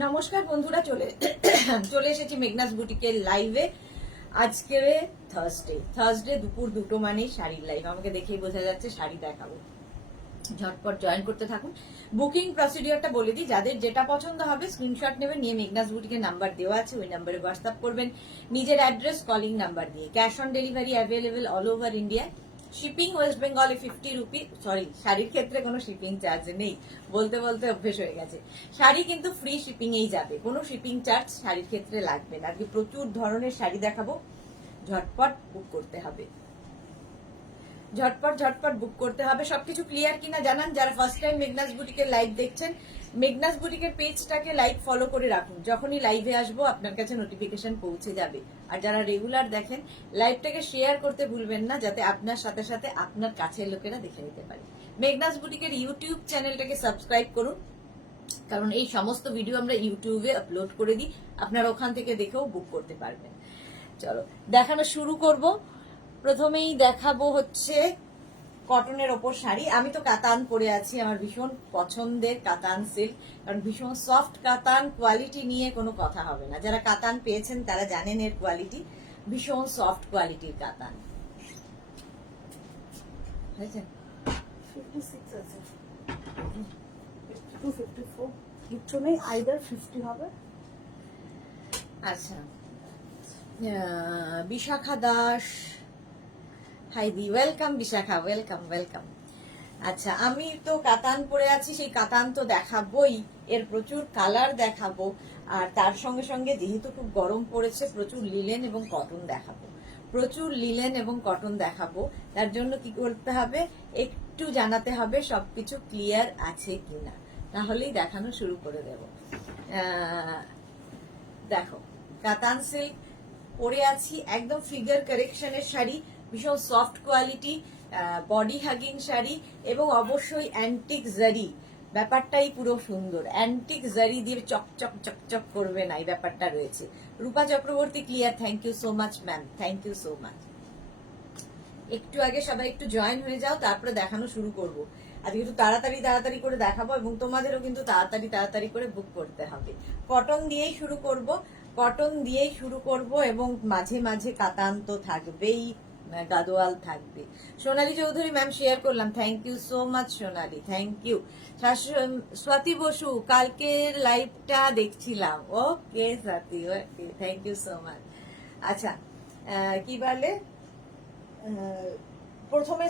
নমস্কার বন্ধুরা, চলে এসেছি মেঘনাস বুটিকের লাইভে। আজকে থার্সডে দুপুর 2টো মানে শাড়ির লাইভ। আমাকে দেখেই বোঝা যাচ্ছে শাড়ি দেখাবো। ঝটপট জয়েন করতে থাকুন। বুকিং প্রসিডিওরটা বলে দিই, যাদের যেটা পছন্দ হবে স্ক্রিনশট নেবেন, নিয়ে মেঘনাস বুটিকের নাম্বার দেওয়া আছে, ওই নাম্বারে হোয়াটসঅ্যাপ করবেন নিজের অ্যাড্রেস, কলিং নাম্বার দিয়ে। Cash on delivery available all over India. Shipping West বেঙ্গলে 50 রুপি। সরি, শাড়ির ক্ষেত্রে কোনো শিপিং চার্জ নেই, বলতে বলতে অভ্যেস হয়ে গেছে। শাড়ি কিন্তু ফ্রি শিপিং এই যাবে, কোনো শিপিং চার্জ শাড়ির ক্ষেত্রে লাগবে না। আজকে প্রচুর ধরনের শাড়ি দেখাবো, ঝটপট বুক করতে হবে। ঝটপট বুক করতে হবে। সবকিছু ক্লিয়ার কিনা জানান। যারা ফার্স্ট টাইম মেঘনাস বুটিকের লাইভ দেখছেন, মেঘনাস বুটিকের পেজটাকে লাইক ফলো করে রাখুন, যখনই লাইভে আসবো আপনার কাছে নোটিফিকেশন পৌঁছে যাবে। আর যারা রেগুলার দেখেন, লাইভটাকে শেয়ার করতে ভুলবেন না, যাতে আপনার সাথে সাথে আপনার কাছের লোকেরা দেখে নিতে পারে। মেঘনাস বুটিকের ইউটিউব চ্যানেলটাকে সাবস্ক্রাইব করুন, কারণ এই সমস্ত ভিডিও আমরা ইউটিউবে আপলোড করে দিই, আপনারা ওখান থেকে দেখেও বুক করতে পারবেন। চলো দেখানো শুরু করব। প্রথমেই দেখাবো হচ্ছে কটনের ওপর শাড়ি। আমি তো কাতান পরে আছি, আমার ভীষণ পছন্দের কাতান সিল্ক, কারণ ভীষণ সফট কাতান। কোয়ালিটি নিয়ে কোনো কথা হবে না, যারা কাতান পেয়েছেন তারা জানেন এর কোয়ালিটি, ভীষণ সফট কোয়ালিটির কাতান। হয়েছে 56 আছে, 52 54 কিচ্ছু নেই, আইদার 50 হবে। আচ্ছা, বিশাখা দাস, হাই দি, ওয়েলকাম বিশাখা, ওয়েলকাম। আচ্ছা, আমি তো কাতান পরে আছি, সেই কাতান তো দেখাবোই, এর প্রচুর কালার দেখাবো। আর তার সঙ্গে সঙ্গে যেহেতু খুব গরম পড়েছে, প্রচুর লিলেন এবং কটন দেখাবো। তার জন্য কি করতে হবে, একটু জানাতে হবে সবকিছু ক্লিয়ার আছে কিনা, তাহলেই দেখানো শুরু করে দেব। দেখো, কাতান সিল্ক পরে আছি, একদম ফিগার কারেকশনের শাড়ি, ভীষণ সফট কোয়ালিটি, বডি হাগিং শাড়ি, এবং অবশ্যই অ্যান্টিক জারি। ব্যাপারটাই পুরো সুন্দর, অ্যান্টিক জারি দিয়ে চকচক করবে না, এই ব্যাপারটা রয়েছে। Rupa Chakraborty clear, thank you so much ma'am, thank you so much. একটু আগে সবাই একটু জয়েন হয়ে যাও, তারপরে দেখানো শুরু করব। আজকে একটু তাড়াতাড়ি করে দেখাবো, এবং তোমাদেরও কিন্তু তাড়াতাড়ি করে বুক করতে হবে। কটন দিয়েই শুরু করব, এবং মাঝে মাঝে কাতান তো থাকবেই, গাদোয়াল থাকবে। সোনালী চৌধুরী ম্যাম শেয়ার করলাম, thank you so much Sonali, thank you. Swati Basu, কালকের লাইভটা দেখছিলাম, okay Swati, okay, thank you so much. আচ্ছা, কি বলে, প্রথমে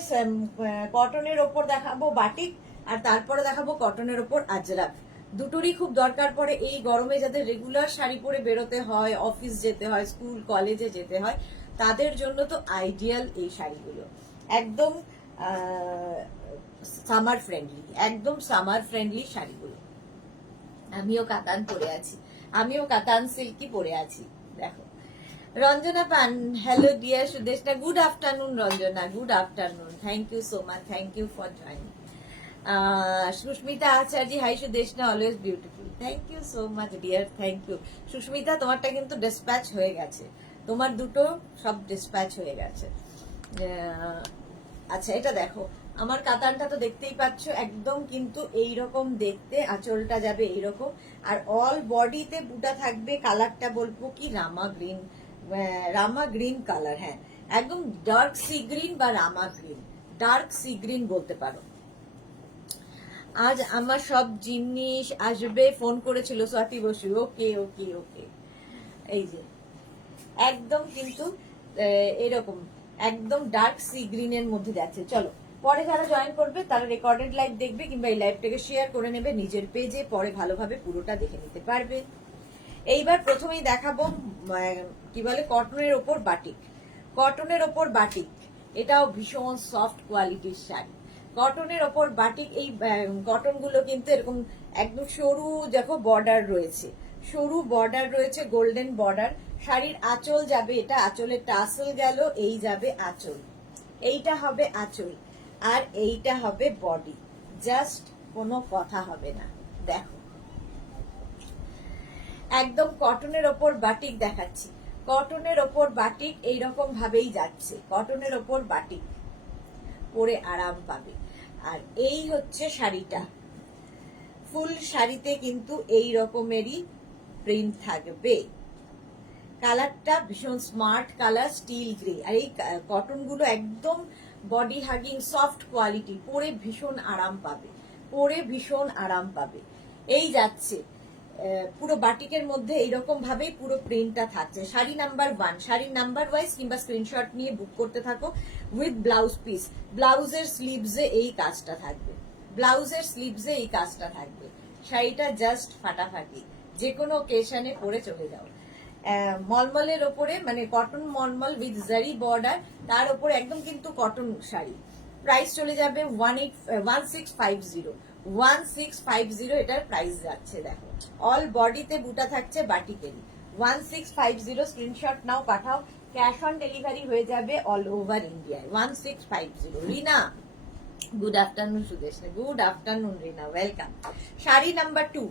কটনের ওপর দেখাবো বাটিক, আর তারপরে দেখাবো কটনের ওপর আজরাক। দুটোরই খুব দরকার পড়ে এই গরমে, যাদের রেগুলার শাড়ি পরে বেরোতে হয়, অফিস যেতে হয়, স্কুল কলেজে যেতে হয়, তাদের জন্য তো আইডিয়াল এই শাড়িগুলো। একদম সামার ফ্রেন্ডলি শাড়িগুলো। আমিও কাতান পরে আছি, আমিও কাতান সিল্কি পরে আছি। দেখো, Ranjana Pan, hello dear Sudeshna, good afternoon Ranjana, good afternoon, thank you so much, thank you for joining. Susmita Acharya, hi Sudeshna, always beautiful, thank you so much dear, thank you. Susmita, তোমারটা কিন্তু ডিসপ্যাচ হয়ে গেছে, তোমার দুটো সব ডিসপ্যাচ হয়ে গেছে। আচ্ছা, এটা দেখো, আমার কাতানটা তো দেখতেই পাচ্ছ, একদম কিন্তু এইরকম দেখতে, আঁচলটা যাবে এইরকম, আর অল বডিতে বুটা থাকবে। কালারটা বলবো কি, রামা গ্রিন কালার, হ্যাঁ, একদম ডার্ক সি গ্রিন বা রামা গ্রিন, ডার্ক সি গ্রিন বলতে পারো। আজ আমার সব জিনিস আসবে, ফোন করেছিল স্বাতি বসু, ওকে। এই যে একদম কিন্তু এরকম একদম ডার্ক সি গ্রিনের মধ্যে যাচ্ছে। চলো, পরে যারা জয়েন করবে তারা রেকর্ডেড লাইভ দেখবে, কিংবা এই লাইভটাকে শেয়ার করে নেবে নিজের পেজে, পরে ভালোভাবে পুরোটা দেখে নিতে পারবে। এইবার প্রথমেই দেখাবো কি বলে, কটনের ওপর বাটিক। এটাও ভীষণ সফট কোয়ালিটির শাড়ি, কটনের ওপর বাটিক। এই কটন গুলো কিন্তু এরকম একদম সরু, দেখো বর্ডার রয়েছে, গোল্ডেন বর্ডার। শাড়ির আঁচল যাবে, এটা আঁচলের টাসেল গেল, এই যাবে আঁচল, এইটা হবে আঁচল, আর এইটা হবে বডি। জাস্ট কোনো কথা হবে না। দেখো, একদম কটনের ওপর বাটিক দেখাচ্ছি, কটনের ওপর বাটিক এইরকম ভাবেই যাচ্ছে, কটনের ওপর বাটিক পরে আরাম পাবে। আর এই হচ্ছে শাড়িটা, ফুল শাড়িতে কিন্তু এই রকমেরই প্রিন্ট থাকবে। কালারটা ভীষণ স্মার্ট কালার, স্টিল গ্রে। আর এই কটন গুলো একদম বডি হাগিং সফট কোয়ালিটি, পরে ভীষণ আরাম পাবে, পরে ভীষণ আরাম পাবে। এই যাচ্ছে পুরো বাটিকের মধ্যে এইরকম ভাবেই পুরো প্রিন্টটা থাকছে। শাড়ি নাম্বার 1, শাড়ির নাম্বার ওয়াইজ কিংবা স্ক্রিনশট নিয়ে বুক করতে থাকো। উইথ ব্লাউজ পিস, ব্লাউজের স্লিভসে এই কাজটা থাকবে, ব্লাউজের স্লিভসে এই কাজটা থাকবে। শাড়িটা জাস্ট ফাটাফাটি, যে কোনো ওকেশনে পরে চলে যাও। মলমলের ওপরে, মানে কটন মলমল উইথ জারি বর্ডার, তার ওপরে একদম কিন্তু কটন শাড়ি। প্রাইস চলে যাবে 1650, এটার প্রাইস যাচ্ছে। দেখো অল বডিতে বুটা থাকছে বাটিকেরই। 1650 স্ক্রিনশট নাও, পাঠাও। ক্যাশ অন ডেলিভারি হয়ে যাবে অল ওভার ইন্ডিয়ায়। 1650। Rina good afternoon, Sudesh good afternoon Rina, welcome. Sari number 2,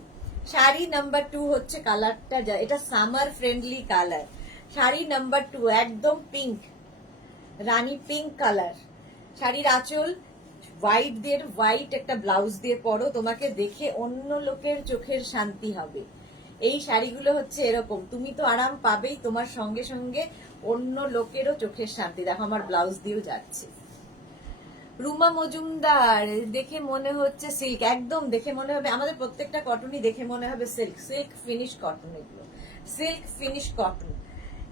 sari number 2 হচ্ছে কালারটা, এটা summer friendly colour. Sari number 2 একদম পিঙ্ক, রানী পিঙ্ক কালার। শাড়ির আঁচল হোয়াইট একটা ব্লাউজ দিয়ে পরো, তোমাকে দেখে অন্য লোকের চোখের শান্তি হবে। এই শাড়িগুলো হচ্ছে এরকম, তুমি তো আরাম পাবেই, তোমার সঙ্গে সঙ্গে অন্য লোকেরও চোখের শান্তি। দেখো আমার ব্লাউজ দিয়েও যাচ্ছে। রুমা মজুমদার, দেখে মনে হচ্ছে সিল্ক, একদম দেখে মনে হবে, আমাদের প্রত্যেকটা কটনই দেখে মনে হবে সিল্ক, সিল্ক ফিনিশ কটন, এগুলো সিল্ক ফিনিশ কটন।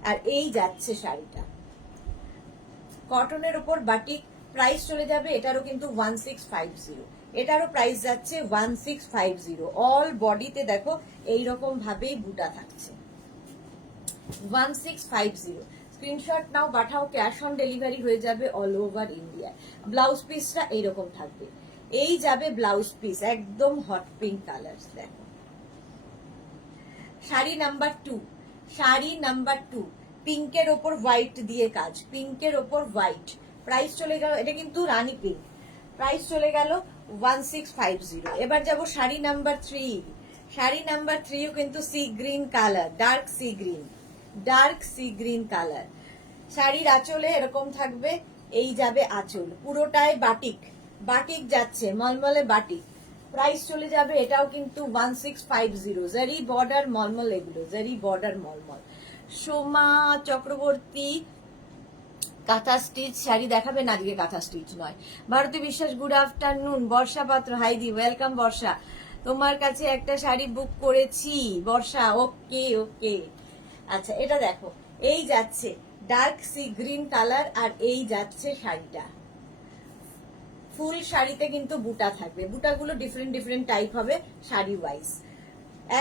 আর এই যাচ্ছে শাড়িটা কটনের উপর বাটিক। প্রাইস চলে যাবে এটারও কিন্তু 1650, এটারও প্রাইস যাচ্ছে 1650। অল বডিতে দেখো এইরকম ভাবেই বুটা থাকছে। 1650 স্ক্রিনশট নাও, পাঠাও। ক্যাশ অন ডেলিভারি হয়ে যাবে অল ওভার ইন্ডিয়া। ব্লাউজ পিসটা এইরকম থাকবে। এই যাবে ব্লাউজ পিস, একদম হট পিঙ্ক কালার। দেখো শাড়ি নাম্বার 2, শাড়ি নাম্বার 2 পিঙ্কের ওপর হোয়াইট দিয়ে কাজ, পিঙ্কের ওপর হোয়াইট। প্রাইস চলে গেল, এটা কিন্তু রানী পিঙ্ক। প্রাইস চলে গেল 1650। এবার যাব শাড়ি নাম্বার 3, শাড়ি নাম্বার 3ও কিন্তু C green colour, dark sea green, dark C green colour. শাড়ির আঁচলে এরকম থাকবে, এই যাবে আঁচল, পুরোটাই বাটিক, বাটিক যাচ্ছে, মলমলে বাটিক। প্রাইস চলে যাবে এটাও কিন্তু 1650। জারি বর্ডার মলমল, এগুলো জারি বর্ডার মলমল। সোমা চক্রবর্তী কাঁথা স্টিচ শাড়ি দেখাবেন আজকে, কাঁথা স্টিচ নয়। ভারতী বিশ্বাস গুড আফটারনুন। বর্ষা পাত্র, হাইদি ওয়েলকাম বর্ষা। তোমার কাছে একটা শাড়ি বুক করেছি বর্ষা, ওকে ওকে। আচ্ছা এটা দেখো, এই যাচ্ছে ডার্ক সি গ্রিন কালার, আর এই যাচ্ছে শাড়িটা। ফুল শাড়িতে কিন্তু বুটা থাকবে, বুটাগুলো ডিফারেন্ট ডিফারেন্ট টাইপ হবে শাড়ি ওয়াইজ।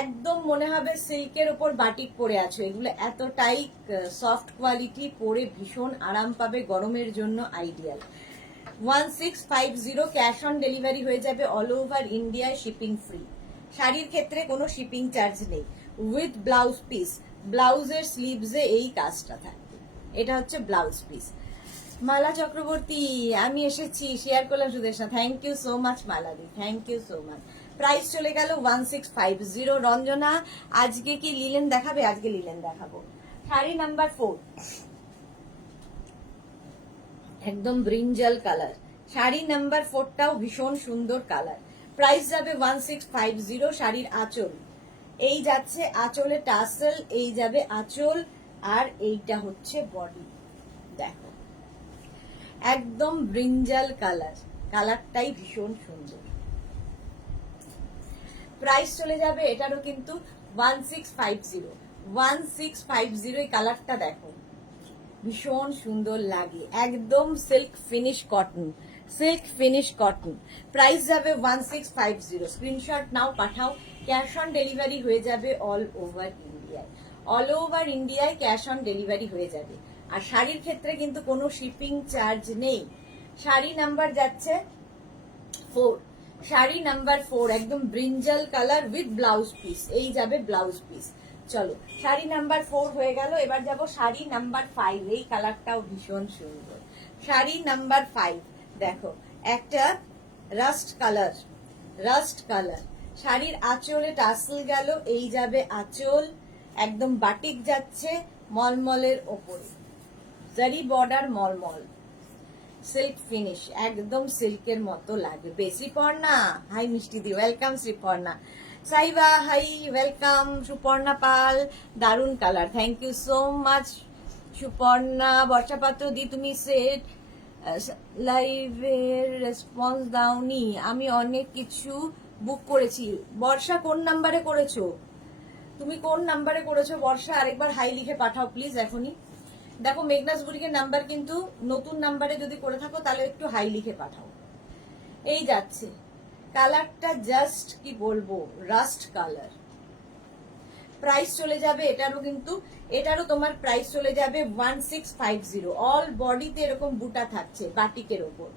একদম মনে হবে সিল্কের ওপর বাটিক পরে আছো, এগুলো এতটাই সফট কোয়ালিটি, পরে ভীষণ আরাম পাবে, গরমের জন্য আইডিয়াল। 1650 ক্যাশ অন ডেলিভারি হয়ে যাবে অল ওভার ইন্ডিয়ায়, শিপিং ফ্রি। শাড়ির ক্ষেত্রে কোনো শিপিং চার্জ নেই। উইথ ব্লাউজ পিস, ব্লাউজের স্লিভসে এই কাজটা থাকবে। এটা হচ্ছে ব্লাউজ পিস। মালা চক্রবর্তী, আমি এসেছি, শেয়ার করলাম Sudesha, thank you so much মালাদি, thank you so much. Price চলে গেল 1650। রঞ্জনা আজকে কি লিলেন দেখাবে? আজকে লিলেন দেখাবো। শাড়ি নাম্বার 4 একদম ব্রিঞ্জাল কালার। শাড়ি নাম্বার 4টাও ভীষণ সুন্দর কালার। প্রাইস যাবে 1650। শাড়ির আঁচল, এই যাচ্ছে আঁচলে টাসেল, এই যাবে আঁচল, আর এইটা হচ্ছে বডি। দেখো একদম ব্রিঞ্জাল কালার, কালারটাই ভীষণ সুন্দর। প্রাইস চলে যাবে এটারও কিন্তু 1650। 1650 এই কালারটা দেখো ভীষণ সুন্দর লাগে, একদম silk finish cotton, silk finish cotton. Price যাবে 1650। স্ক্রিনশট নাও, পাঠাও। ক্যাশ অন ডেলিভারি হয়ে যাবে অল ওভার ইন্ডিয়ায়, অল ওভার ইন্ডিয়ায় ক্যাশ অন ডেলিভারি হয়ে যাবে। আর শাড়ির ক্ষেত্রে কিন্তু কোনো শিপিং চার্জ নেই। শাড়ি নাম্বার যাচ্ছে 4, শাড়ি নাম্বার 4 একদম brinjal colour with blouse piece, এই যাবে ব্লাউজ পিস। চলো শাড়ি নাম্বার 4 হয়ে গেল। এবার যাব শাড়ি নাম্বার 5, এই কালারটাও ভীষণ সুন্দর। শাড়ি নাম্বার 5 দেখো একটা রাস্ট কালার, রাস্ট কালার। শাড়ির আঁচলে টাসেল গেল, এই যাবে আঁচল, একদম বাটিক যাচ্ছে মলমলের ওপরে, জারি বর্ডার মলমল। সিল্ক ফিনিশ, একদম সিল্কের মতো লাগবে। শ্রীপর্ণা হাই মিষ্টি দি, welcome Sriparna. Saiba high, welcome. Suparna Pal, দারুন colour, thank you so much Suparna. Barsha Patra di, তুমি সেট লাইভের রেসপন্স দাওনি, আমি অনেক কিছু বুক করেছি। বর্ষা কোন নাম্বারে করেছো তুমি, কোন নাম্বারে করেছো বর্ষা? আরেকবার হাই লিখে পাঠাও প্লিজ এখনই। দেখো মেঘনাস বুড়িকে নাম্বার কিন্তু নতুন নাম্বারে যদি করে থাকো তাহলে একটু হাই লিখে পাঠাও। এই যাচ্ছে কালারটা, জাস্ট কি বলবো, রাস্ট কালার। প্রাইস চলে যাবে এটারও, কিন্তু এটারও তোমার প্রাইস চলে যাবে 1650। অল বডিতে এরকম বুটা থাকছে বাটিকের ওপর,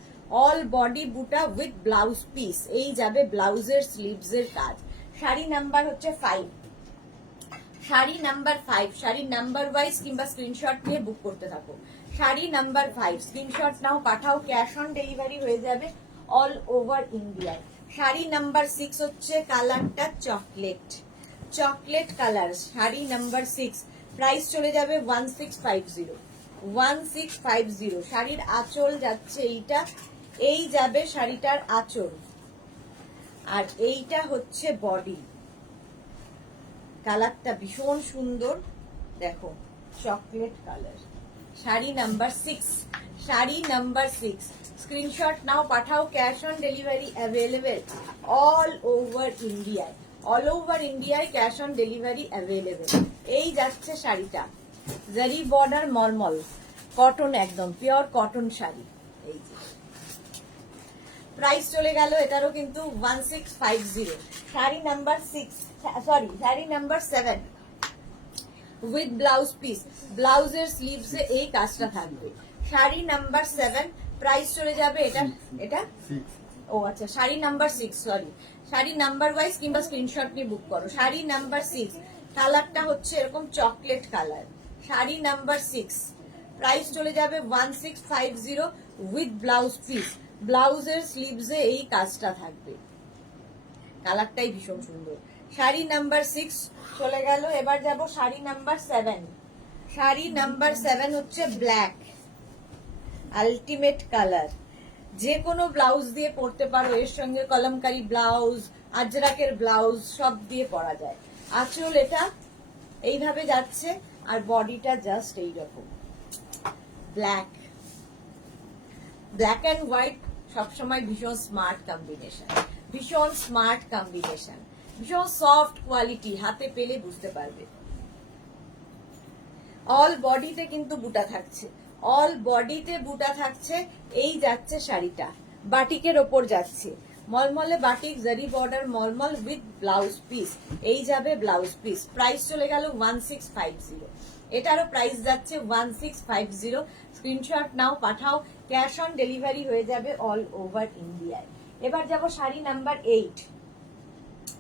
অল বডি বুটা উইথ ব্লাউজ পিস। এই যাবে ব্লাউজের স্লিভস এর কাজ। শাড়ি নাম্বার হচ্ছে 5, sari number 5, sari number wise কিংবা স্ক্রিনশট নিয়ে বুক করতে থাকো। শাড়ি নাম্বার 5 স্ক্রিনশট নাও, পাঠাও, ক্যাশ অন ডেলিভারি হয়ে যাবে অল ওভার ইন্ডিয়ায়। শাড়ি নাম্বার 6 হচ্ছে কালারটা chocolate, chocolate colour. Sari number 6 price চলে যাবে 1650, 1650। শাড়ির আঁচল যাচ্ছে এইটা, এই যাবে শাড়িটার আঁচল, আর এইটা হচ্ছে বডি। কালারটা ভীষণ সুন্দর, দেখো chocolate colour. Sari number 6, sari number 6 screenshot নাও, পাঠাও, cash on delivery available all over ইন্ডিয়ায়, অল ওভার ইন্ডিয়ায় ক্যাশ অন ডেলিভারি অ্যাভেলেবেল। এই যাচ্ছে শাড়িটা, জারি বর্ডার মলমল কটন, একদম পিওর কটন শাড়ি। এই যে প্রাইস চলে গেল এটারও কিন্তু 1650। Sari number 6, sorry sari number 7 with blouse piece, ব্লাউজের স্লিভস এ এই কাজটা থাকবে। শাড়ি নাম্বার 7 প্রাইস চলে যাবে এটা, এটা ও আচ্ছা sari number 6, sorry sari number wise কিংবা স্ক্রিনশট নিয়ে বুক করো। শাড়ি নাম্বার 6 কালারটা হচ্ছে এরকম chocolate colour. Sari number 6 price চলে যাবে 1650 উইথ ব্লাউজ পিস, ব্লাউজের স্লিভস এ এই কাজটা থাকবে। কালারটাই ভীষণ সুন্দর। শাড়ি নাম্বার 6 চলে গেল, এবার যাব শাড়ি নাম্বার 7। শাড়ি নাম্বার 7 হচ্ছে ব্ল্যাক, আলটিমেট কালার। যে কোনো ব্লাউজ দিয়ে পরতে পারো, এর সঙ্গে কলমকারি ব্লাউজ, আজরাকের ব্লাউজ সব দিয়ে পরা যায়। আঁচল এটা এইভাবে যাচ্ছে, আর বডিটা জাস্ট এইরকম ব্ল্যাক, ব্ল্যাক অ্যান্ড হোয়াইট সবসময় ভীষণ স্মার্ট কম্বিনেশন, ভীষণ স্মার্ট কম্বিনেশন, ভীষণ সফট কোয়ালিটি, হাতে পেলে বুঝতে পারবে। অল বডিতে কিন্তু বুটা থাকছে, অল বডিতে বুটা থাকছে। এই যাচ্ছে শাড়িটা, বাটিকের ওপর যাচ্ছে, মলমলে বাটিক, জারি বর্ডার মলমল উইথ ব্লাউজ পিস। এই যাবে ব্লাউজ পিস। প্রাইস চলে গেল 1650, এটারও প্রাইস যাচ্ছে 1650। স্ক্রিনশট নাও, পাঠাও, ক্যাশ অন ডেলিভারি হয়ে যাবে অল ওভার ইন্ডিয়ায়। এবার যাব শাড়ি নাম্বার 8,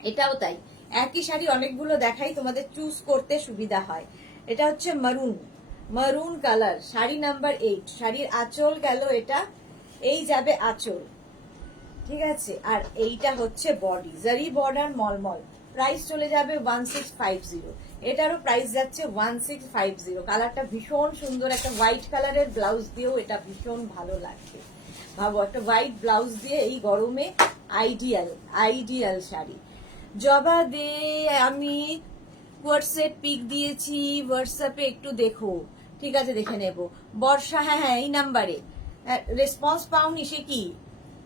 এটাও তাই, একই শাড়ি অনেকগুলো দেখাই, তোমাদের চুজ করতে সুবিধা হয়। এটা হচ্ছে মারুন, মারুন কালার। শাড়ি নাম্বার 8, শাড়ির আঁচল গেল এটা, এই যাবে আঁচল, ঠিক আছে, আর এইটা হচ্ছে বডি, জারি বর্ডার মলমল। প্রাইস চলে যাবে 1650, এটারও প্রাইস যাচ্ছে 1650। কালারটা ভীষণ সুন্দর, একটা হোয়াইট কালারের ব্লাউজ দিয়েও এটা ভীষণ ভালো লাগবে। ভাবো একটা হোয়াইট ব্লাউজ দিয়ে এই গরমে আইডিয়াল, আইডিয়াল শাড়ি। জবা দে, আমি হোয়াটসঅ্যাপ পিক দিয়েছি, হোয়াটসঅ্যাপে একটু দেখো। ঠিক আছে দেখে নেব। বর্ষা, হ্যাঁ হ্যাঁ এই নাম্বারে রেসপন্স পাওনি, সে কি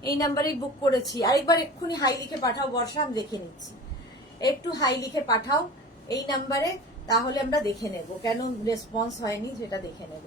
এই নাম্বারেই বুক করেছি। আরেকবার এক্ষুনি হাই লিখে পাঠাও বর্ষা, আমি দেখে নিচ্ছি। একটু হাই লিখে পাঠাও এই নাম্বারে, তাহলে আমরা দেখে নেব কেন রেসপন্স হয়নি, সেটা দেখে নেব।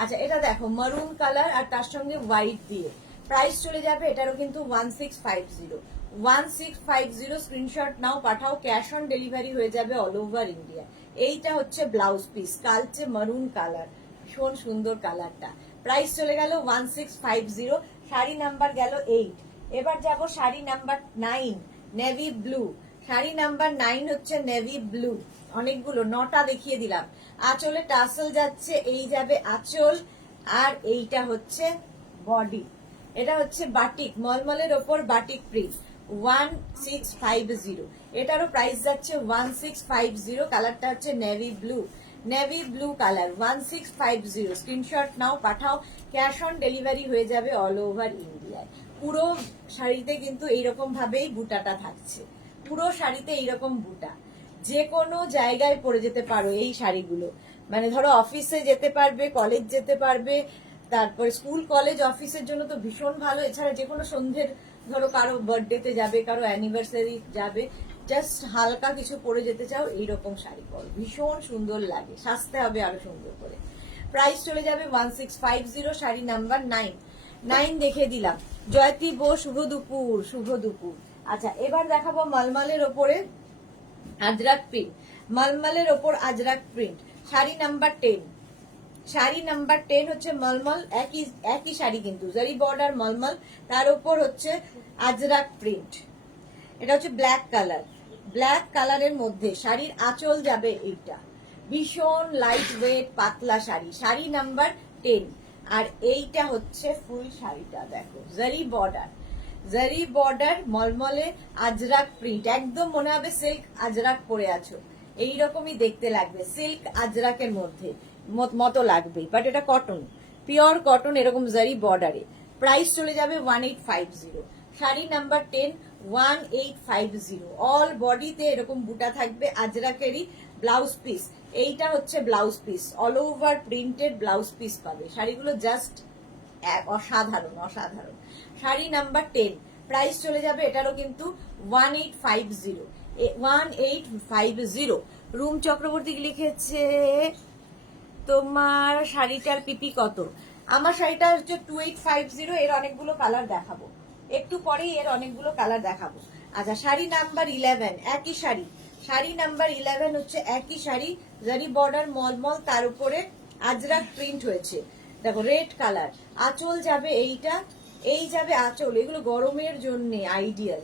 আচ্ছা এটা দেখো মারুন কালার আর তার সঙ্গে হোয়াইট দিয়ে। প্রাইস চলে যাবে এটারও কিন্তু 1650, 1650। স্ক্রিনশট নাও, পাঠাও, ক্যাশ অন ডেলিভারি হয়ে যাবে অল ওভার ইন্ডিয়া। এইটা হচ্ছে ব্লাউজ পিস, কালচে মারুন কালার, ভীষণ সুন্দর কালারটা। প্রাইস চলে গেল 1650। শাড়ি নাম্বার গেল 8। এবার যাব sari number 9, navy blue. Sari number 9 হচ্ছে নেভি ব্লু, অনেকগুলো 9টা দেখিয়ে দিলাম। আঁচলে টাসেল যাচ্ছে, এই যাবে আঁচল, আর এইটা হচ্ছে বডি। এটা হচ্ছে বাটিক, মলমলের ওপর বাটিক প্রিন্ট, 1650। এটারও প্রাইস যাচ্ছে 1650। কালারটা হচ্ছে navy blue, navy blue colour 1650 screenshot নাও পাঠাও, ক্যাশ অন ডেলিভারি হয়ে যাবে অল ওভার ইন্ডিয়ায়। পুরো শাড়িতে কিন্তু এইরকম ভাবেই বুটাটা থাকছে, পুরো শাড়িতে এইরকম বুটা, যে কোনো জায়গায় পরে যেতে পারো এই শাড়িগুলো। মানে ধরো অফিসে যেতে পারবে, কলেজ যেতে পারবে, তারপর স্কুল কলেজ অফিসের জন্য তো ভীষণ ভালো। এছাড়া যে কোনো সন্ধ্যের ধরো কারো বার্থডেতে যাবে, কারো অ্যানিভার্সারি যাবে, জাস্ট হালকা কিছু পরে যেতে চাও, এইরকম শাড়ি পরো, ভীষণ সুন্দর লাগে, সাজতে হবে আরো সুন্দর করে। প্রাইস চলে যাবে 1650, শাড়ি নাম্বার 9 দেখে দিলাম। জয়তী বো, শুভ দুপুর, শুভ দুপুর। আচ্ছা, এবার দেখাবো মলমলের ওপরে আজরাক প্রিন্ট, মলমলের ওপর Ajrak print, sari number 10। Sari number 10 হচ্ছে মলমল, একই শাড়ি কিন্তু জারি বর্ডার মলমল, তার উপর হচ্ছে আজরাক প্রিন্ট। এটা হচ্ছে ব্ল্যাক কালার, ব্ল্যাক কালারের মধ্যে শাড়ির আঁচল যাবে এইটা, ভীষণ লাইট ওয়েট পাতলা শাড়ি, শাড়ি নাম্বার 10। আর এইটা হচ্ছে ফুল শাড়িটা, দেখো জারি বর্ডার, জারি বর্ডার মলমলে আজরাক প্রিন্ট, একদম মনে হবে সিল্ক আজরাক পরে আছো, এইরকমই দেখতে লাগবে, সিল্ক আজরাকের মধ্যে মতো লাগবে, বাট এটা কটন, পিওর কটন, এরকম জারি বর্ডারে। প্রাইস চলে যাবে 1850, শাড়ি নাম্বার 10 1850। অল বডিতে এরকম বুটা থাকবে, আজরাকেরই ব্লাউজ পিস, এইটা হচ্ছে blouse piece, all over printed blouse piece পাবে, শাড়িগুলো জাস্ট অসাধারণ অসাধারণ। শাড়ি নাম্বার 10, প্রাইস চলে যাবে এটারও কিন্তু 1850, 1850। রুম চক্রবর্তী লিখেছে তোমার শাড়িটার পিপি কত? আমার শাড়িটা হচ্ছে 2850, এর অনেকগুলো কালার দেখাবো, একটু পরেই এর অনেকগুলো কালার দেখাবো। আচ্ছা, শাড়ি নাম্বার 11, একই শাড়ি, শাড়ি নাম্বার 11 হচ্ছে একই শাড়ি, জারি বর্ডার মলমল, তার উপরে আজরাক প্রিন্ট হয়েছে, দেখো রেড কালার, আঁচল যাবে এইটা, এই যাবে আঁচল, এগুলো গরমের জন্য আইডিয়াল।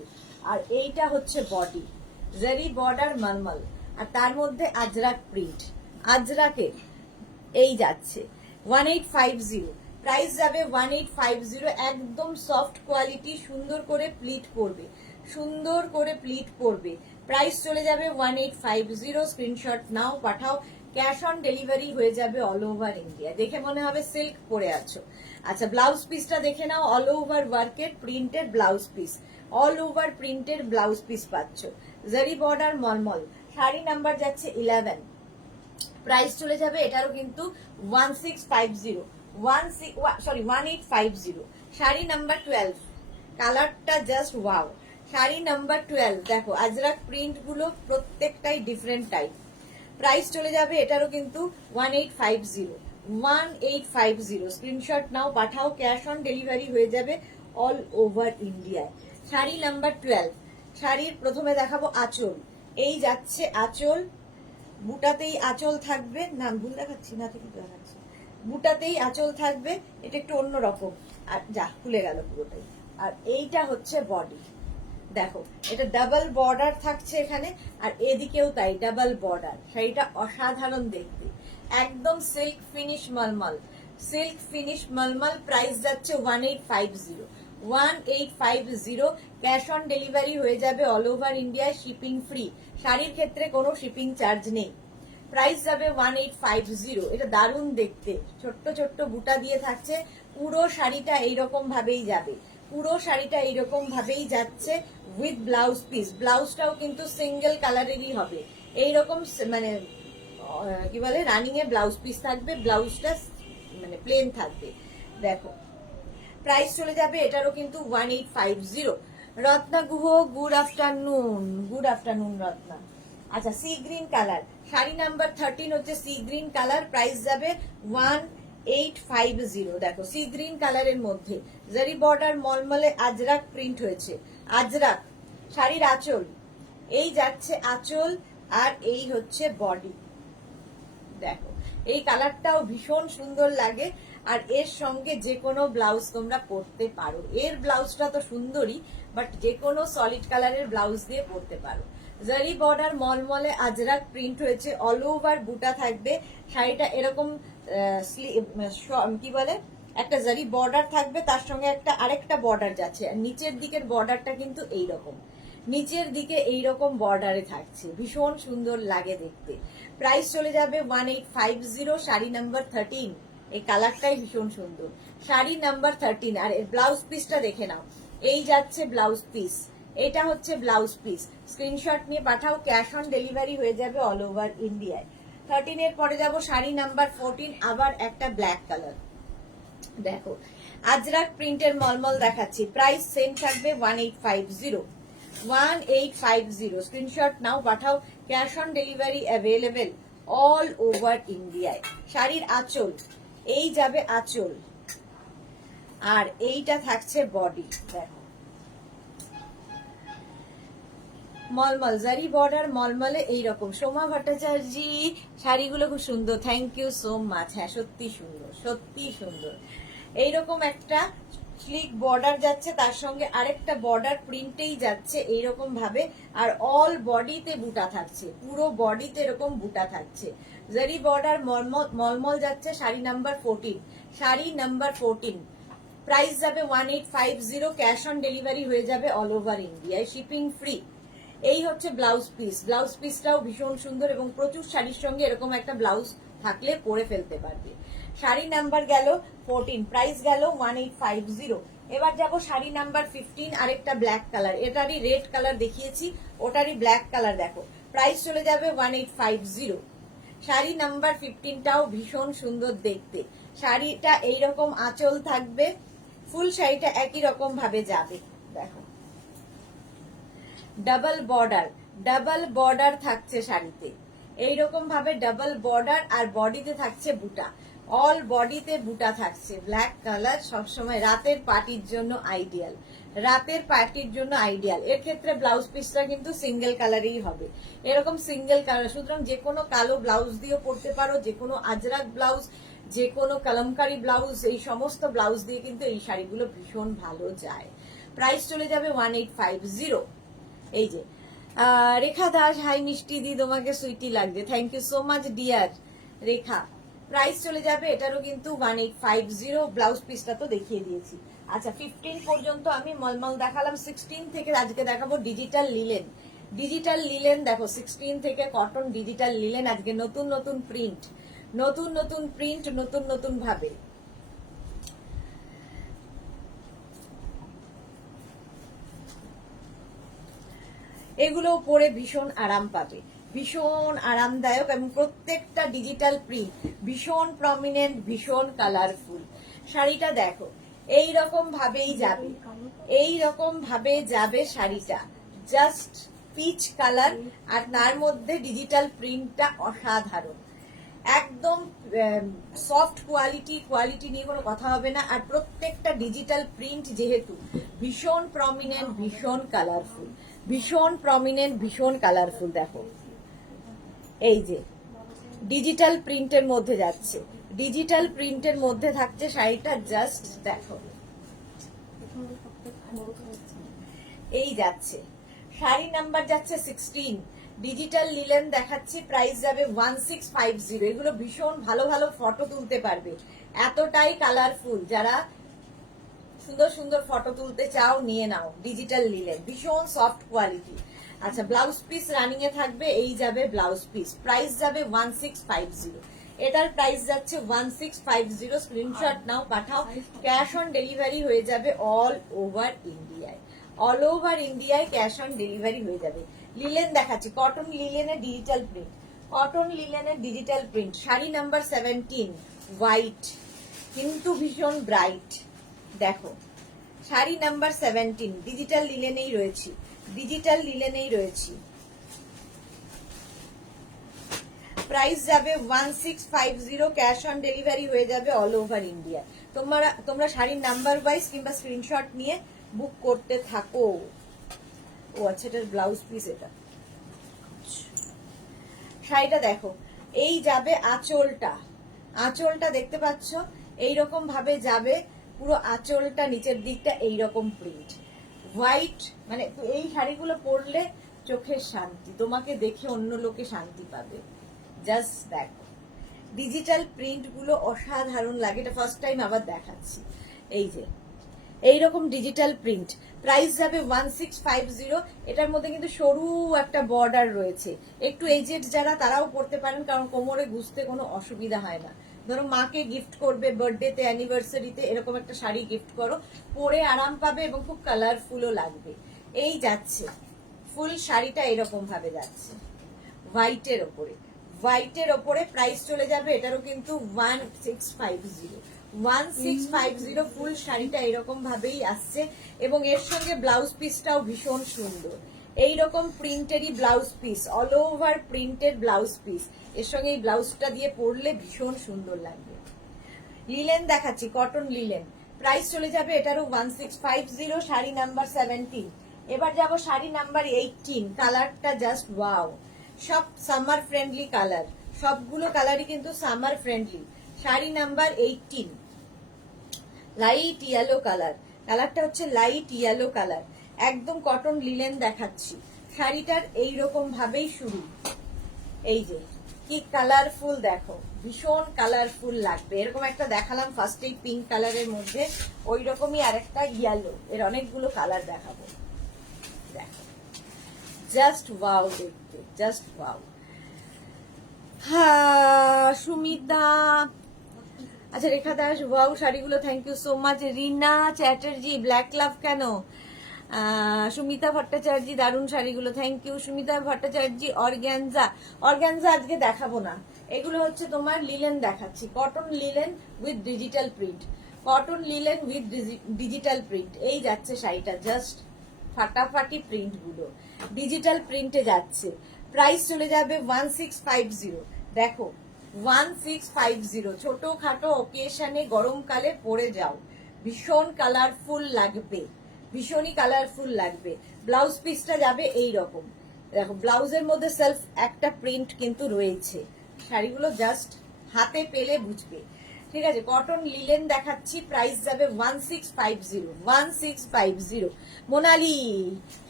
আর এইটা হচ্ছে বডি, জারি বর্ডার মলমল, আর তার মধ্যে আজরাক প্রিন্ট, আজরাকের এই যাচ্ছে 1850, প্রাইস যাবে 1850। একদম সফট কোয়ালিটি, সুন্দর করে প্লিট করবে, সুন্দর করে প্লিট করবে, প্রাইস চলে যাবে 1850। স্ক্রিনশট নাও পাঠাও, ক্যাশ অন ডেলিভারি হয়ে যাবে অল ওভার ইন্ডিয়া। দেখে মনে হবে সিল্ক পরে আছো। আচ্ছা, ব্লাউজ পিসটা দেখে নাও, অল ওভার ওয়ার্কের printed blouse piece, all over printed blouse piece পাচ্ছ, জারি বর্ডার মলমল, শাড়ি নাম্বার যাচ্ছে 11, প্রাইস চলে যাবে এটারও কিন্তু 1850, শাড়ি নাম্বার 12, কালারটা জাস্ট ওয়াও, শাড়ি নাম্বার 12, দেখো আজরাক প্রিন্ট গুলো প্রত্যেকটাই ডিফারেন্ট টাইপ। প্রাইস চলে যাবে এটারও কিন্তু 1850, স্ক্রিনশট নাও পাঠাও, ক্যাশ অন ডেলিভারি হয়ে যাবে অল ওভার ইন্ডিয়ায়। শাড়ি নাম্বার 12, শাড়ির প্রথমে দেখাবো আঁচল, এই যাচ্ছে আঁচল, বুটাতেই আঁচল থাকবে, না ভুল দেখাচ্ছি না, ঠিক দেখাচ্ছি, বুটাতেই আঁচল থাকবে, এটা একটু অন্যরকম, আর যা খুলে গেল পুরোটাই। আর এইটা হচ্ছে বডি, দেখো এটা ডাবল বর্ডার থাকছে এখানে, আর এদিকেও তাই ডাবল বর্ডার, শাড়িটা অসাধারণ দেখতে, একদম সিল্ক ফিনিশ মলমল, সিল্ক ফিনিশ মলমল, প্রাইস যাচ্ছে 1850, ক্যাশ অন ডেলিভারি হয়ে যাবে অল ওভার ইন্ডিয়ায়, শিপিং ফ্রি, শাড়ির ক্ষেত্রে কোনো শিপিং চার্জ নেই। প্রাইস যাবে 1850, এটা দারুণ দেখতে, ছোট্ট ছোট্ট বুটা দিয়ে থাকছে, পুরো শাড়িটা এইরকম ভাবেই যাবে, পুরো শাড়িটা এইরকম ভাবেই যাচ্ছে উইথ ব্লাউজ পিস, ব্লাউজটাও কিন্তু সিঙ্গেল কালারেরই হবে, এইরকম মানে কি বলে রানিং এ ব্লাউজ পিস থাকবে, ব্লাউজটা মানে প্লেন থাকবে, দেখো প্রাইস চলে যাবে এটারও কিন্তু 1850। Ratna Guha, good afternoon, good afternoon Ratna. আচ্ছা, sea green colour, sari number 13 হচ্ছে সি গ্রিন কালার, প্রাইস যাবে 1850, দেখো সি গ্রিন কালারের মধ্যে জারি বর্ডার মলমলে আজরাক প্রিন্ট হয়েছে, আজরাক, শাড়ির আঁচল, এই যাচ্ছে আঁচল, আর এই হচ্ছে বডি, দেখো এই কালারটাও ভীষণ সুন্দর লাগে, আর এর সঙ্গে যে কোনো ব্লাউজ তোমরা পরতে পারো, এর ব্লাউজটা তো সুন্দরই, বাট যে কোনো সলিড কালারের ব্লাউজ দিয়ে পরতে পারো। জারি বর্ডার মলমলে আজরাক প্রিন্ট হয়েছে, অল ওভার বুটা থাকবে, শাড়িটা এরকম কি বলে একটা জারি বর্ডার থাকবে, তার সঙ্গে একটা আরেকটা বর্ডার যাচ্ছে, আর নিচের দিকের বর্ডারটা কিন্তু এইরকম, নিচের দিকে এইরকম বর্ডারে থাকছে, ভীষণ সুন্দর লাগে দেখতে। প্রাইস চলে যাবে 1850, শাড়ি নাম্বার 13। এই কালারটাই ভীষণ সুন্দর, শাড়ি নাম্বার 13। আর এর ব্লাউজ পিসটা দেখে নাও, এই যাচ্ছে ব্লাউজ পিস, এটা হচ্ছে ব্লাউজ পিস। স্ক্রিনশট নিয়ে পাঠাও, ক্যাশ অন ডেলিভারি হয়ে যাবে অল ওভার ইন্ডিয়ায়। 13 এর পরে যাব শাড়ি নাম্বার 14, আবার একটা ব্ল্যাক কালার। দেখো আজরাক প্রিন্টের মলমল দেখাচ্ছি, প্রাইস সেম থাকবে 1850। 1850, স্ক্রিনশট নাও পাঠাও, cash on delivery available all over ইন্ডিয়ায়। শাড়ির আঁচল, এই যাবে আঁচল, আর এইটা থাকছে বডি। দেখো মলমল জারি বর্ডার, মলমলে এইরকম। সোমা ভট্টাচার্য, শাড়িগুলো খুব সুন্দর, থ্যাংক ইউ সো মাচ। হ্যাঁ সত্যি সুন্দর, সত্যি সুন্দর। এইরকম একটা স্লিক বর্ডার যাচ্ছে, তার সঙ্গে আরেকটা বর্ডার প্রিন্টেই যাচ্ছে এইরকম ভাবে, আর অল বডিতে বুটা থাকছে, পুরো বডিতে এরকম বুটা থাকছে। জারি বর্ডার মলমল যাচ্ছে, sari number 14, sari number 14। Price যাবে 1850, ক্যাশ অন ডেলিভারি হয়ে যাবে অল ওভার ইন্ডিয়ায়, শিপিং ফ্রি। এই হচ্ছে ব্লাউজ পিস, ব্লাউজ পিসটাও ভীষণ সুন্দর এবং প্রচুর শাড়ির সঙ্গে এরকম একটা ব্লাউজ থাকলে পরে ফেলতে পারবে। শাড়ি নাম্বার গেল 14, প্রাইস গেল 1850। এবার যাব শাড়ি নাম্বার 15, আরেকটা ব্ল্যাক কালার, এটারই রেড কালার দেখিয়েছি, ওটারই ব্ল্যাক কালার। দেখো প্রাইস চলে যাবে 1850। শাড়ি নাম্বার 15টাও ভীষণ সুন্দর দেখতে, শাড়িটা এইরকম আঁচল থাকবে, ফুল শাড়িটা একই রকম ভাবে যাবে। দেখো ডাবল বর্ডার, ডাবল বর্ডার থাকছে শাড়িতে, এইরকম ভাবে ডাবল বর্ডার, আর বডিতে থাকছে বুটা, অল বডিতে বুটা থাকছে। ব্ল্যাক কালার সবসময় রাতের পার্টির জন্য আইডিয়াল, রাতের পার্টির জন্য আইডিয়াল। এর ক্ষেত্রে ব্লাউজ পিসটা কিন্তু সিঙ্গেল কালারেই হবে, এরকম সিঙ্গেল কালার। সুতরাং যে কোনো কালো ব্লাউজ দিয়েও পরতে পারো, যে কোনো আজরাক ব্লাউজ, যে কোনো কলমকারি ব্লাউজ, এই সমস্ত ব্লাউজ দিয়ে কিন্তু এই শাড়িগুলো ভীষণ ভালো যায়। প্রাইস চলে যাবে 1850। এই যে রেখা দাস, হাই মিষ্টি দি, তোমাকে সুইটি লাগছে, thank you so much dear Rekha. Price চলে যাবে এটারও কিন্তু 1850, ব্লাউজ পিসটা তো দেখিয়ে দিয়েছি। আচ্ছা 15 পর্যন্ত আমি মলমল দেখালাম, 16 থেকে আজকে দেখাবো ডিজিটাল লিলেন। ডিজিটাল লিলেন দেখো, 16 থেকে কটন ডিজিটাল লিলেন, আজকে নতুন নতুন প্রিন্ট, নতুন নতুন প্রিন্ট, নতুন নতুন ভাবে। এগুলো পরে ভীষণ আরাম পাবে, ভীষণ আরামদায়ক, এবং প্রত্যেকটা ডিজিটাল প্রিন্ট ভীষণ প্রমিনেন্ট, ভীষণ কালারফুল। শাড়িটা দেখো এইরকম ভাবেই যাবে, এইরকম ভাবে যাবে শাড়িটা, জাস্ট পিচ কালার, আর তার মধ্যে ডিজিটাল প্রিন্টটা অসাধারণ, একদম সফট কোয়ালিটি, কোয়ালিটি নিয়ে কোনো কথা হবে না। আর প্রত্যেকটা ডিজিটাল প্রিন্ট যেহেতু ভীষণ প্রমিনেন্ট, ভীষণ কালারফুল, ভীষণ প্রমিনেন্ট, ভীষণ কালারফুল। দেখো এই যে ডিজিটাল প্রিন্টের মধ্যে যাচ্ছে, ডিজিটাল প্রিন্টের মধ্যে থাকছে শাড়িটা, জাস্ট দেখো এই যাচ্ছে। শাড়ি নাম্বার যাচ্ছে 16, ডিজিটাল লিলেন দেখাচ্ছি, প্রাইস যাবে 1650। এগুলো ভীষণ ভালো ভালো ফটো তুলতে পারবে, এতটাই কালারফুল। যারা সুন্দর সুন্দর ফটো তুলতে চাও নিয়ে নাও, ডিজিটাল লিলেন, ভীষণ সফট কোয়ালিটি। আচ্ছা ব্লাউজ পিস রানিং এ থাকবে, এই যাবে ব্লাউজ পিস, প্রাইস যাবে 1650। এটার প্রাইস যাচ্ছে 1650, স্ক্রিনশট নাও পাঠাও, ক্যাশ অন ডেলিভারি হয়ে যাবে অল ওভার ইন্ডিয়ায়, অল ওভার ইন্ডিয়ায় ক্যাশ অন ডেলিভারি হয়ে যাবে। লিলেন দেখাচ্ছি, কটন লিলেনের ডিজিটাল প্রিন্ট, কটন লিলেনের digital print, sari number 17, white কিন্তু ভীষণ ব্রাইট। দেখো শাড়ি নাম্বার 17, ডিজিটাল লিলেনেই রয়েছি, ডিজিটাল লিলেনেই রয়েছি। প্রাইস যাবে 1650, ক্যাশ অন ডেলিভারি হয়ে যাবে অল ওভার ইন্ডিয়া। তোমরা শাড়ির নাম্বার ওয়াইজ কিংবা স্ক্রিনশট নিয়ে বুক করতে থাকো। ও আচ্ছা এটার ব্লাউজ পিস, এটা শাড়িটা দেখো, এই যাবে আঁচলটা, আঁচলটা দেখতে পাচ্ছ এইরকম ভাবে যাবে, পুরো আঁচলটা নিচের দিকটা এইরকম প্রিন্ট, হোয়াইট। মানে এই শাড়িগুলো পরলে চোখের শান্তি, তোমাকে দেখে অন্য লোকে শান্তি পাবে। জাস্ট দেখো ডিজিটাল প্রিন্ট গুলো অসাধারণ লাগে, এটা ফার্স্ট টাইম আবার দেখাচ্ছি। এই যে এইরকম ডিজিটাল প্রিন্ট, প্রাইস যাবে 1650। এটার মধ্যে কিন্তু সরু একটা বর্ডার রয়েছে, একটু এজেড যারা তারাও পরতে পারেন, কারণ কোমরে গুজতে কোনো অসুবিধা হয় না। ধরো মাকে গিফট করবে বার্থডেতে, অ্যানিভার্সারিতে, এরকম একটা শাড়ি গিফট করো, পরে আরাম পাবে এবং খুব কালারফুলও লাগবে। এই যাচ্ছে ফুল শাড়িটা এরকম ভাবে যাচ্ছে হোয়াইটের ওপরে, হোয়াইটের ওপরে প্রাইস চলে যাবে এটারও কিন্তু 1650। 1650 ফুল শাড়িটা এরকম ভাবেই আসছে, এবং এর সঙ্গে ব্লাউজ পিসটাও ভীষণ সুন্দর। এইরকম প্রিন্টেরই blouse piece, all over printed blouse piece, এর সঙ্গে এই ব্লাউজটা দিয়ে পরলে ভীষণ সুন্দর লাগবে। লিলেন দেখাচ্ছি, কটন লিলেন, প্রাইস চলে যাবে এটারও 1650, শাড়ি নাম্বার 17। এবার যাব শাড়ি নাম্বার 18, কালারটা জাস্ট ওয়াও, সব সামার ফ্রেন্ডলি কালার, সবগুলো কালারই কিন্তু summer friendly. Sari number 18, light yellow colour, কালারটা হচ্ছে লাইট ইয়েলো কালার, একদম কটন লিলেন দেখাচ্ছি। শাড়িটার এইরকম ভাবেই শুরু, এই যে কি কালারফুল, দেখো ভীষণ কালারফুল লাগবে। এরকম একটা দেখালাম ফার্স্টেই পিঙ্ক কালারের মধ্যে, ওই রকমই আরেকটা ইয়েলো, এর অনেকগুলো কালার দেখাবো। দেখো জাস্ট ওয়াও, দেখতে জাস্ট ওয়াও। হ্যাঁ সুমিতা, আচ্ছা রেখা দাস, ওয়াও শাড়িগুলো, thank you so much. Rina Chatterjee, black love কেন? সুমিতা ভট্টাচার্য, দারুণ শাড়িগুলো, thank you Sumita Bhattacharya. Organza, organza আজকে দেখাবো না, এগুলো হচ্ছে তোমার লিলেন দেখাচ্ছি, cotton linen with digital print, cotton linen with digital print. এই যাচ্ছে শাড়িটা, জাস্ট ফাটাফাটি প্রিন্ট গুলো ডিজিটাল প্রিন্টে যাচ্ছে। প্রাইস চলে যাবে 1650। দেখো 1650, ছোট খাটো ওকেশনে গরমকালে পরে যাও, ভীষণ কালারফুল লাগবে, ভীষণই কালারফুল লাগবে। ব্লাউজ পিসটা যাবে এই রকম, দেখো ব্লাউজের মধ্যে সেলফ একটা প্রিন্ট কিন্তু রয়েছে, শাড়িগুলো জাস্ট হাতে পেলে বুঝবে। ঠিক আছে, কটন লিলেন দেখাচ্ছি, প্রাইস যাবে 1650, 1650। Monali,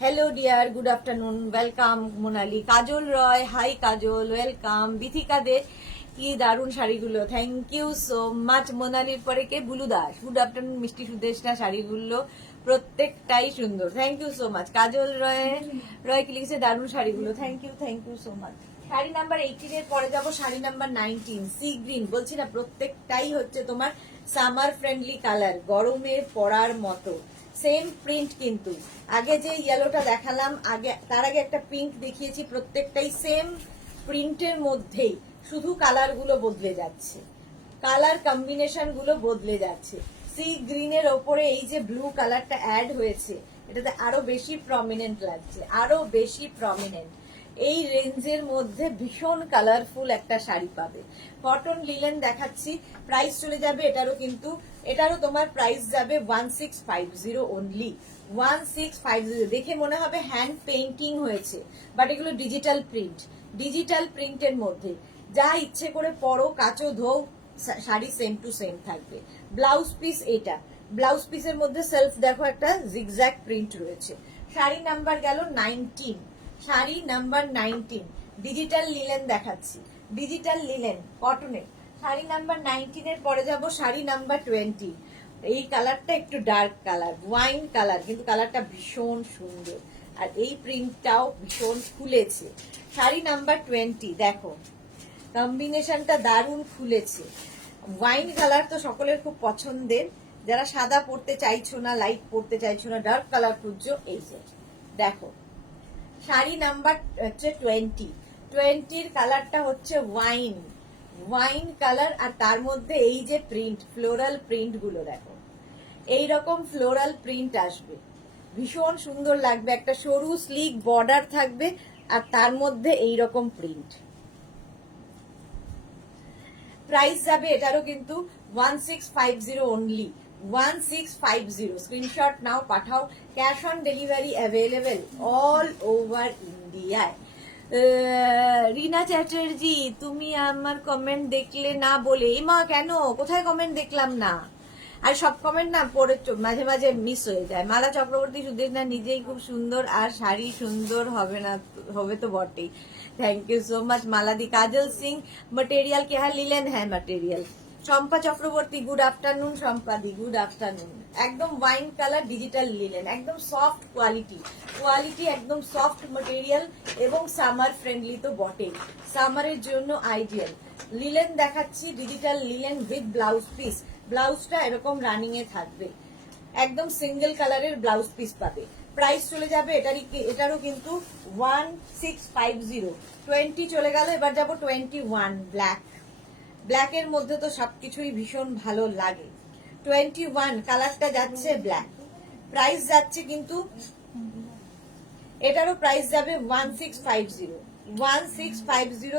hello dear, good afternoon, welcome Monali. Kajal Roy, hi Kajal, welcome. Bithika De, কি দারুণ শাড়িগুলো, থ্যাংক ইউ সো মাচ। মোনালির পরে কে? বুলু দাস, গুড আফটারনুন মিষ্টি সুদেশনা, শাড়িগুলো প্রত্যেকটাই সুন্দর, thank you so much. Kajal Roy কি লিখেছে, দারুণ শাড়িগুলো, thank you so much. Sari number 18 এর পরে যাবো শাড়ি নাম্বার 19, সি গ্রিন, বলছি না প্রত্যেকটাই হচ্ছে তোমার সামার ফ্রেন্ডলি কালার, গরমে পরার মতো। সেম প্রিন্ট কিন্তু, আগে যে ইয়েলোটা দেখালাম, আগে তার আগে একটা পিঙ্ক দেখিয়েছি, প্রত্যেকটাই সেম প্রিন্টের মধ্যেই, শুধু কালার গুলো বদলে যাচ্ছে, কালার কম্বিনেশন গুলো বদলে যাচ্ছে। সি গ্রিনের ওপরে এই যে ব্লু কালারটা অ্যাড হয়েছে, এটাতে আরো বেশি প্রমিনেন্ট লাগছে, আরো বেশি প্রমিনেন্ট। এই রেঞ্জের মধ্যে ভীষণ কালারফুল একটা শাড়ি পাবে। কটন লিলেন দেখাচ্ছি, প্রাইস চলে যাবে এটারও কিন্তু, এটারও তোমার প্রাইস যাবে 1650 অনলি, 1650। দেখে মনে হবে হ্যান্ড পেইন্টিং হয়েছে, বাট এগুলো ডিজিটাল প্রিন্ট, ডিজিটাল প্রিন্টের মধ্যে যা ইচ্ছে করে পরো, কাচো, ধোও, শাড়ি সেম টু সেম থাকবে। ব্লাউজ পিস এটা, ব্লাউজ পিসের মধ্যে সেলফ দেখো একটা জিগজ্যাগ প্রিন্ট রয়েছে। শাড়ি নাম্বার গেল 19, শাড়ি নাম্বার 19, ডিজিটাল লিলেন দেখাচ্ছি, ডিজিটাল লিলেন কটনের। শাড়ি নাম্বার 19 এর পরে যাব শাড়ি নাম্বার 20। এই কালারটা একটু ডার্ক কালার, ওয়াইন কালার, কিন্তু কালারটা ভীষণ সুন্দর, আর এই প্রিন্টটাও ভীষণ খুলেছে। শাড়ি নাম্বার 20, দেখো কম্বিনেশনটা দারুণ খুলেছে। ওয়াইন কালার তো সকলের খুব পছন্দের, যারা সাদা পরতে চাইছো না, লাইট পরতে চাইছো না, ডার্ক কালার খুঁজছো, এই যে দেখো শাড়ি নাম্বার হচ্ছে 20 কালারটা হচ্ছে ওয়াইন, ওয়াইন কালার, আর তার মধ্যে এই যে প্রিন্ট, ফ্লোরাল প্রিন্ট গুলো দেখো, এইরকম ফ্লোরাল প্রিন্ট আসবে, ভীষণ সুন্দর লাগবে। একটা সরু স্লিক বর্ডার থাকবে, আর তার মধ্যে এইরকম প্রিন্ট। প্রাইস যাবে এটারও কিন্তু 1650 অনলি, 1650। স্ক্রিনশট নাও, পাঠাও, cash on delivery available all over ইন্ডিয়ায়। রিনা চ্যাটার্জি, তুমি আমার কমেন্ট দেখলে না বলে, মা কেন, কোথায় কমেন্ট দেখলাম না? আর সব কমেন্ট না পড়ে মাঝে মাঝে মিস হয়ে যায়। মালা চক্রবর্তী, সুদেশ না নিজেই খুব সুন্দর, আর শাড়ি সুন্দর হবে না, হবে তো বটেই, থ্যাংক ইউ সো মাচ। মালাদি, কাজল সিং, मटेरियल क्या है? लिलन है material, Shampa Chakraborty, good afternoon. শম্পাদি, গুড আফটারনুন। একদম ওয়াইন কালার ডিজিটাল লিলেন, একদম সফট কোয়ালিটি একদম সফট ম্যাটেরিয়াল এবং সামার ফ্রেন্ডলি তো বটেই, সামারের জন্য আইডিয়াল। লিলেন দেখাচ্ছি, digital linen with blouse piece. ব্লাউজটা এরকম রানিং এ থাকবে, একদম সিঙ্গেল কালারের ব্লাউজ পিস পাবে। প্রাইস চলে যাবে এটারও কিন্তু 1650। 20 চলে গেল, এবার যাবো 21 ব্ল্যাকের মধ্যে তো সবকিছুই ভীষণ ভালো লাগে। 21 কালারটা যাচ্ছে ব্ল্যাক, প্রাইস যাচ্ছে কিন্তু এটারও প্রাইস যাবে 1650।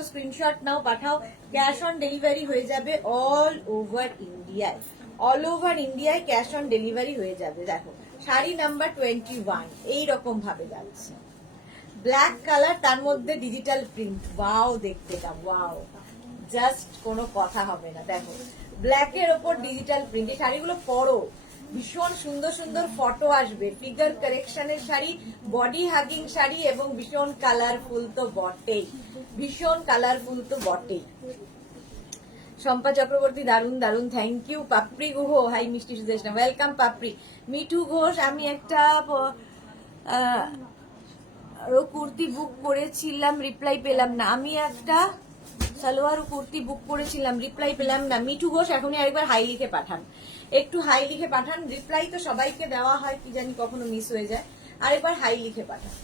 স্ক্রিনশট নাও, পাঠাও। ক্যাশ অন ডেলিভারি হয়ে যাবে অল ওভার ইন্ডিয়ায় ক্যাশ অন ডেলিভারি হয়ে যাবে। দেখো শাড়ি নাম্বার 21 এইরকম ভাবে যাচ্ছে, ব্ল্যাক কালার, তার মধ্যে ডিজিটাল প্রিন্ট। ওয়াও, দেখতে ওয়াও, জাস্ট কোনো কথা হবে না। দেখো ব্ল্যাকের ওপর ডিজিটাল প্রিন্ট, এই শাড়িগুলো পরো, ভীষণ সুন্দর সুন্দর ফটো আসবে। ফিগার কারেকশনের শাড়ি, বডি হাগিং শাড়ি এবং ভীষণ কালারফুল তো বটেই, শম্পা চক্রবর্তী, দারুন দারুন, thank you. Papri Guha, hi মিষ্টি সুদেশনা, ওয়েলকাম পাপড়ি। মিঠু ঘোষ, আমি একটা কুর্তি বুক করেছিলাম, রিপ্লাই পেলাম না। আমি একটা সালোয়ার কুর্তি বুক করেছিলাম, রিপ্লাই পেলাম না। মিঠু ঘোষ, এখনই আরেকবার হাই লিখে পাঠান, একটু হাই লিখে পাঠান। রিপ্লাই তো সবাইকে দেওয়া হয়, কি জানি কখনো মিস হয়ে যায়, আরেকবার হাই লিখে পাঠান।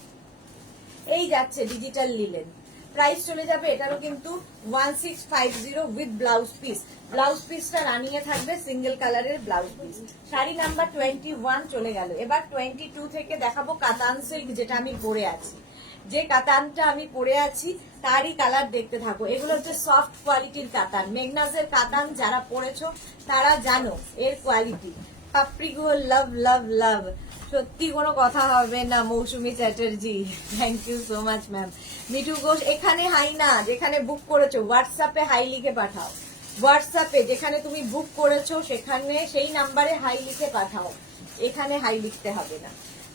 এই যাচ্ছে ডিজিটাল লিলেন, প্রাইস চলে যাবে এটারও কিন্তু 1650 উইথ ব্লাউজ পিস। ব্লাউজ পিসটা রানিয়ে থাকবে, সিঙ্গেল কালারের ব্লাউজ পিস। শাড়ি নাম্বার 21 চলে গেল, এবার 22 থেকে দেখাবো কাতান সিল্ক, যেটা আমি পরে আছি। যে কাতানটা আমি পরে আছি তারই কালার দেখতে থাকো। এগুলো হচ্ছে সফট কোয়ালিটির কাতান, মেঘনাজের কাতান, যারা পরেছো তারা জানো এর কোয়ালিটি। পাপড়িগুলো লাভ লাভ লাভ, সত্যি কোনো কথা হবে না। Mousumi Chatterjee, thank you so much ma'am. Mithu Ghosh, এখানে হাই না, যেখানে বুক করেছো হোয়াটসঅ্যাপে হাই লিখে পাঠাও। হোয়াটসঅ্যাপে যেখানে তুমি বুক করেছো সেখানে সেই নাম্বারে হাই লিখে পাঠাও, এখানে হাই লিখতে হবে না।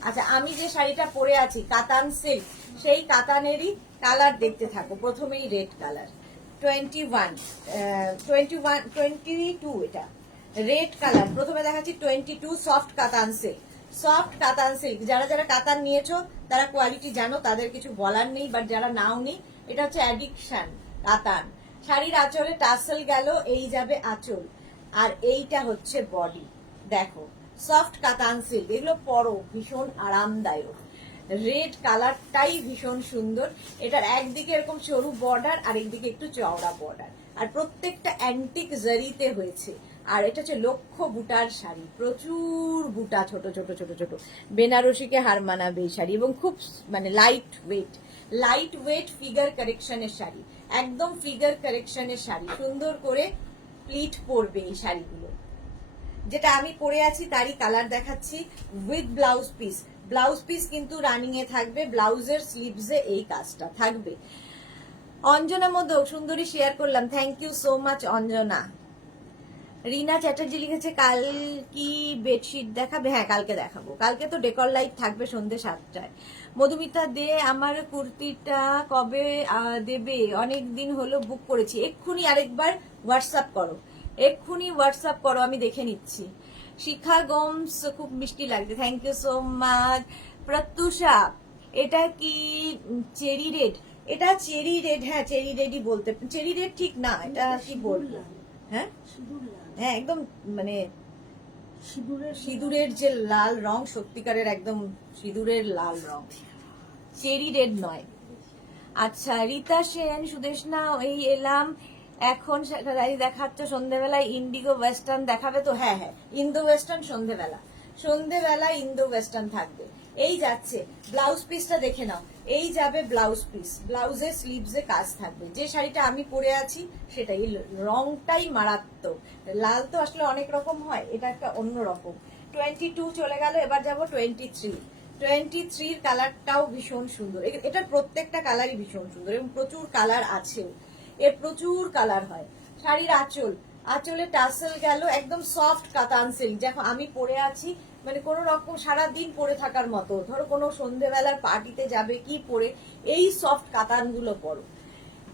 আচ্ছা, আমি যে শাড়িটা পরে আছি কাতান সিল্ক, সেই কাতানেরই কালার দেখতে থাকো। প্রথমেই রেড কালার, 22 এটা রেড কালার। প্রথমে দেখাচ্ছি 22 সফট কাতান সিল্ক। যারা যারা কাতান নিয়েছো তারা কোয়ালিটি জানো, তাদের কিছু বলার নেই, বাট যারা নাও নি, এটা হচ্ছে অ্যাডিকশন কাতান। শাড়ির আঁচলে টাসেল গেল, এই যাবে আঁচল, আর এইটা হচ্ছে বডি। দেখো সফট কাতান সিল্ক, এগুলো পরো, ভীষণ আরামদায়ক। রেড কালারটাই ভীষণ সুন্দর। এটার একদিকে এরকম সরু বর্ডার, আর একদিকে একটু চওড়া বর্ডার, আর প্রত্যেকটা অ্যান্টিক জারিতে হয়েছে। আর এটা হচ্ছে লক্ষ বুটার শাড়ি, প্রচুর বুটা, ছোট ছোট ছোট ছোট, বেনারসিকে হার মানাবে এই শাড়ি, এবং খুব মানে লাইট ওয়েট ফিগার কারেকশনের শাড়ি, একদম ফিগার কারেকশনের শাড়ি। সুন্দর করে প্লিট পরবে এই শাড়িগুলো। যেটা আমি পরে আছি তারই কালার দেখাচ্ছি উইথ ব্লাউজ পিস কিন্তু রানিং এ থাকবে, ব্লাউজের স্লিভসে এই কাজটা থাকবে। অঞ্জনা মোদক সুন্দরী শেয়ার করলাম, thank you so much Anjana. Rina Chatterjee লিখেছে কাল কি বেডশিট দেখাবে? হ্যাঁ, কালকে দেখাবো। কালকে তো ডেকর লাইট থাকবে সন্ধ্যে 7টায়। মধুমিতা দে, আমার কুর্তিটা কবে দেবে? অনেক দিন হলো বুক করেছি। এক্ষুনি আরেকবার হোয়াটসঅ্যাপ করো, আমি দেখে নিচ্ছি। শিখা গোমস, খুব মিষ্টি লাগছে, thank you so much. Pratyusha, এটা কি চেরি রেড? এটা চেরি রেড, হ্যাঁ চেরি রেডই বলতে, চেরি রেড ঠিক না, এটা কি বলবো, হ্যাঁ হ্যাঁ একদম মানে সিঁদুরের যে লাল রং, সত্যিকারের একদম সিঁদুরের লাল রং, চেরি রেড নয়। আচ্ছা, রীতা সেন, সুদেশনা, এই এলাম এখন দেখাচ্ছে সন্ধ্যেবেলায় ইন্ডিগো ওয়েস্টার্ন দেখাবে তো? হ্যাঁ হ্যাঁ, ইন্দো ওয়েস্টার্ন সন্ধ্যেবেলা ইন্দো ওয়েস্টার্ন থাকবে। এই যাচ্ছে ব্লাউজ পিসটা দেখে নাও, এই যাবে ব্লাউজ পিস, ব্লাউজের স্লিভসে কাজ থাকবে। যে শাড়িটা আমি পরে আছি সেটাই, রংটাই মারাত্মক। লাল তো আসলে অনেক রকম হয়, এটা একটা অন্য রকম। 22 চলে গেল, এবার যাবো 23 কালারটাও ভীষণ সুন্দর। এটার প্রত্যেকটা কালারই ভীষণ সুন্দর এবং প্রচুর কালার আছে, এর প্রচুর কালার হয়। শাড়ির আঁচলে টাসেল গেল, একদম সফট কাতান সিল্ক, দেখো আমি পরে আছি, মানে কোন রকম সারাদিন পরে থাকার মতো। ধরো কোনো সন্ধ্যেবেলার পার্টিতে যাবে, কি পরে এই সফট কাতান গুলো পরো।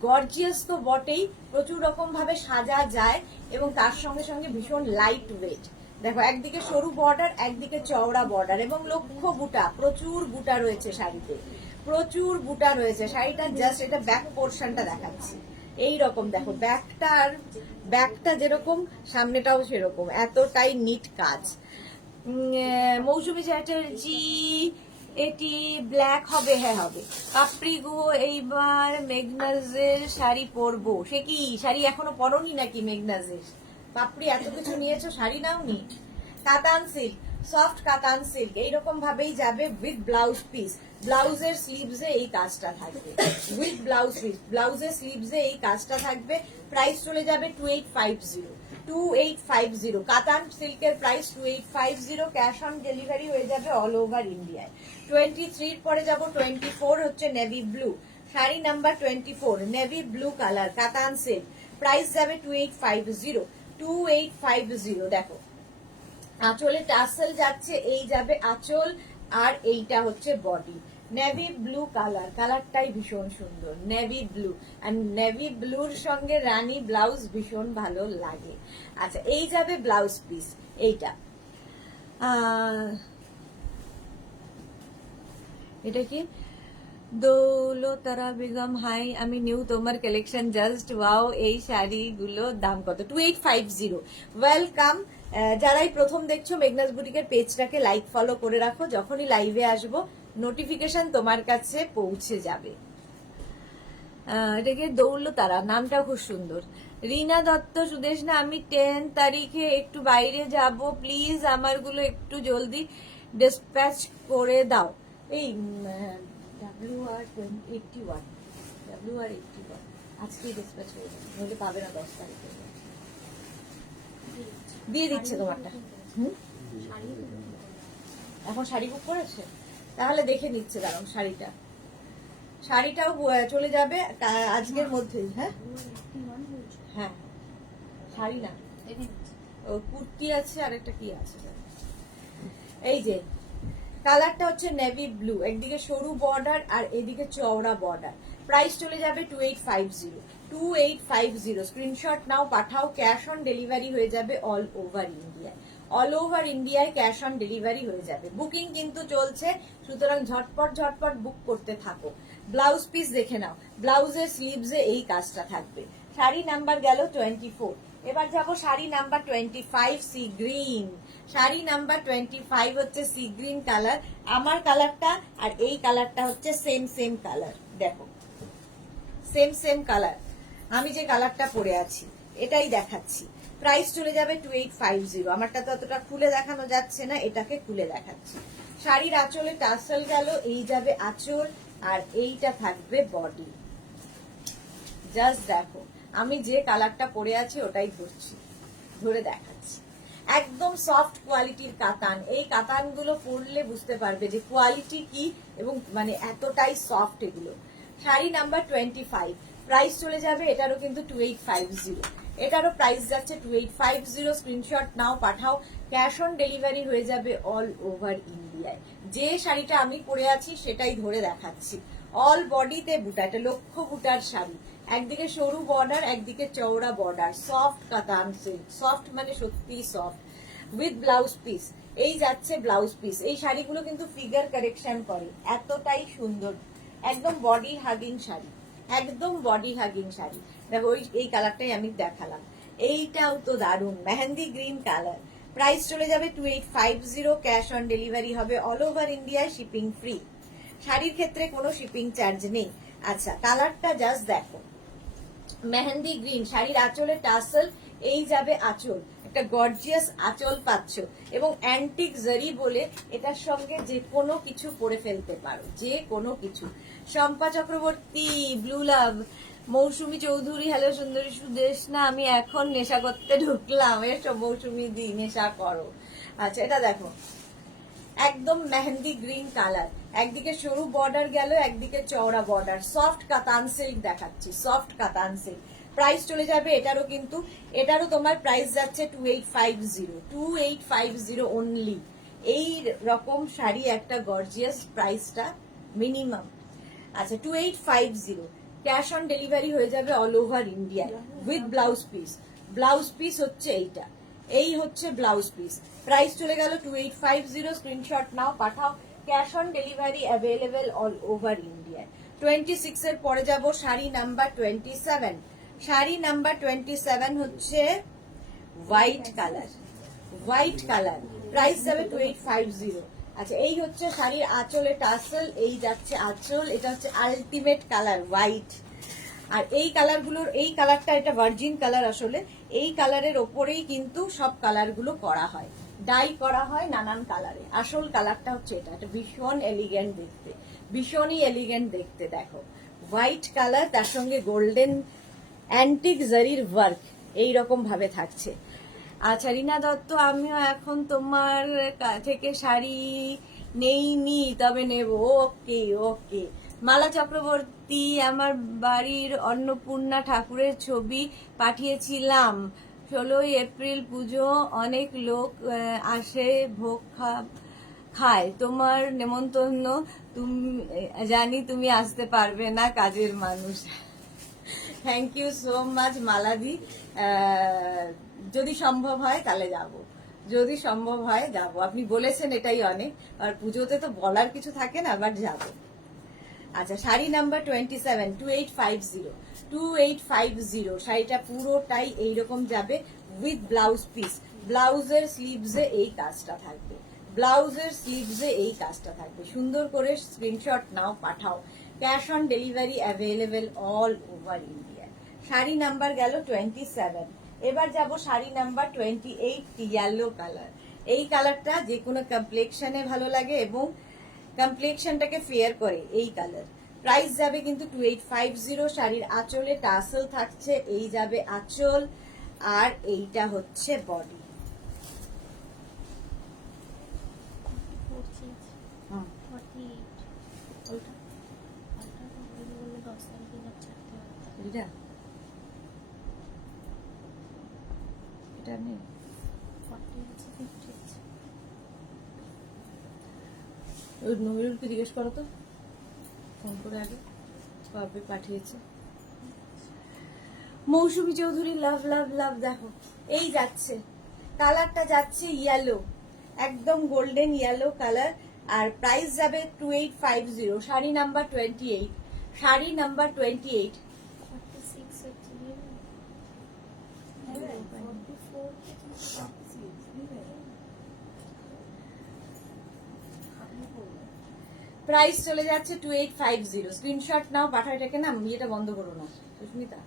গর্জিয়াস তো বটেই, প্রচুর রকম ভাবে সাজা যায় এবং তার সঙ্গে সঙ্গে ভীষণ লাইট ওয়েট। দেখো একদিকে সরু বর্ডার, একদিকে চওড়া বর্ডার এবং লক্ষ্য বুটা, প্রচুর বুটা রয়েছে শাড়িতে, প্রচুর বুটা রয়েছে। শাড়িটা জাস্ট এটা ব্যাক পোর্শনটা দেখাচ্ছি, এই রকম দেখো ব্যাকটা যেরকম সামনেটাও সেরকম, এতটাই নিট কাজ। মৌসুমী চ্যাটার্জি এটি ব্ল্যাক হবে? হ্যাঁ হবে। পাপড়ি গো এইবার মেঘনাজের শাড়ি পরবো। সে কি শাড়ি এখনো পরনি নাকি মেঘনাজের? পাপড়ি এত কিছু নিয়েছো, শাড়ি নাওনি? কাতান সিল্ক, সফট কাতান সিল্ক এইরকম ভাবেই যাবে উইথ ব্লাউজ পিস। ব্লাউজের স্লিভসে এই কাজটা থাকবে, উইথ ব্লাউজ পিস, ব্লাউজের স্লিভসে এই কাজটা থাকবে। প্রাইস চলে যাবে 2850, 2850। কাতান সিল্কের প্রাইস 2850, ক্যাশ অন ডেলিভারি হয়ে যাবে অল ওভার ইন্ডিয়ায়। 23 পরে যাব 24, হচ্ছে navy blue, sari number 24, navy blue colour, কাতান সিল্ক, প্রাইস যাবে 2850, 2850। দেখো আঁচলে টাসেল যাচ্ছে, এই যাবে আঁচল, আর এইটা হচ্ছে বডি। নেভি ব্লু কালার, কালারটাই ভীষণ সুন্দর, নেভি ব্লু। আর নেভি ব্লুর সঙ্গে রানী ব্লাউজ ভীষণ ভালো লাগে। আচ্ছা এই যাবে ব্লাউজ পিস, এইটা এটা কি? দৌলতারা বেগম, হাই, আমি নিউ তোমার কালেকশন, জাস্ট ওয়াও। এই শাড়িগুলো দাম কত? 2850। ওয়েলকাম। যারাই প্রথম দেখছো মেঘনাস বুটিকের পেজটাকে লাইক ফলো করে রাখো, যখনই লাইভে আসবো নোটিফিকেশন তোমার কাছে পৌঁছে যাবে। এটাকে দৌলতারা, নামটাও খুব সুন্দর। রিনা দত্ত, সুদেশনা, আমি 10 তারিখে একটু বাইরে যাব, প্লিজ আমারগুলো একটু জলদি ডিসপ্যাচ করে দাও। এই WR81, WR81 আজকেই ডিসপ্যাচ করে দাও, নইলে পাবে না 10 তারিখে। দিয়ে দিচ্ছে তোমারটা। এখন শাড়ি বুক করেছে, তাহলে দেখে নিচ্ছে, দাঁড়াও শাড়িটাও চলে যাবে আজকের মধ্যেই। হ্যাঁ হ্যাঁ, শাড়ি না, ও কুর্তি আছে আর একটা কি আছে। এই যে কালারটা হচ্ছে নেভি ব্লু, একদিকে সরু বর্ডার আর এদিকে চওড়া বর্ডার। প্রাইস চলে যাবে 2850, 2850। স্ক্রিনশট নাও, পাঠাও, ক্যাশ অন ডেলিভারি হয়ে যাবে অল ওভার ইন্ডিয়ায়। অল ওভার ইন্ডিয়ায় ক্যাশ অন ডেলিভারি হয়ে যাবে। বুকিং কিন্তু চলছে, সুতরাং ঝটপট বুক করতে থাকো। ব্লাউজ পিস দেখে নাও, ব্লাউজের স্লিভসে এই কাজটা থাকবে। শাড়ি নাম্বার গেল 24, এবার যাবো sari number 25, sea green. Sari number 25 হচ্ছে সি গ্রিন কালার। আমার কালারটা আর এই কালারটা হচ্ছে সেম কালার, দেখো সেম কালার। আমি যে কালারটা পরে আছি এটাই দেখাচ্ছি। প্রাইস চলে যাবে 2850। আমারটা তো অতটা খুলে দেখানো যাচ্ছে না, এটাকে খুলে দেখাচ্ছি। শাড়ির আঁচলে টাসেল গেল, এই যাবে আঁচল, আর এইটা থাকবে বডি। জাস্ট দেখো, আমি যে কালারটা পরে আছি ওটাই ধরে দেখাচ্ছি। একদম সফট কোয়ালিটির কাতান। এই কাতানগুলো পরলে বুঝতে পারবে যে কোয়ালিটি কি এবং মানে এতটাই সফট এগুলো। শাড়ি নাম্বার 25, প্রাইস চলে যাবে এটারও কিন্তু 2850, এটারও প্রাইস যাচ্ছে 2850। স্ক্রিনশট নাও, পাঠাও, ক্যাশ অন ডেলিভারি হয়ে যাবে অল ওভার ইন্ডিয়ায়। যে শাড়িটা আমি পরে আছি সেটাই ধরে দেখাচ্ছি। অল বডিতে বুটা, এটা লক্ষ্য বুটার শাড়ি, একদিকে সরু বর্ডার একদিকে চওড়া বর্ডার, সফট কাতান সিল্ক, সফট মানে সত্যি সফট, উইথ ব্লাউজ পিস। এই যাচ্ছে ব্লাউজ পিস। এই শাড়িগুলো কিন্তু ফিগার কারেকশন করে, এতটাই সুন্দর, একদম বডি হাগিং শাড়ি, একদম বডি হাগিং শাড়ি। দেখো এই কালারটাই আমি দেখালাম, এইটাও তো দারুণ, মেহেন্দি গ্রিন কালার। প্রাইস চলে যাবে 2850, ক্যাশ অন ডেলিভারি হবে অল ওভার ইন্ডিয়ায়, শিপিং ফ্রি। শাড়ির ক্ষেত্রে কোনো শিপিং চার্জ নেই। আচ্ছা কালারটা জাস্ট দেখো, মেহেন্দি গ্রিন, শাড়ির আঁচলে টাসেল, এই যাবে আঁচল, একটা গর্জিয়াস আঁচল পাচ্ছ এবং অ্যান্টিক জারি বলে এটার সঙ্গে যে কোনো কিছু পরে ফেলতে পারো, যে কোনো কিছু। শম্পা চক্রবর্তী, ব্লু লাভ, মৌসুমী চৌধুরী, হ্যালো সুন্দরী সুদেশনা, আমি এখন নেশা করতে ঢুকলাম, এসো মৌসুমী দি নেশা করো। আচ্ছা এটা দেখো, একদম মেহেন্দি গ্রিন কালার, একদিকে সরু বর্ডার গেল একদিকে চওড়া বর্ডার, সফট কাতান সিল্ক দেখাচ্ছি, সফট কাতান সিল্ক। প্রাইস চলে যাবে এটারও তোমার প্রাইস যাচ্ছে 2850, 2850 অনলি। এই রকম শাড়ি একটা গর্জিয়াস প্রাইসটা মিনিমাম। আচ্ছা 2850, ক্যাশ অন ডেলিভারি হয়ে যাবে all over India with blouse piece. Blouse piece হচ্ছে এইটা, এই হচ্ছে ব্লাউজ পিস। প্রাইস চলে গেল 2850। স্ক্রিনশট নাও, পাঠাও। Cash on delivery available all over India. 26 এর পরে যাব শাড়ি নাম্বার 27। শাড়ি নাম্বার 27 হচ্ছে white colour, white colour. Price যাবে 2850। আচ্ছা, এই হচ্ছে শাড়ির আঁচলে টাসেল, এই যাচ্ছে আঁচল। এটা হচ্ছে আলটিমেট কালার হোয়াইট। আর এই কালারগুলোর, এই কালারটা এটা ভার্জিন কালার আসলে। এই কালারের ওপরেই কিন্তু সব কালারগুলো করা হয়, ডাই করা হয় নানান কালারে। আসল কালারটা হচ্ছে এটা, এটা ভীষণ এলিগেন্ট দেখতে, ভীষণই এলিগেন্ট দেখতে। দেখো হোয়াইট কালার, তার সঙ্গে গোল্ডেন অ্যান্টিক জারির ওয়ার্ক এইরকম ভাবে থাকছে। আচ্ছা রিনা দত্ত, আমিও এখন তোমার থেকে শাড়ি নেইনি, তবে নেব। ওকে ওকে। মালা চক্রবর্তী, আমার বাড়ির অন্নপূর্ণা ঠাকুরের ছবি পাঠিয়েছিলাম। 16ই এপ্রিল পুজো, অনেক লোক আসে, ভোগ খায়। তোমার নেমন্তন্ন, তুমি জানি তুমি আসতে পারবে না, কাজের মানুষ। থ্যাংক ইউ সো মাচ মালাদি। যদি সম্ভব হয় তাহলে যাব, যদি সম্ভব হয় যাব। আপনি বলেছেন এটাই অনেক, আর পুজোতে তো বলার কিছু থাকে না, বাট যাব। আচ্ছা, শাড়ি নাম্বার 27, 2850। 2850 শাড়িটা পুরোটাই এইরকম যাবে উইথ ব্লাউজ পিস। ব্লাউজের স্লিভসে এই কাজটা থাকবে, ব্লাউজের স্লিভসে এই কাজটা থাকবে। সুন্দর করে স্ক্রিনশট নাও, পাঠাও। Cash on delivery available all over India. Sari number গেল 27। এবার যাব শাড়ি নাম্বার 28, ইয়েলো কালার। এই কালারটা যে কোনো কমপ্লেক্সনে ভালো লাগে এবং কমপ্লেক্সনটাকে ফেয়ার করে এই কালার। প্রাইস যাবে কিন্তু 2850। শাড়ির আঁচলে টাসেল থাকছে, এই যাবে আঁচল, আর এইটা হচ্ছে বডি। এটা নেই, ওই নমিরুলকে জিজ্ঞেস করো তো, ফোন করে আগে, কবে পাঠিয়েছে। মৌসুমী চৌধুরী, লাভ লাভ লাভ। দেখো এই যাচ্ছে, কালারটা যাচ্ছে ইয়েলো, একদম গোল্ডেন ইয়েলো কালার। আর প্রাইস যাবে 2850। Sari number 28, sari number 28। Price চলে যাচ্ছে 2850। স্ক্রিনশট নাও, পাঠাও। এটাকে না, ইয়েটা বন্ধ করো না সুস্মিতা,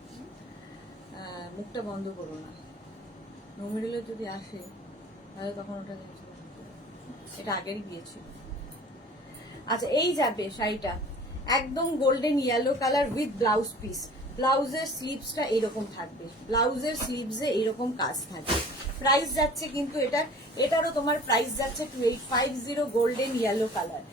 মুখটা বন্ধ করো না। নমিরুলে যদি আসে তাহলে তখন ওটা, এটা আগেরই গিয়েছিল। আচ্ছা, এই যাবে শাড়িটা একদম golden yellow colour with blouse piece. ব্লাউজের স্লিভসটা এরকম থাকবে, ব্লাউজের স্লিভসে এরকম কাজ থাকবে। প্রাইস যাচ্ছে কিন্তু এটারও তোমার প্রাইস যাচ্ছে 2850, golden yellow colour.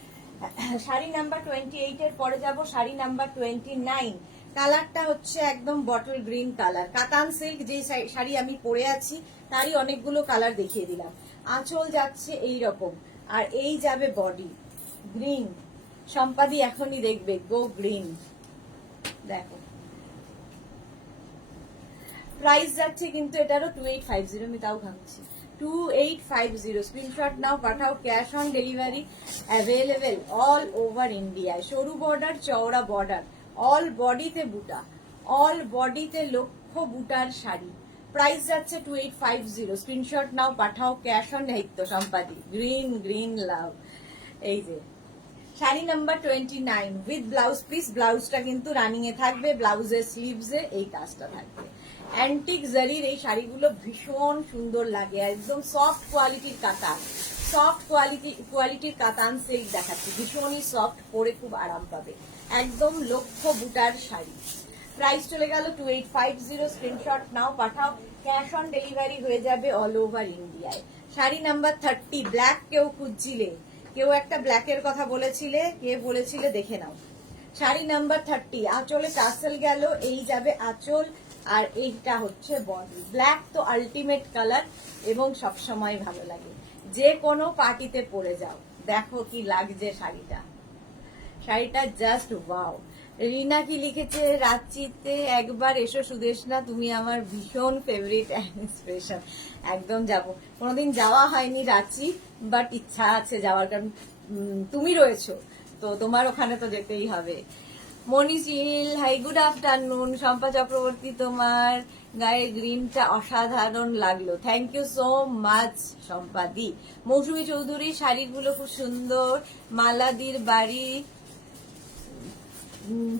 Sari number 28 এর পরে যাব শাড়ি নাম্বার 29। কালারটা হচ্ছে একদম বটল গ্রিন কালার। কাতান সিল্ক, যে শাড়ি আমি পরে আছি তারই অনেকগুলো কালার দেখিয়ে দিলাম। আঁচল যাচ্ছে এই রকম, আর এই যাবে বডি গ্রিন। সম্পাদি এখনই দেখবে, গো গ্রিন। দেখো প্রাইস যাচ্ছে কিন্তু এটারও 2850। আমি তাও ভাবছি 2850। স্ক্রিনশট নাও, পাঠাও। Cash on delivery available all over ইন্ডিয়ায়। সরু বর্ডার, চওড়া বর্ডার, অল বডিতে বুটা, অল বডিতে লক্ষ বুটার শাড়ি। প্রাইস যাচ্ছে 2850। স্ক্রিনশট নাও, পাঠাও। ক্যাশ অন দায়িত্ব। সম্পাদি গ্রিন গ্রিন লাভ। এই যে sari number 29 with blouse piece. ব্লাউজটা কিন্তু রানিং এ থাকবে, ব্লাউজের স্লিভসে এই কাজটা থাকবে। অ্যান্টিক জারির এই শাড়িগুলো ভীষণ সুন্দর লাগে, একদম সফট কোয়ালিটির কাতান, সফট কোয়ালিটির কাতান সিল্ক দেখাচ্ছি, ভীষণই সফট, পরে খুব আরাম পাবে। একদম লক্ষ বুটার শাড়ি। প্রাইস চলে গেল 2850। স্ক্রিনশট নাও, পাঠাও। ক্যাশ অন ডেলিভারি হয়ে যাবে অল ওভার ইন্ডিয়ায়। শাড়ি নাম্বার 30, ব্ল্যাক কেউ খুঁজছিলে, কেউ একটা ব্ল্যাকের কথা বলেছিলে, কে বলেছিলে দেখে নাও। শাড়ি নাম্বার 30, আঁচলে টাসেল গেল, এই যাবে আঁচল, আর এইটা হচ্ছে বডি। ব্ল্যাক তো আলটিমেট কালার এবং সবসময় ভালো লাগে, যে কোনো পার্টিতে পরে যাও। দেখো কি লাগছে শাড়িটা, শাড়িটা জাস্ট ওয়াও। রিনা কি লিখেছে, রাঁচিতে একবার এসো সুদেশনা, তুমি আমার ভীষণ ফেভারিট ইন্সপিরেশন। একদম যাব, কোনোদিন যাওয়া হয়নি রাঁচি, বাট ইচ্ছা আছে যাওয়ার, কারণ তুমি রয়েছো তো তোমার ওখানে তো যেতেই হবে। Manishil, hi good afternoon. Shampa Chakraborty, তোমার গায়ে গ্রিনটা অসাধারণ লাগলো, থ্যাংক ইউ সো মাচ শম্পাদি। মৌসুমী চৌধুরী, শাড়িগুলো খুব সুন্দর, মালাদির বাড়ি,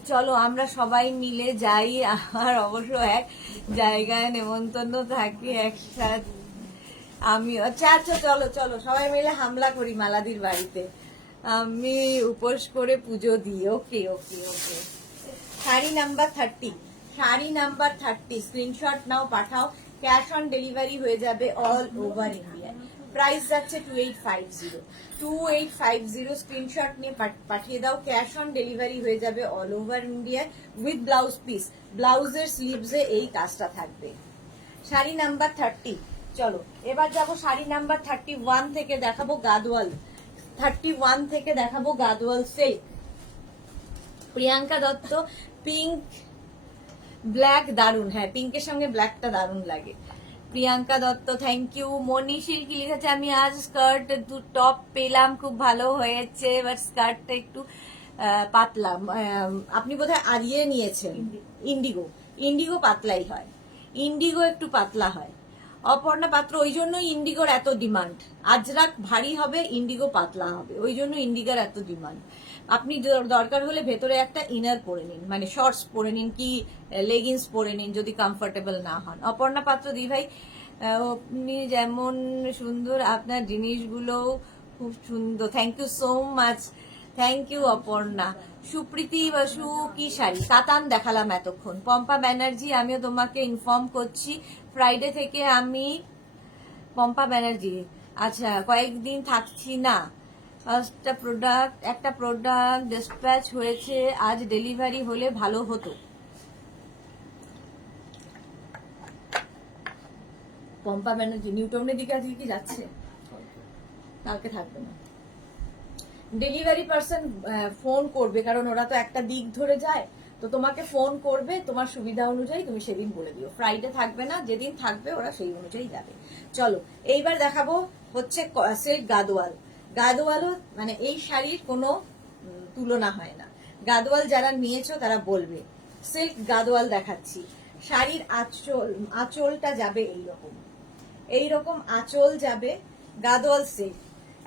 চলো আমরা সবাই মিলে যাই, আমার অবশ্য এক জায়গায় নেমন্তন্ন থাকে একসাথে, আমি আচ্ছা আচ্ছা চলো চলো সবাই মিলে হামলা করি মালাদির বাড়িতে, আমি উপোস করে পুজো দিই। Okay okay okay. Sari number 30, sari number 30 screenshot নাও, পাঠাও, ক্যাশ অন ডেলিভারি হয়ে যাবে অল ওভার ইন্ডিয়া। প্রাইস যাচ্ছে 2850, 2850 স্ক্রিনশট নিয়ে পাঠিয়ে দাও, ক্যাশ অন ডেলিভারি হয়ে যাবে all over India with blouse piece. ব্লাউজের স্লিভসে এই কাজটা থাকবে। শাড়ি নাম্বার 30, চলো এবার যাবো শাড়ি নাম্বার 31 থেকে দেখাবো গাদওয়াল, 31 থেকে দেখাবো Gadwal silk. Priyanka Dutta, pink black দারুন, হ্যাঁ পিঙ্কের সঙ্গে ব্ল্যাকটা দারুন লাগে। Priyanka Dutta, thank you. মনীষীল কি লিখেছে, আমি আজ স্কার্ট টপ পেলাম, খুব ভালো হয়েছে, বাট স্কার্টটা একটু পাতলা। আপনি বোধহয় আরিয়ে নিয়েছেন ইন্ডিগো, ইন্ডিগো পাতলাই হয়, ইন্ডিগো একটু পাতলা হয়। অপর্ণা পাত্র, ওই জন্যই ইন্ডিগোর এত ডিমান্ড, আজরাক ভারী হবে, ইন্ডিগো পাতলা হবে, ওই জন্য ইন্ডিগোর এত ডিমান্ড। আপনি দরকার হলে ভেতরে একটা ইনার পরে নিন, মানে শর্টস পরে নিন কি লেগিংস পরে নিন যদি কমফোর্টেবল না হন। অপর্ণা পাত্র দি ভাই, আপনি যেমন সুন্দর আপনার জিনিসগুলো খুব সুন্দর, thank you so much, thank you Aparna. Supriti Basu, কি শাড়ি কাতান দেখালাম এতক্ষণ। পম্পা ব্যানার্জি, আমিও তোমাকে ইনফর্ম করছি, ফ্রাইডে থেকে আমি, পম্পা ব্যানার্জি আচ্ছা কয়েকদিন থাকছি না, একটা প্রোডাক্ট ডিসপ্যাচ হয়েছে, আজ ডেলিভারি হলে ভালো হতো। পম্পা ব্যানার্জি নিউটাউনের দিকে আজকে কি যাচ্ছে, কালকে থাকবে না। ডেলিভারি পার্সন ফোন করবে, কারণ ওরা তো একটা দিক ধরে যায়, তো তোমাকে ফোন করবে, তোমার সুবিধা অনুযায়ী তুমি সেদিন বলে দিও, ফ্রাইডে থাকবে না, যেদিন থাকবে ওরা সেই অনুযায়ী যাবে। চলো এইবার দেখাবো হচ্ছে সিল্ক গাদোয়াল। গাদোয়ালও মানে এই শাড়ির কোনো তুলনা হয় না, গাদোয়াল যারা নিয়েছো তারা বলবে। সিল্ক গাদোয়াল দেখাচ্ছি, শাড়ির আঁচলটা যাবে এইরকম, এইরকম আঁচল যাবে, গাদোয়াল সিল্ক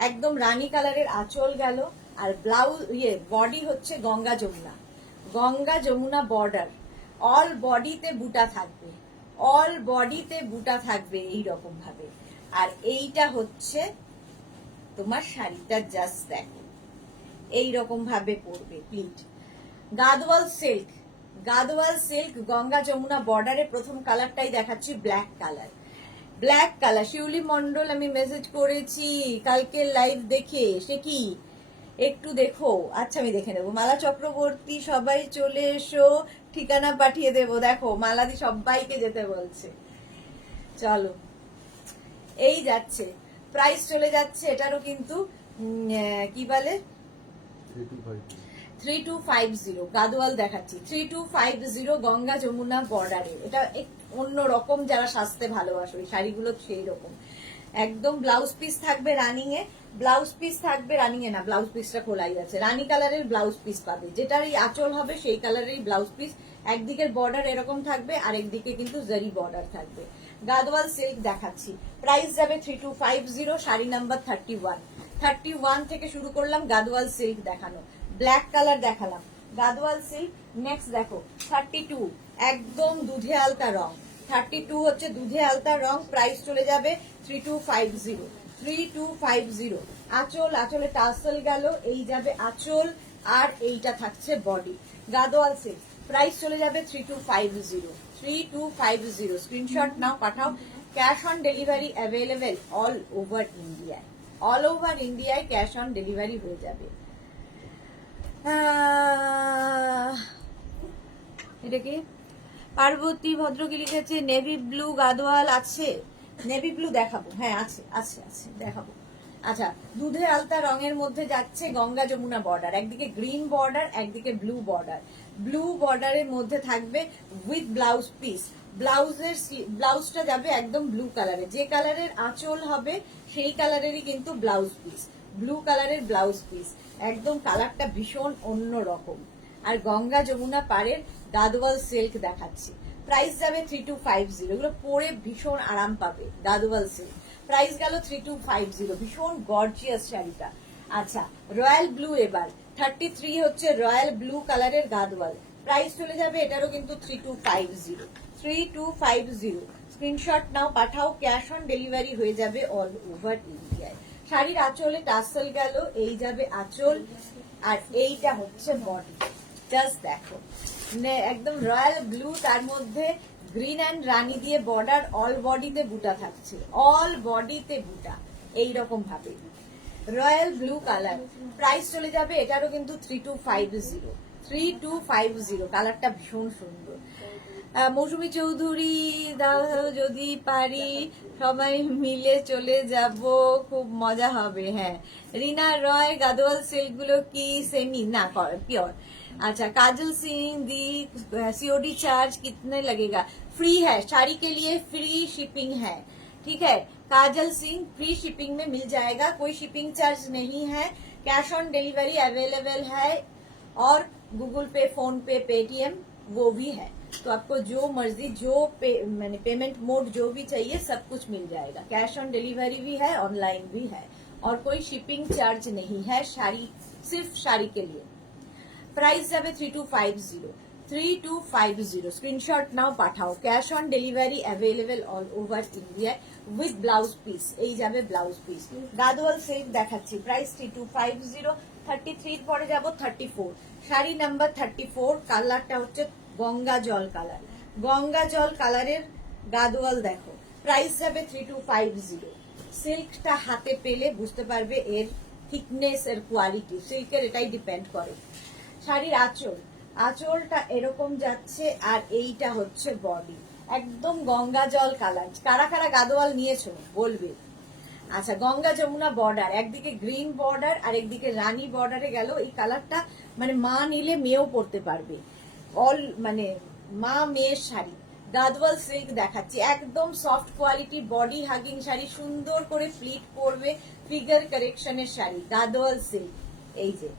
একদম রানী কালারের আঁচল গেল, আর ব্লাউজ বডি হচ্ছে গঙ্গা যমুনা, গঙ্গা যমুনা বর্ডার, অল বডিতে বুটা থাকবে, অল বডিতে বুটা থাকবে এইরকম ভাবে। আর এইটা হচ্ছে তোমার শাড়িটা, জাস্ট দেখো এইরকম ভাবে পরবে please. Gadwal silk, Gadwal silk Ganga Jamuna বর্ডারে, প্রথম কালারটাই দেখাচ্ছি black colour, black colour. Shiuli Mondal, আমি মেসেজ করেছি কালকে লাইভ দেখে, সে কি একটু দেখো, আচ্ছা আমি দেখে নেবো। মালা চক্রবর্তী, সবাই চলে এসো, ঠিকানা পাঠিয়ে দেবো, দেখো মালাদি সবাইকে যেতে বলছে। চলো এই যাচ্ছে, প্রাইস চলে যাচ্ছে এটারও কিন্তু কি বলে 3250, গাদওয়াল দেখাচ্ছি 3250 গঙ্গা যমুনা বর্ডারে। এটা অন্য রকম, যারা সাজতে ভালোবাসো এই শাড়িগুলো সেই রকম। একদম ব্লাউজ পিস থাকবে রানিং এ, ব্লাউজ পিস থাকবে রানিং এ, না ব্লাউজ পিসটা খোলাই আছে, রানী কালারের ব্লাউজ পিস পাবে, যেটার এই আঁচল হবে সেই কালারের ব্লাউজ পিস। একদিকের বর্ডার এরকম থাকবে, আর একদিকে কিন্তু জারি বর্ডার থাকবে। গাদওয়াল সিল্ক দেখাচ্ছি, প্রাইস যাবে 3250, শাড়ি নাম্বার 31, 31 থেকে শুরু করলাম গাদওয়াল সিল্ক দেখানো, ব্ল্যাক কালার দেখালাম গাদওয়াল সিল্ক। নেক্সট দেখো 32, একদম দুধে আলতা রং, 32 হচ্ছে দুধে আলতা রং, প্রাইস চলে যাবে 3250, 3250। আঁচল, আঁচলে টাসেল গেল, এই যাবে আঁচল, আর এইটা থাকছে বডি। গাদওয়াল সিল্ক প্রাইস চলে যাবে 3250, 3250। স্ক্রিনশট নাও, পাঠাও, cash on delivery available all over ইন্ডিয়ায়, অল ওভার ইন্ডিয়ায় ক্যাশ অন ডেলিভারি হয়ে যাবে। এটা কি পার্বতী ভদ্রকে লিখেছে, নেভি ব্লু গাদওয়াল আছে, নেভি ব্লু দেখাবো, হ্যাঁ আছে আছে আছে দেখাবো। আচ্ছা দুধে আলতা রঙের মধ্যে যাচ্ছে গঙ্গা যমুনা বর্ডার, একদিকে গ্রিন বর্ডার একদিকে ব্লু বর্ডার, ব্লু বর্ডারের মধ্যে থাকবে উইথ ব্লাউজ পিস। ব্লাউজটা যাবে একদম ব্লু কালারে, যে কালারের আঁচল হবে সেই কালারেরই কিন্তু ব্লাউজ পিস, ব্লু কালারের ব্লাউজ পিস। একদম কালারটা ভীষণ অন্য রকম। আর গঙ্গা যমুনা পাড়ের দাদওয়াল সিল্ক দেখাচ্ছি, প্রাইস যাবে 3250। এগুলো পরে ভীষণ আরাম পাবে, দাদওয়াল সিল্ক। প্রাইস গেল 3250, ভীষণ গর্জিয়াস শাড়িটা। আচ্ছা, রয়্যাল ব্লু এবার 33 হচ্ছে রয়্যাল ব্লু কালারের গাদওয়াল, প্রাইস চলে যাবে এটারও কিন্তু 3250। স্ক্রিনশট নাও, পাঠাও, ক্যাশ অন ডেলিভারি হয়ে যাবে অল ওভার ইন্ডিয়ায়। শাড়ির আঁচলে টাসেল গেল, এই যাবে আঁচল, আর এইটা হচ্ছে বডি। জাস্ট দেখো, একদম রয়্যাল ব্লু, তার মধ্যে গ্রিন অ্যান্ড রানী দিয়ে বর্ডার, অল বডিতে বুটা থাকছে, অল বডিতে বুটা এইরকম ভাবে রয়্যাল ব্লু কালার। প্রাইস চলে যাবে এটারও কিন্তু 3250। কালারটা ভীষণ সুন্দর। মৌসুমী চৌধুরী, যদি পারি সবাই মিলে চলে যাব, খুব মজা হবে। হ্যাঁ, রিনা রয়, গাদোয়াল সিল্ক গুলো কি সেমি না পিওর? अच्छा, काजल सिंह दी सीओडी चार्ज कितने लगेगा? फ्री है, साड़ी के लिए फ्री शिपिंग है, ठीक है। काजल सिंह, फ्री शिपिंग में मिल जाएगा, कोई शिपिंग चार्ज नहीं है, कैश ऑन डिलीवरी अवेलेबल है, और गूगल पे, फोन पे, पेटीएम वो भी है। तो आपको जो मर्जी, जो मैंने पेमेंट मोड जो भी चाहिए सब कुछ मिल जाएगा। कैश ऑन डिलीवरी भी है, ऑनलाइन भी है, और कोई शिपिंग चार्ज नहीं है साड़ी, सिर्फ साड़ी के लिए। প্রাইস যাবে 3250। স্ক্রিনশট নাও, পাঠাও, cash on delivery available all over India with blouse piece. এই যাবে ব্লাউজ পিস। গাদোয়াল সিল্ক দেখাচ্ছি, প্রাইস 3250। 33 পরে যাব 34, শাড়ি নাম্বার 34। কালারটা হচ্ছে গঙ্গা জল কালার, গঙ্গা জল কালারের গাদোয়াল দেখো, প্রাইস যাবে 3250। সিল্কটা হাতে পেলে বুঝতে পারবে এর থিকনেস, এর কোয়ালিটি, সিল্কের এটাই ডিপেন্ড করে। শাড়ির আঁচল, আঁচলটা এরকম যাচ্ছে, আর এইটা হচ্ছে বডি, একদম গঙ্গা জল কালার। কারা কারা গাদোয়াল নিয়েছো বলবে। আচ্ছা, গঙ্গা যমুনা বর্ডার, একদিকে গ্রিন বর্ডার আর একদিকে রানী বর্ডারে গেল। এই কালারটা মানে মা নিলে মেয়েও পরতে পারবে, অল মানে মা মেয়ের শাড়ি। গাদওয়াল সিল্ক দেখাচ্ছি, একদম soft quality body hugging sari, সুন্দর করে প্লিট করবে, ফিগার কারেকশনের শাড়ি, গাদওয়াল সিল্ক। এই যে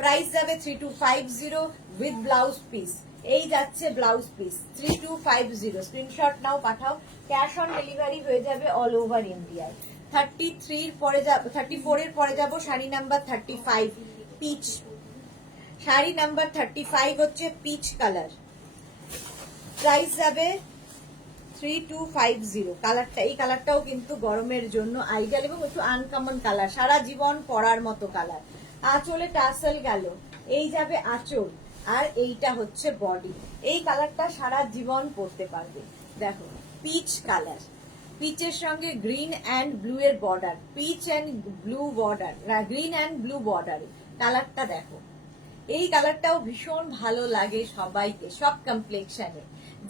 প্রাইস যাবে 3250 উইথ ব্লাউজ পিস। এই যাচ্ছে ব্লাউজ পিস 3250। স্ক্রিনশট নাও, পাঠাও, ক্যাশ অন ডেলিভারি হয়ে যাবে অল ওভার ইন্ডিয়ায়। 33 পরে যাব, 34 এর পরে যাব sari number 35 peach. Sari number 35 হচ্ছে পিচ কালার, প্রাইস যাবে 3250। কালারটা, এই কালারটাও কিন্তু গরমের জন্য আইডিয়াল এবং একটু আনকমন কালার, সারা জীবন পরার মতো কালার। আঁচলে টাসেল গেল, এই যাবে আঁচল, আর এইটা হচ্ছে বডি। এই কালারটা সারা জীবন পরতে পারবে। দেখো, পিচ কালার, পিচের সঙ্গে গ্রিন অ্যান্ড ব্লু এর border, peach and blue border, green and blue বর্ডারে কালারটা দেখো। এই কালারটাও ভীষণ ভালো লাগে সবাইকে, সব কমপ্লেক্সনে,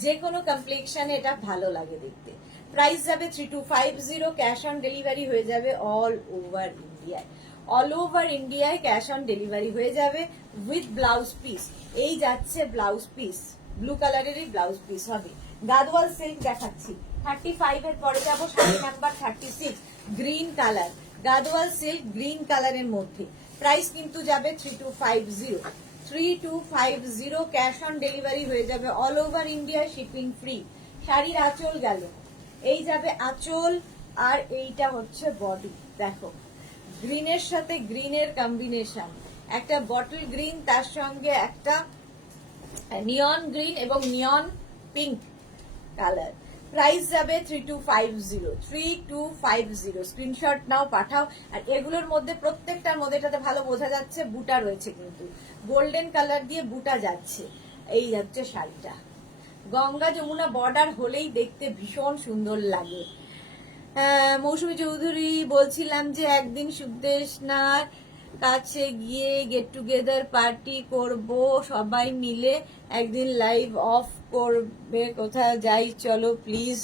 যে কোনো কমপ্লেক্সনে এটা ভালো লাগে দেখতে। প্রাইস যাবে 3250। ক্যাশ অন ডেলিভারি হয়ে যাবে অল ওভার ইন্ডিয়ায়, অল ওভার ইন্ডিয়ায় ক্যাশ অন ডেলিভারি হয়ে যাবে উইথ ব্লাউজ পিস। এই যাচ্ছে ব্লাউজ পিস, ব্লু কালারেরই ব্লাউজ পিস হবে। গাদওয়াল সিল্ক দেখাচ্ছি, 35 এর পরে যাব sari number 36 green colour, Gadwal silk green কালারের মধ্যে। প্রাইস কিন্তু যাবে 3250। ক্যাশ অন ডেলিভারি হয়ে যাবে all over India, shipping free. শাড়ির আঁচল গেল, এই যাবে আঁচল, আর এইটা হচ্ছে বডি। দেখো, গ্রিনের সাথে গ্রিনের কম্বিনেশন, একটা বটল গ্রিন, তার সঙ্গে একটা নিয়ন গ্রিন এবং নিয়ন পিঙ্ক কালার। প্রাইস যাবে 3250। স্ক্রিনশট নাও, পাঠাও। আর এগুলোর মধ্যে প্রত্যেকটার মধ্যে, এটাতে ভালো বোঝা যাচ্ছে বুটা রয়েছে, কিন্তু গোল্ডেন কালার দিয়ে বুটা যাচ্ছে। এই যাচ্ছে শাড়িটা, গঙ্গা যমুনা বর্ডার হলেই দেখতে ভীষণ সুন্দর লাগে। মৌসুমী চৌধুরী, বলছিলাম যে একদিন সুদেশনার কাছে গিয়ে গেট টুগেদার পার্টি করব, সবাই মিলে একদিন লাইভ অফ করবে, কোথায় যাই চলো প্লিজ,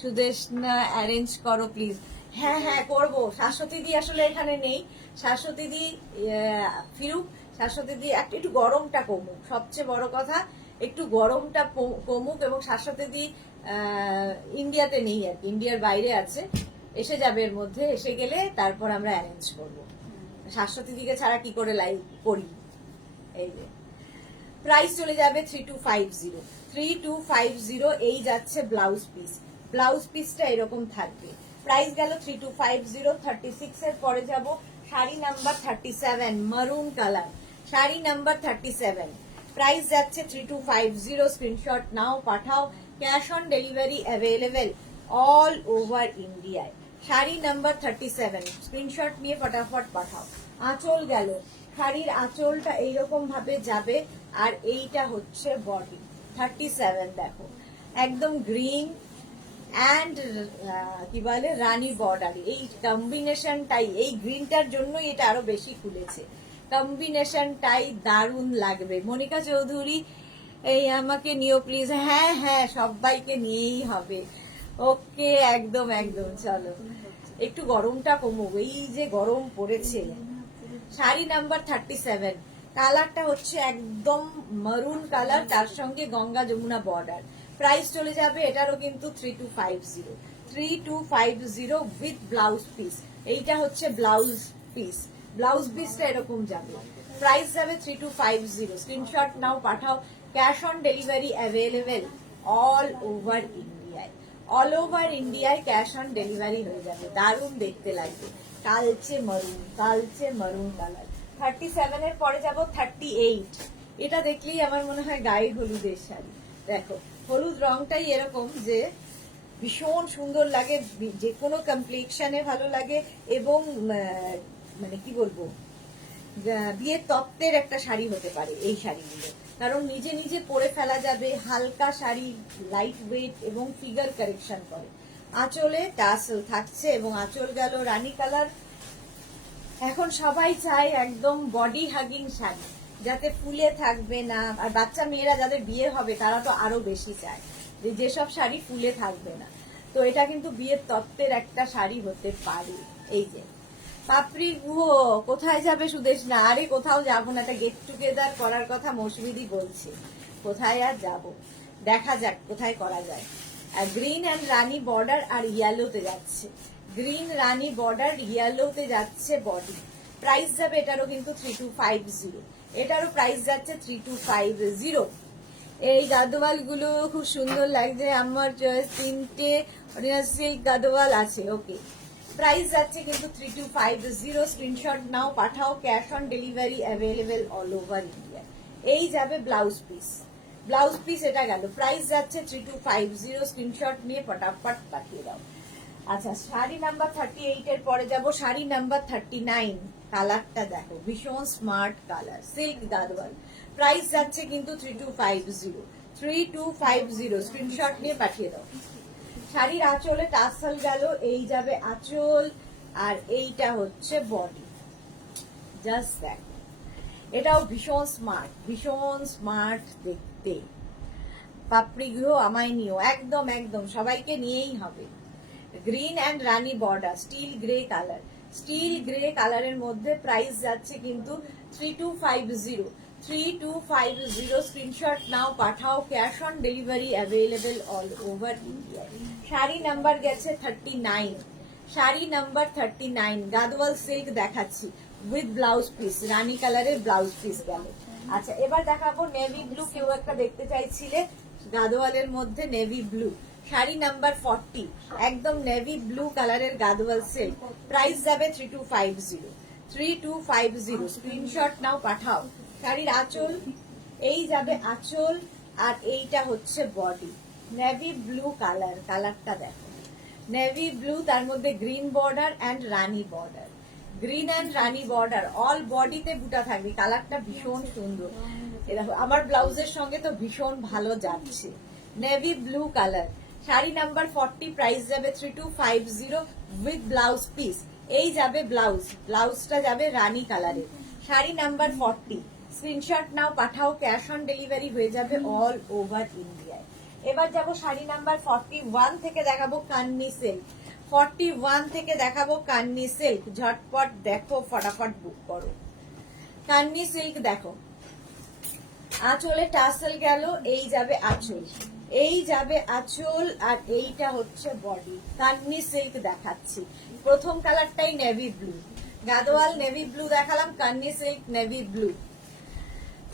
সুদেশনা অ্যারেঞ্জ করো প্লিজ। হ্যাঁ হ্যাঁ করবো, শাশ্বতী দি আসলে এখানে নেই, শাশ্বতী দি ফিরুক, শাশ্বতী একটু গরমটা কমুক, সবচেয়ে বড় কথা একটু গরমটা কমুক, এবং শাশ্বতী ইন্ডিয়াতে নেই আর কি, ইন্ডিয়ার বাইরে আছে, এসে যাবে এর মধ্যে, এসে গেলে তারপর আমরা অ্যারেঞ্জ করবো। শাশ্বতী দিকে ছাড়া কি করে লাইভ করি। এই যে প্রাইস চলে যাবে 3250, 3250। এই যাচ্ছে ব্লাউজ পিস, ব্লাউজ পিসটা এরকম থাকবে। প্রাইস গেল 3250। 36 এর পরে যাব শাড়ি নাম্বার 37 মারুন কালার, শাড়ি নাম্বার 37। প্রাইস যাচ্ছে 3250। স্ক্রিনশট নাও, পাঠাও, cash on delivery available all over ইন্ডিয়ায়। শাড়ি নাম্বার 37, স্ক্রিনশট নিয়ে ফটাফট পাঠাও। আঁচল গেল, শাড়ির আঁচলটা এইরকম ভাবে যাবে, আর এইটা হচ্ছে বডি 37। দেখো একদম গ্রিন অ্যান্ড কি বলে রানী বর্ডার, এই কম্বিনেশনটাই, এই গ্রিনটার জন্যই এটা আরো বেশি খুলেছে। কম্বিনেশনটাই দারুণ লাগবে। মনিকা চৌধুরী এই আমাকে নিও প্লিজ। হ্যাঁ হ্যাঁ, সবাইকে নিয়েই হবে। ওকে, একদম একদম। চলো একটু গরমটা কমুক, এই যে গরম পড়েছে। শাড়ি নাম্বার 37, কালারটা হচ্ছে একদম মারুন কালার, তার সঙ্গে গঙ্গা যমুনা বর্ডার। প্রাইস চলে যাবে এটারও কিন্তু 3250, 3250 উইথ ব্লাউজ পিস। এইটা হচ্ছে ব্লাউজ পিস, ব্লাউজ পিসটা এরকম যাবে। প্রাইস যাবে 3250। স্ক্রিনশট নাও, পাঠাও, cash on delivery available all over ইন্ডিয়ায়। অল ওভার ইন্ডিয়ায় ক্যাশ অন ডেলিভারি হয়ে যাবে। দারুণ দেখতে লাগবে, কালচে মারুন, কালচে মারুন কালার। 37 এর পরে যাব 38। এটা দেখলেই আমার মনে হয় গায়ে হলুদের শাড়ি। দেখো হলুদ রংটাই এরকম যে ভীষণ সুন্দর লাগে, যে কোনো কমপ্লেক্সনে ভালো লাগে, এবং মানে কি বলবো, বিয়ের তত্ত্বের একটা শাড়ি হতে পারে এই শাড়িগুলো, কারণ নিজে নিজে পরে ফেলা যাবে। হালকা শাড়ি, লাইট ওয়েট এবং ফিগার কারেকশন করে। আঁচলে টাসেল থাকছে, এবং আঁচল গেল রানী কালার। এখন সবাই চায় একদম বডি হাগিং শাড়ি, যাতে ফুলে থাকবে না। আর বাচ্চা মেয়েরা যাদের বিয়ে হবে তারা তো আরো বেশি চায় যে যেসব শাড়ি ফুলে থাকবে না। তো এটা কিন্তু বিয়ের তত্ত্বের একটা শাড়ি হতে পারে। এই যে পাপড়ি গুহ, কোথায় যাবে সুদেশ? না, আরে কোথাও যাবো না, একটা গেট টুগেদার করার কথা মৌসুমিদি বলছে। কোথায় আর যাব, দেখা যাক কোথায় করা যায়। আর গ্রিন অ্যান্ড রানী বর্ডার আর ইয়েলোতে যাচ্ছে, গ্রিন রানী বর্ডার ইয়েলোতে যাচ্ছে বডি। প্রাইস যাবে এটারও কিন্তু 3250, এটারও প্রাইস যাচ্ছে 3250। এই গাদোয়াল গুলো খুব সুন্দর লাগছে আমার চয়েস। 3টে অরিজিনাল সিল্ক গাদোয়াল আছে। ওকে, প্রাইস যাচ্ছে কিন্তু 3250। স্ক্রিনশট নাও, পাঠাও, cash on delivery available all over India. এই যাবে ব্লাউজ পিস, ব্লাউজ পিস এটা গেল। প্রাইস যাচ্ছে 3250। স্ক্রিনশট নিয়ে ফটাফট পাঠিয়ে দাও। আচ্ছা, শাড়ি নাম্বার 38 এর পরে যাব শাড়ি নাম্বার 39। কালারটা দেখো, ভীষণ smart colour, silk Gadwal. Price যাচ্ছে কিন্তু 3250, 3250। স্ক্রিনশট নিয়ে পাঠিয়ে দাও। শাড়ির আঁচলে টাসেল গেল, এই যাবে আঁচল, আর এইটা হচ্ছে বডি। জাস্ট দেখো, এটাও ভীষণ স্মার্ট, ভীষণ স্মার্ট দেখতে। পাপড়ি গৃহ আমায় নিও, একদম একদম, সবাইকে নিয়েই হবে। Green and Rani border, still grey colour, still grey কালারের মধ্যে। প্রাইস যাচ্ছে কিন্তু 3250, 3250। স্ক্রিনশট নাও, পাঠাও, cash on delivery available all over India. Sari number গেছে 39, শাড়ি নাম্বার 39 গাদওয়াল সিল্ক দেখাচ্ছি উইথ ব্লাউজ পিস, রানী কালারের ব্লাউজ পিস গেল। আচ্ছা, এবার দেখাবো নেভি ব্লু। কেউ একটা দেখতে চাইছিলে গাদওয়ালের মধ্যে নেভি ব্লু, শাড়ি নাম্বার 40, একদম নেভি ব্লু কালারের গাদওয়াল সিল্ক। প্রাইস যাবে 3250, 3250। স্ক্রিনশট নাও, পাঠাও। শাড়ির আঁচল, এই যাবে আঁচল, আর এইটা হচ্ছে বডি। নেভি ব্লু কালার, কালারটা দেখো, নেভি ব্লু, তার মধ্যে green border and Rani border, green and Rani border. All বডিতে বুটা থাকবে। কালারটা ভীষণ সুন্দর, এরকম আমার ব্লাউজের সঙ্গে তো ভীষণ ভালো যাচ্ছে। Navy blue colour, sari number 40। Price যাবে 3250 উইথ ব্লাউজ পিস। এই যাবে ব্লাউজ, ব্লাউজটা যাবে রানী কালারের। শাড়ি নাম্বার 40। স্ক্রিনশট নাও, পাঠাও, ক্যাশ অন ডেলিভারি হয়ে যাবে অল ওভার ইন্ডিয়ায়। এবার যাব শাড়ি নাম্বার 41 থেকে দেখাবো কান্নি সিল্ক, 41 থেকে দেখাবো কান্নি সিল্ক। ঝটপট দেখো, ফটাফট বুক করো। কান্নি সিল্ক দেখো, আঁচলে টাসেল গেল, এই যাবে আঁচল, এই যাবে আঁচল, আর এইটা হচ্ছে বডি। কান্নি সিল্ক দেখাচ্ছি, প্রথম কালারটাই navy blue, Gadwal navy blue দেখালাম, কান্নি সিল্ক নেভি ব্লু।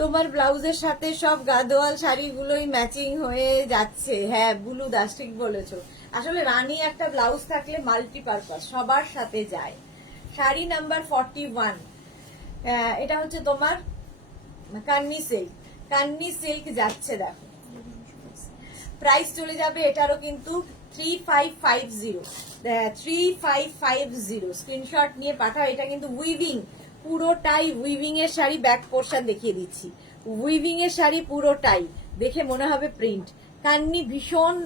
তোমার ব্লাউজের সাথে সব গাদোয়াল শাড়িগুলোই ম্যাচিং হয়ে যাচ্ছে। হ্যাঁ বুলু দাস ঠিক বলেছো, আসলে রানী একটা ব্লাউজ থাকলে মাল্টিপারপাস সবার সাথে যায়। শাড়ি নাম্বার 41, এটা হচ্ছে তোমার কান্নি সিল্ক। কান্নি সিল্ক যাচ্ছে দেখো, প্রাইস চলে যাবে এটারও কিন্তু 3550, 3550। স্ক্রিনশট নিয়ে পাঠাও। এটা কিন্তু উইভিং, পুরোটাই উইভিং এর শাড়ি, ব্যাক পোর্শন দেখিয়ে দিচ্ছি, উইভিং এর শাড়ি পুরোটাই, দেখে মনে হবে প্রিন্ট। কান্নি ভীষণ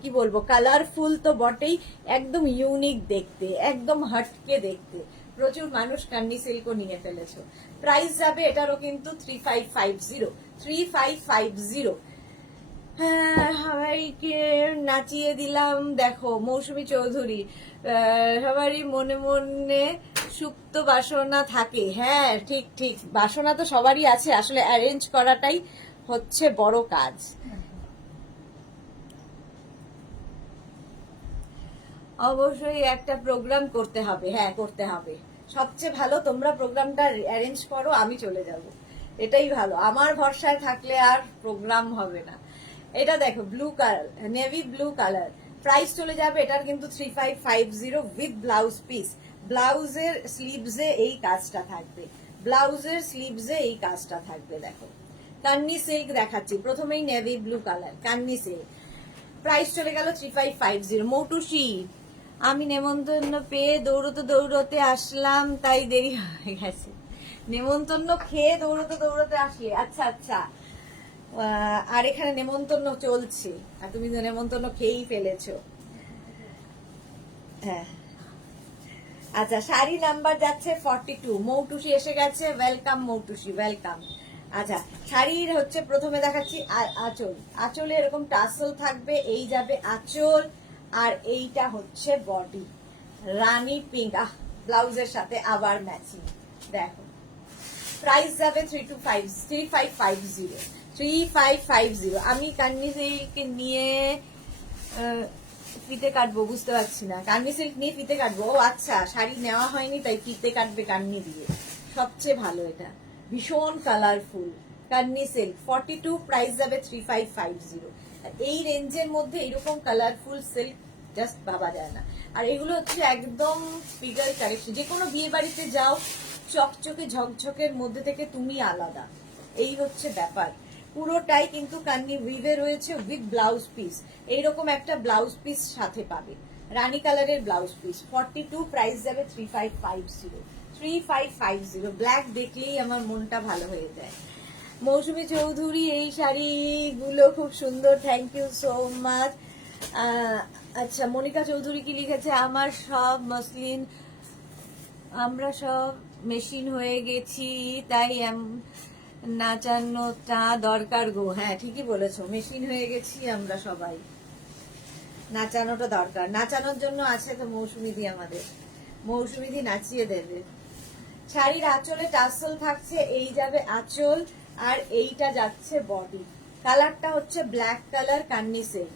কি বলবো, কালারফুল তো বটেই, একদম ইউনিক দেখতে, একদম হটকে দেখতে। প্রচুর মানুষ কান্নি সিল্কও নিয়ে ফেলেছো। প্রাইস যাবে এটারও কিন্তু 3550, 3550। হ্যাঁ সবাইকে নাচিয়ে দিলাম দেখো। মৌসুমী চৌধুরী, সবারই মনে মনে সুপ্ত বাসনা থাকে। হ্যাঁ ঠিক ঠিক, বাসনা তো সবারই আছে, আসলে অ্যারেঞ্জ করাটাই হচ্ছে বড় কাজ। অবশ্যই একটা প্রোগ্রাম করতে হবে, হ্যাঁ করতে হবে। সবচেয়ে ভালো তোমরা প্রোগ্রামটা অ্যারেঞ্জ করো, আমি চলে যাব, এটাই ভালো। আমার ভরসায় থাকলে আর প্রোগ্রাম হবে না। এটা দেখো blue colour, navy blue colour, price চলে যাবে এটার কিন্তু 3550 উইথ ব্লাউজ পিস। ব্লাউজের স্লিভসে এই কাজটা থাকবে, ব্লাউজের স্লিভসে এই কাজটা থাকবে। দেখো কান্নি সিল্ক দেখাচ্ছি, প্রথমেই navy blue colour Kanni silk, price চলে গেল 3550। মৌটুসি, আমি নেমন্তন্ন পেয়ে দৌড়তে দৌড়তে আসলাম, তাই দেরি হয়ে গেছে। নেমন্তন্ন খেয়ে দৌড়তে দৌড়তে আসলে, আচ্ছা আচ্ছা। আর এখানে নেমন্তন্ন চলছে, আর তুমি তো নেমন্তন্ন খেয়েই ফেলেছো। হ্যাঁ আচ্ছা, শাড়ি নাম্বার যাচ্ছে 42। মৌটুসি এসে গেছে, ওয়েলকাম মৌটুসি, ওয়েলকাম। আচ্ছা শাড়ির হচ্ছে প্রথমে দেখাচ্ছি আঁচল, আঁচলে এরকম টাসেল থাকবে, এই যাবে আঁচল, আর এইটা হচ্ছে বডি, রানী পিঙ্ক। ব্লাউজের সাথে আবার ম্যাচিং। দেখো প্রাইস যাবে 3550, 3550। আমি কান্নি সিল্ক নিয়ে ফিতে কাটবো, বুঝতে পারছি না। কান্নি সিল্ক নিয়ে ফিতে কাটবো, ও আচ্ছা, শাড়ি নেওয়া হয়নি তাই ফিতে কাটবে কান্নি দিয়ে, সবচেয়ে ভালো। এটা ভীষণ কালারফুল কান্নি সিল্ক 42, প্রাইস যাবে 3550। এই রেঞ্জের মধ্যে এরকম কালারফুল সিল্ক জাস্ট ভাবা যায় না। আর এগুলো হচ্ছে একদম ফিগার কালেকশন, যে কোনো বিয়ে বাড়িতে যাও, চকচকে ঝকঝকের মধ্যে থেকে তুমি আলাদা, এই হচ্ছে ব্যাপার। পুরোটাই কিন্তু কান্নি উইভে রয়েছে উইথ ব্লাউজ পিস, এইরকম একটা ব্লাউজ পিস সাথে পাবে, রানী কালারের ব্লাউজ পিস। 42, প্রাইস যাবে 3550, 3550। ব্ল্যাক দেখলেই আমার মনটা ভালো হয়ে যায়। মৌসুমী চৌধুরী, এই শাড়িগুলো খুব সুন্দর, থ্যাংক ইউ সো মাচ। আচ্ছা মনিকা চৌধুরী কি লিখেছে, আমার সব মসলিন, আমরা সব মেশিন হয়ে গেছি, তাই নাচানোটা দরকার গো। হ্যাঁ ঠিকই বলেছো, মেশিন হয়ে গেছি আমরা সবাই, নাচানোটা দরকার। নাচানোর জন্য আছে তো মৌসুমীদি, আমাদের মৌসুমীদি নাচিয়ে দেবে। শাড়ির আঁচলে টাসেল থাকছে, এই যাবে আঁচল, আর এইটা যাচ্ছে বডি। কালারটা হচ্ছে black colour, Kanni silk,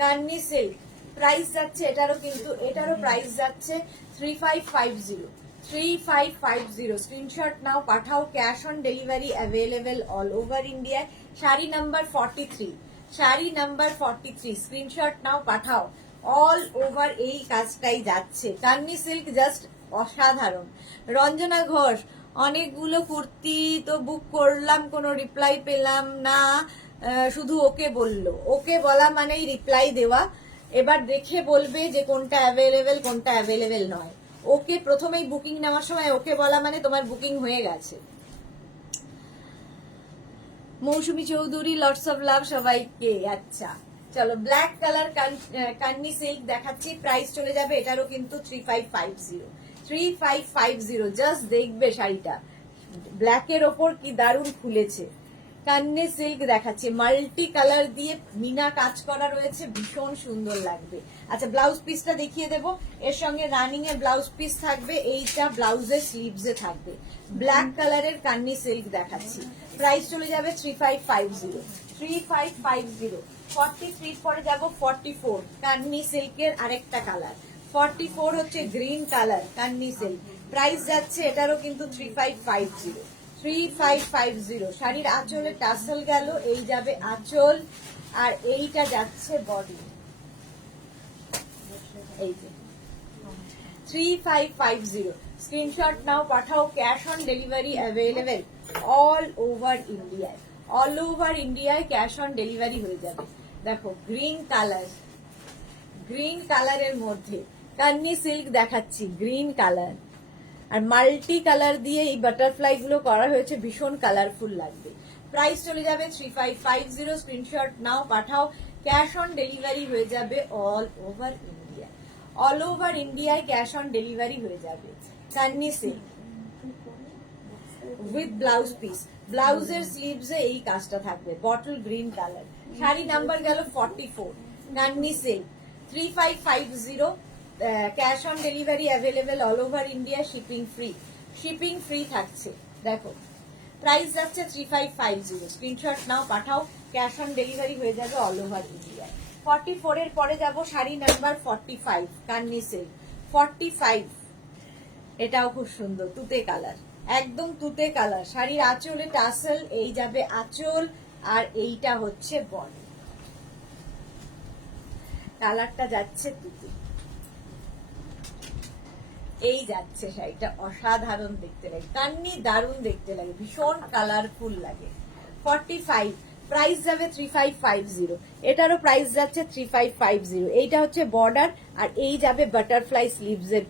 Kanni silk. Price যাচ্ছে এটারও কিন্তু, এটারও প্রাইস যাচ্ছে 3550, 3550। স্ক্রিনশট নাও, পাঠাও, cash on delivery available all over India. Sari number 43, sari number 43, screenshot নাও, পাঠাও, অল ওভার এই কাজটাই যাচ্ছে। কান্নি সিল্ক জাস্ট অসাধারণ। রঞ্জনা ঘোষ, অনেকগুলো কুর্তি তো বুক করলাম, কোনো রিপ্লাই পেলাম না, শুধু ওকে বললো। ওকে বলা মানেই রিপ্লাই দেওয়া, এবার দেখে বলবে যে কোনটা অ্যাভেলেবেল কোনটা অ্যাভেলেবেল নয়। ওকে প্রথমেই বুকিং নেওয়ার সময় ওকে বলা মানে তোমার বুকিং হয়ে গেছে। মৌসুমী চৌধুরী, লটস অফ লাভ সবাইকে। আচ্ছা চলো, ব্ল্যাক কালার কান্নি সিল্ক দেখাচ্ছি, প্রাইস চলে যাবে এটারও কিন্তু 3550, 3550। জাস্ট দেখবে শাড়িটা ব্ল্যাকের ওপর কি দারুণ খুলেছে, কান্নি সিল্ক দেখাচ্ছি, মাল্টি কালার দিয়ে মিনা কাজ করা রয়েছে, ভীষণ সুন্দর লাগবে। আচ্ছা, ব্লাউজ পিসটা দেখিয়ে দেবো। এর সঙ্গে রানিং এর ব্লাউজ পিস থাকবে, এইটা ব্লাউজের স্লিভসে থাকবে। ব্ল্যাক কালারের কান্নি সিল্ক দেখাচ্ছি, প্রাইস চলে যাবে 3550। 3550। 43 পরে যাব 44, কান্নি সিল্কের আরেকটা কালার। 44 হচ্ছে green colour Kanni silk, price যাচ্ছে এটারও কিন্তু 3550। 3550। শাড়ির আঁচলে টাসেল গেল, এই যাবে আঁচল, আর এইটা যাচ্ছে বডি। এই যে 3550। স্ক্রিনশট নাও, পাঠাও, cash on delivery available all over ইন্ডিয়ায়। অল ওভার ইন্ডিয়ায় ক্যাশ অন ডেলিভারি হয়ে যাবে। দেখো গ্রিন কালার, গ্রিন কালারের মধ্যে কান্নি সিল্ক দেখাচ্ছি, গ্রিন কালার আর মাল্টি কালার দিয়ে এই বাটারফ্লাই গুলো করা হয়েছে, ভীষণ কালারফুল লাগবে। প্রাইস চলে যাবে 3550। স্ক্রিনশট নাও, পাঠাও, ক্যাশ অন ডেলিভারি হয়ে যাবে all over India. All over ইন্ডিয়ায় ক্যাশ অন ডেলিভারি হয়ে যাবে। Kanni silk with blouse piece, ব্লাউজের স্লিভসে এই কাজটা থাকবে, bottle green colour. Sari number গেল 44, Kanni silk 3550। Cash on delivery available all over India, shipping free, shipping free থাকছে। দেখো প্রাইস যাচ্ছে 3550। স্ক্রিনশট নাও, পাঠাও, ক্যাশ অন ডেলিভারি হয়ে যাবে অল ওভার ইন্ডিয়া। 44 এর পরে যাব শাড়ি নাম্বার 45, কান্নি সিল্ক 45। এটাও খুব সুন্দর, তুতে কালার, একদম তুতে কালার। শাড়ির আঁচলে টাসেল, এই যাবে আঁচল, আর এইটা হচ্ছে বডি। কালারটা যাচ্ছে তুতে, এই যাচ্ছে শাড়িটা, অসাধারণ দেখতে লাগে, কান্নি দারুণ দেখতে লাগে, ভীষণ কালারফুল লাগে। 45, প্রাইস যাবে 3550। এটারও প্রাইস যাচ্ছে 3550। এইটা হচ্ছে বর্ডার, আর এই যাবে বাটারফ্লাই স্লিভস এর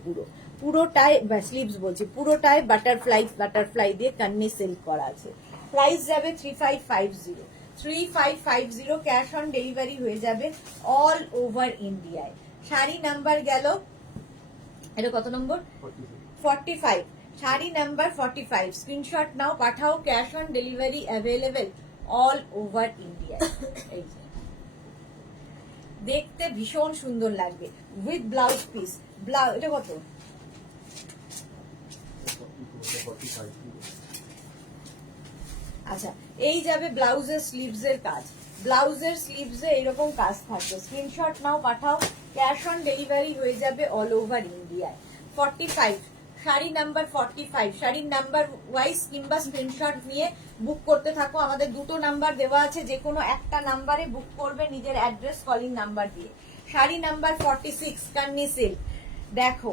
পুরোটাই স্লিভস বলছি, পুরোটাই বাটারফ্লাই দিয়ে কান্নি সিল্ক করা আছে। প্রাইস যাবে 3550। 3550 ক্যাশ অন ডেলিভারি হয়ে যাবে অল ওভার ইন্ডিয়ায়। শাড়ি নাম্বার গেল, এটা কত নম্বর? 45। শাড়ি নাম্বার 45। স্ক্রিনশট নাও, পাঠাও, cash on delivery available all over India. এই যে দেখতে ভীষণ সুন্দর লাগবে উইথ ব্লাউজ পিস। এটা কত? আচ্ছা, এই যাবে ব্লাউজের স্লিভস এর কাজ, ব্লাউজের স্লিভসে এরকম কাজ থাকবে। স্ক্রিনশট নাও, পাঠাও, ক্যাশ অন ডেলিভারি হয়ে যাবে অল ওভার ইন্ডিয়ায়। 45, শাড়ি নাম্বার 45। শাড়ির নাম্বার ওয়াইজ কিংবা স্ক্রিনশট নিয়ে বুক করতে থাকো। আমাদের দুটো নাম্বার দেওয়া আছে, যে কোনো একটা নাম্বারে বুক করবে নিজের অ্যাড্রেস কলিং নাম্বার দিয়ে। Sari number 46, Kanni silk. দেখো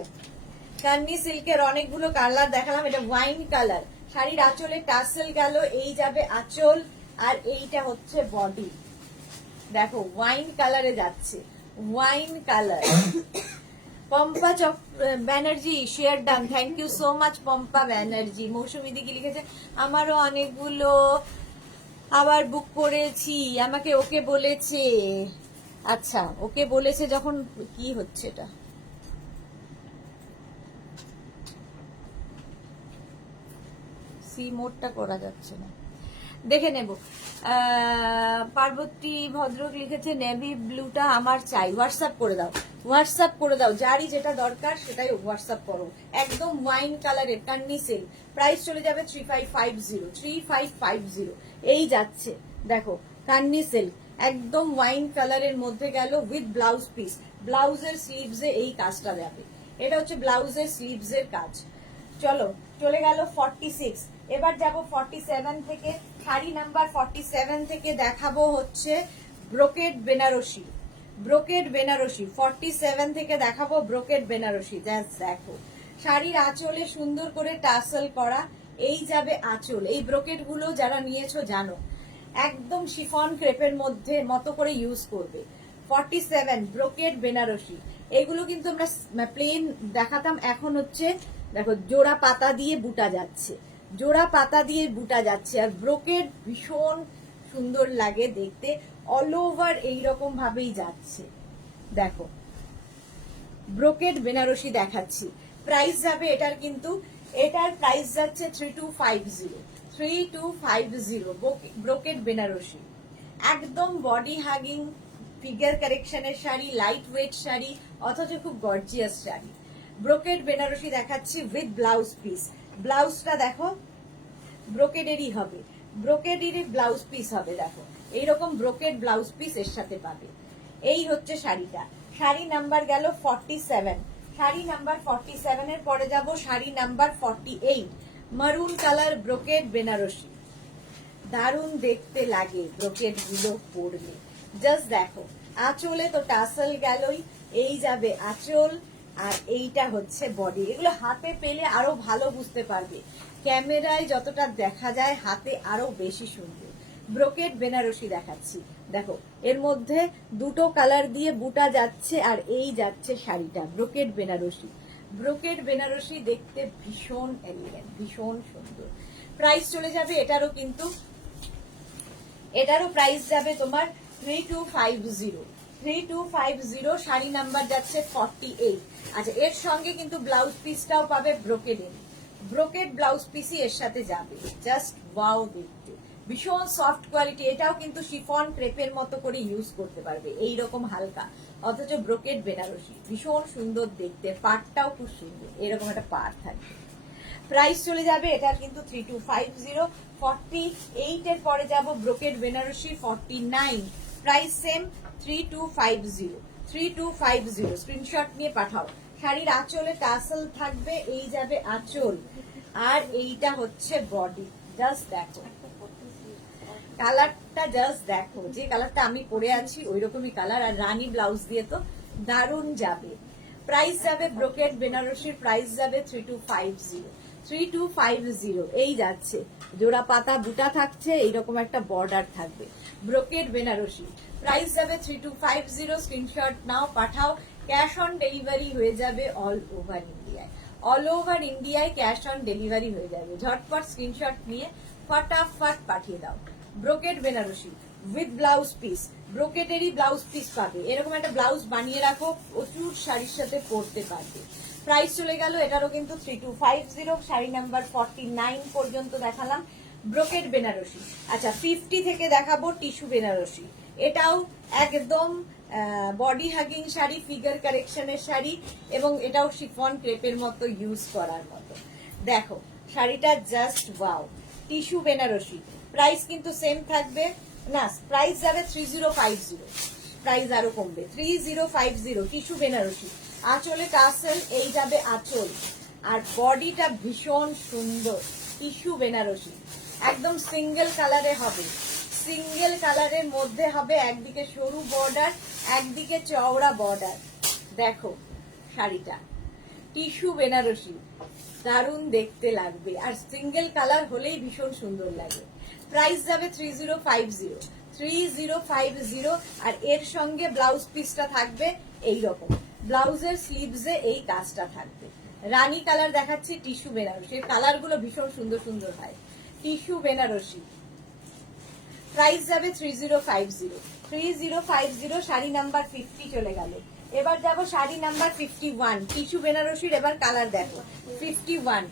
কান্নি সিল্কের অনেকগুলো কালার দেখালাম, এটা ওয়াইন কালার। শাড়ির আঁচলে টাসেল গেল, এই যাবে আঁচল, আর এইটা হচ্ছে বডি। দেখো ওয়াইন কালারে যাচ্ছে, wine colour. Pampa Banerjee share done, thank you so much Pampa Banerjee. Mousumi দিকে লিখেছে আমারও অনেকগুলো আবার বুক করেছি, আমাকে ওকে বলেছে। আচ্ছা, ওকে বলেছে যখন, কি হচ্ছে এটা? সি মোডটা করা যাচ্ছে না, দেখে নেব। পার্বতী ভদ্রক লিখেছে নেভি ব্লুটা আমার চাই, হোয়াটসঅ্যাপ করে দাও, হোয়াটসঅ্যাপ করে দাও, যারই যেটা দরকার সেটাই হোয়াটসঅ্যাপ করো। একদম ওয়াইন কালারের কান্নি সিল্ক, প্রাইস চলে যাবে 3550। 3550 এই যাচ্ছে। দেখো কান্নি সিল্ক একদম ওয়াইন কালারের মধ্যে গেল উইথ ব্লাউজ পিস, ব্লাউজের স্লিভসে এই কাজটা যাবে। এটা হচ্ছে ব্লাউজের স্লিভসের কাজ। চলো চলে গেল 46, এবার যাব 47 থেকে। শাড়ি নাম্বার 47 থেকে দেখাবো হচ্ছে ব্রোকেড বেনারসি, ব্রোকেড বেনারসি। 47 থেকে দেখাবো ব্রোকেড বেনারসি। জাস্ট দেখো শাড়ির আঁচলে সুন্দর করে টাসেল করা, এই যাবে আঁচল। এই ব্রোকেড গুলো যারা নিয়েছো জানো, একদম শিফন ক্রেপের মধ্যে মতো করে ইউজ করবে। 47 ব্রোকেড বেনারসি। এগুলো কিন্তু আমরা প্লেন দেখাতাম, এখন হচ্ছে দেখো জোড়া পাতা দিয়ে বুটা যাচ্ছে, জোড়া পাতা দিয়ে বুটা যাচ্ছে, আর ব্রোকেড ভীষণ সুন্দর লাগে দেখতে, অল ওভার এইরকম ভাবেই যাচ্ছে। দেখো ব্রোকেড বেনারসি দেখাচ্ছি, প্রাইস যাবে এটার কিন্তু এটার প্রাইস যাচ্ছে 3250, 3250 ব্রোকেড বেনারসি, একদম বডি হাগিং ফিগার কারেকশনের শাড়ি, লাইট ওয়েট শাড়ি, অথচ খুব গর্জিয়াস শাড়ি। ব্রোকেড বেনারসি দেখাচ্ছি উইথ ব্লাউজ পিস। ব্লাউজটা দেখো ব্রোকেডেরই হবে, ব্রোকেডেরই ব্লাউজ পিস হবে, দেখো এইরকম ব্রোকেড ব্লাউজ পিস এর সাথে পাবে। এই হচ্ছে শাড়িটা। শাড়ি নাম্বার গেল 47, শাড়ি নাম্বার 47 এর পরে যাব শাড়ি নাম্বার 48, মারুন কালার ব্রোকেড বেনারসি। দারুণ দেখতে লাগে ব্রোকেড গুলো পরলে, জাস্ট দেখো। আঁচলে তো টাসেল গেলই, এই যাবে আঁচল, আর এইটা হচ্ছে বডি। এগুলো হাতে পেলে আরো ভালো বুঝতে পারবে, ক্যামেরায় যতটা দেখা যায় হাতে আরো বেশি সুন্দর। ব্রোকেড বেনারসি দেখাচ্ছি, দেখো এর মধ্যে দুটো কালার দিয়ে বুটা যাচ্ছে, আর এই যাচ্ছে শাড়িটা ব্রোকেড বেনারসি। ব্রোকেড বেনারসি দেখতে ভীষণ এলিগেন্ট, ভীষণ সুন্দর। প্রাইস চলে যাবে এটারও, কিন্তু এটারও প্রাইস যাবে তোমার 3250, 3250। শাড়ি নাম্বার যাচ্ছে 48। আচ্ছা, এর সঙ্গে কিন্তু ব্লাউজ পিসটাও পাবে ব্রোকেডের, ব্রোকেড ব্লাউজ পিসই এর সাথে যাবে। জাস্ট ওয়াও দেখতে, ভীষণ সফট কোয়ালিটি। এটাও কিন্তু শিফন ক্রেপের মতো করে ইউজ করতে পারবে, এইরকম হালকা, অথচ ব্রোকেড বেনারসি ভীষণ সুন্দর দেখতে। পাড়টাও খুব সুন্দর, এরকম একটা পাড় থাকবে। প্রাইস চলে যাবে এটার কিন্তু 3250। 48 এর পরে যাব brocade Banarasi 49, price same 3250, 3250। Screenshot নিয়ে পাঠাও। শাড়ির আঁচলে টাসেল থাকবে, এই যাবে আঁচল, আর এইটা হচ্ছে বডি। জাস্ট দেখো কালারটা, জাস্ট দেখো, যে কালারটা আমি পরে আছি ওই রকমই কালার, আর রানী ব্লাউজ দিয়ে তো দারুণ যাবে। প্রাইস যাবে ব্রোকেড বেনারসির প্রাইস যাবে 3250, 3250। এই যাচ্ছে জোড়া পাতা বুটা থাকছে, এইরকম একটা বর্ডার থাকবে, ব্রোকেড বেনারসি। প্রাইস যাবে 3250। স্ক্রিনশট নাও, পাঠাও। ক্যাশ অন ডেলিভারি হয়ে যাবে অল ওভার ইন্ডিয়ায়, অল ওভার ইন্ডিয়ায় ক্যাশ অন ডেলিভারি হয়ে যাবে। ঝটপট স্ক্রিনশট নিয়ে ফটাফট পাঠিয়ে দাও। Brocade Benarasi with blouse piece, ব্রোকেডেরই ব্লাউজ পিস পাবে। এরকম একটা ব্লাউজ বানিয়ে রাখো, প্রচুর শাড়ির সাথে পরতে পারবে। প্রাইস চলে গেল এটারও কিন্তু 3250। শাড়ি নাম্বার 49 পর্যন্ত দেখালাম ব্রোকেড বেনারসি। আচ্ছা, 50 থেকে দেখাবো টিস্যু বেনারসি। এটাও একদম বডি হাগিং শাড়ি, ফিগার কারেকশনের শাড়ি, এবং এটাও শিফন ক্রেপের মতো ইউজ করার মতো। দেখো শাড়িটা just wow, tissue Banarasi. Price কিন্তু সেম থাকবে না, প্রাইস যাবে 3050, প্রাইস আরো কমবে 3050। টিস্যু বেনারসি, আঁচলে টাসেল, এই যাবে আঁচল, আর বডিটা ভীষণ সুন্দর। টিস্যু বেনারসি একদম সিঙ্গেল কালারে হবে, সিঙ্গেল কালারের মধ্যে হবে, একদিকে সরু বর্ডার, একদিকে চওড়া বর্ডার। দেখো শাড়িটা টিস্যু বেনারসি, দারুণ দেখতে লাগবে, আর সিঙ্গেল কালার হলেই ভীষণ সুন্দর লাগে। প্রাইস যাবে 3050, 3050। আর এর সঙ্গে ব্লাউজ পিসটা থাকবে এইরকম, ব্লাউজের স্লিভসে এই কাজটা থাকবে। রানী কালার দেখাচ্ছি টিস্যু বেনারসি, এর কালার গুলো ভীষণ সুন্দর সুন্দর হয়। টিস্যু বেনারসি, প্রাইস যাবে 3050, 3050। শাড়ি নাম্বার 50 চলে গেল। এবার যাবো শাড়ি নাম্বার 51, টিস্যু বেনারসির। এবার কালার দেখো, 51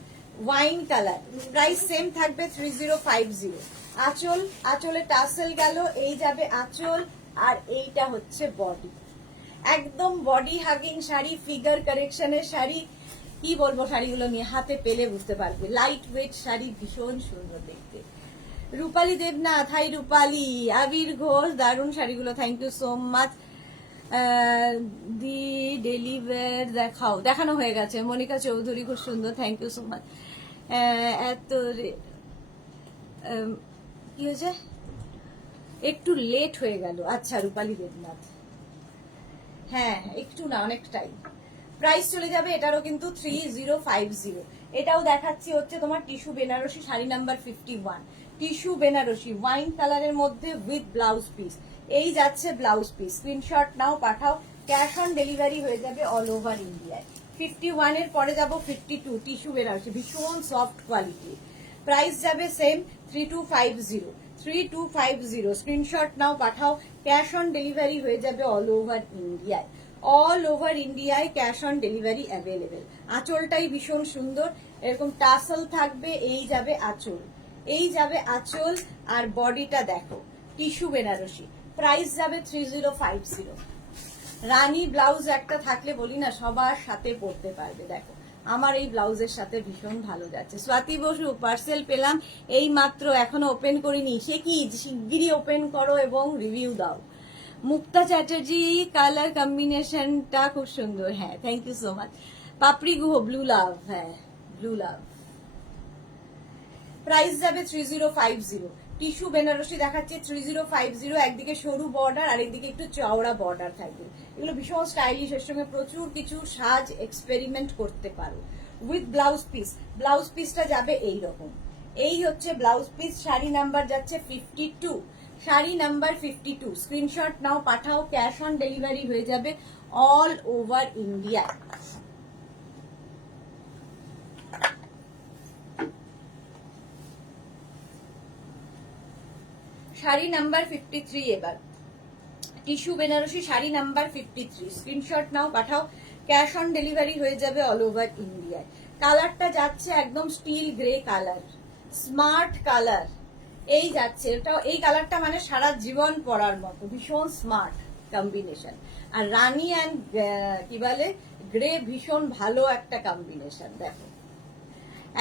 ওয়াইন কালার, প্রাইস সেম থাকবে 3050। আঁচল, আঁচলে টাসেল গেল, এই যাবে আঁচল, আর এইটা হচ্ছে বডি। একদম বডি হাগিং শাড়ি, ফিগার কারেকশনের শাড়ি। কি বলবো শাড়িগুলো নিয়ে, হাতে পেলে বুঝতে পারবে। লাইট ওয়েট শাড়ি, ভীষণ সুন্দর দেখতে। রূপালী দেবনাথ, হাই রূপালী। আবির ঘোষ, দারুণ শাড়িগুলো, থ্যাংক ইউ সো মাচ। দি ডেলিভার দেখানো হয়ে গেছে। মনিকা চৌধুরী, খুব সুন্দর, থ্যাংক ইউ সো মাচ। এত কি হয়েছে, একটু লেট হয়ে গেল। আচ্ছা, রূপালী দেবনাথ, হ্যাঁ একটু না, অনেকটাই। প্রাইস চলে যাবে এটারও কিন্তু 3050। এটাও দেখাচ্ছি হচ্ছে তোমার tissue Banarasi, sari number 51, tissue Banarasi wine কালারের মধ্যে উইথ ব্লাউজ পিস। এই যাচ্ছে ব্লাউজ পিস। স্ক্রিনশট নাও, পাঠাও। ক্যাশ অন ডেলিভারি হয়ে যাবে অল ওভার ইন্ডিয়ায়। 51 এর পরে যাব 52, টিস্যু বেনারসি, ভীষণ সফট কোয়ালিটি। প্রাইস যাবে সেম 3250, 3250। স্ক্রিনশট নাও, পাঠাও। ক্যাশ অন ডেলিভারি হয়ে যাবে অল ওভার ইন্ডিয়ায়। অল ওভার ইন্ডিয়ায় ক্যাশ অন ডেলিভারি অ্যাভেলেবেল। আঁচলটাই ভীষণ সুন্দর, এরকম টাসেল থাকবে, এই যাবে আঁচল, এই যাবে আঁচল, আর বডিটা দেখো টিস্যু বেনারসি। প্রাইস যাবে 3050। রানী ব্লাউজ একটা থাকলে বলি না সবার সাথে পরতে পারবে। দেখো আমার এই ব্লাউজের সাথে ভীষণ ভালো যাচ্ছে। স্বাতি বসু পার্সেল পেলাম এই মাত্র, এখনো ওপেন করিনি। সে কি শিগগিরই ওপেন করো এবং রিভিউ দাও। মুক্তা চ্যাটার্জি কালার কম্বিনেশনটা খুব সুন্দর, হ্যাঁ thank you so much. Papri Guha blue love, হ্যাঁ ব্লু লাভ। প্রাইস যাবে 3050। টিস্যু বেনারসি দেখাচ্ছে 3050। একদিকে সরু বর্ডার আর একদিকে একটু চওড়া বর্ডার থাকবে। এগুলো ভীষণ স্টাইলিশ, এর সঙ্গে প্রচুর কিছু সাজ এক্সপেরিমেন্ট করতে পারো। উইথ ব্লাউজ পিস, ব্লাউজ পিসটা যাবে এই রকম। এই হচ্ছে ব্লাউজ পিস। শাড়ি নাম্বার যাচ্ছে 52, শাড়ি নাম্বার 52। স্ক্রিনশট নাও, পাঠাও, ক্যাশ অন ডেলিভারি হয়ে যাবে all over India. Sari number 53 এবার tissue Banarasi, sari number 53। Screenshot নাও, পাঠাও, ক্যাশ অন ডেলিভারি হয়ে যাবে অল ওভার ইন্ডিয়ায়। কালারটা যাচ্ছে একদম steel grey colour, smart colour. এই যাচ্ছে এটাও, এই কালারটা মানে সারা জীবন পরার মতো, ভীষণ স্মার্ট কম্বিনেশন। আর রানী অ্যান্ড কি বলে গ্রে, ভীষণ ভালো একটা কম্বিনেশন। দেখো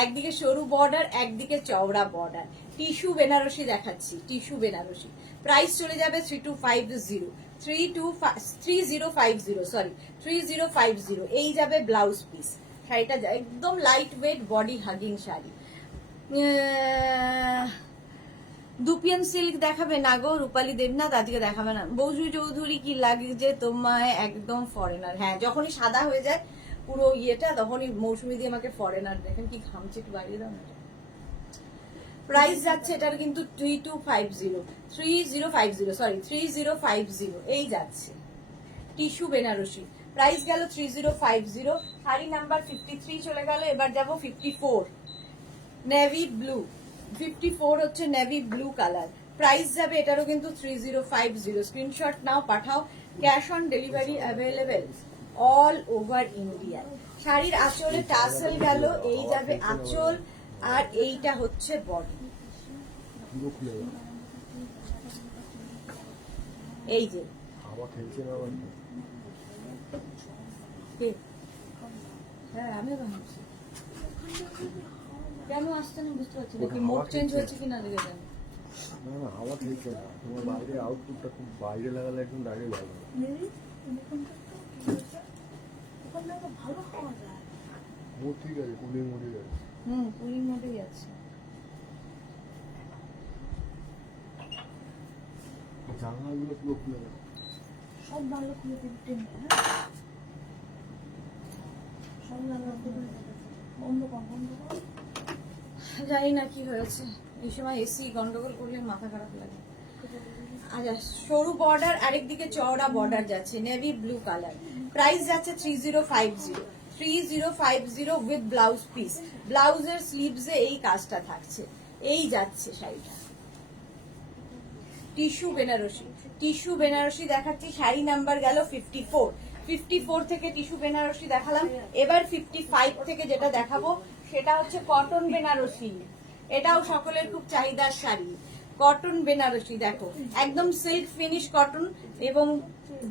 একদিকে সরু বর্ডার, একদিকে চওড়া বর্ডার। টিস্যু বেনারসি দেখাচ্ছি, টিস্যু বেনারসি। প্রাইস চলে যাবে 3050, সরি 3050। এই যাবে ব্লাউজ পিস। শাড়িটা একদম light weight body hugging sari. Dupion silk দেখাবে না গো রূপালী দেবনাথ, আজকে দেখাবে না। বৌজু চৌধুরী কি লাগে যে তোমায় একদম ফরেনার। হ্যাঁ যখনই সাদা হয়ে যায় পুরো ইয়েটা, তখনই মৌসুমী দিয়ে আমাকে ফরেনার। দেখেন কি ঘামছে, একটু বাড়িয়ে দাও না। প্রাইস যাচ্ছে এটার কিন্তু 3050, এই যাচ্ছে টিস্যু বেনারসি। প্রাইস গেল 3050। শাড়ি নাম্বার 53 চলে গেল। এবার যাব 54, নেভি ব্লু। 54 হচ্ছে নেভি ব্লু কালার। প্রাইস যাবে এটারও কিন্তু 3050। স্ক্রিনশট নাও, পাঠাও, cash on delivery available all over India. শাড়ির আঁচলে টাসেল গেল, এই যাবে আঁচল, আর এইটা হচ্ছে বডি। এই যে হ্যাঁ আমি ভাবছি কেন আসছে না বুঝতে পারছি না, কি মোড চেঞ্জ হয়েছে কিনা লেগে যাবে। না না হাওয়া খেলছে না, তোমার বাইরে আউটপুটটা খুব বাইরে লাগালে একদম ডাইরেক্ট ভালো হবে। ভালো খাওয়া যায়। মোট ঠিক আছে, কুলিং মোডে আছে। কুলিং মোডেই আছে। জানলাগুলো পুরো খুলে দেয়। সব ভালো খুলে দিতে সব জানলা বন্ধ কর, বন্ধ কর। জানি না কি হয়েছে, এই সময় এসি গন্ডগোল করলে মাথা খারাপ লাগে। আচ্ছা সরু বর্ডার, আরেকদিকে চওড়া বর্ডার যাচ্ছে, নেভি ব্লু কালার। প্রাইস যাচ্ছে 3050 উইথ ব্লাউজ পিস। ব্লাউজের স্লিভসে এই কাজটা থাকছে। এই যাচ্ছে শাড়িটা টিস্যু বেনারসি। টিস্যু বেনারসি দেখাচ্ছি, শাড়ি নাম্বার গেল 54। 54 থেকে টিস্যু বেনারসি দেখালাম। এবার 55 থেকে যেটা দেখাবো সেটা হচ্ছে কটন বেনারসি। এটাও সকলের খুব চাহিদার শাড়ি, কটন বেনারসি। দেখো একদম সিল্ক ফিনিশ কটন এবং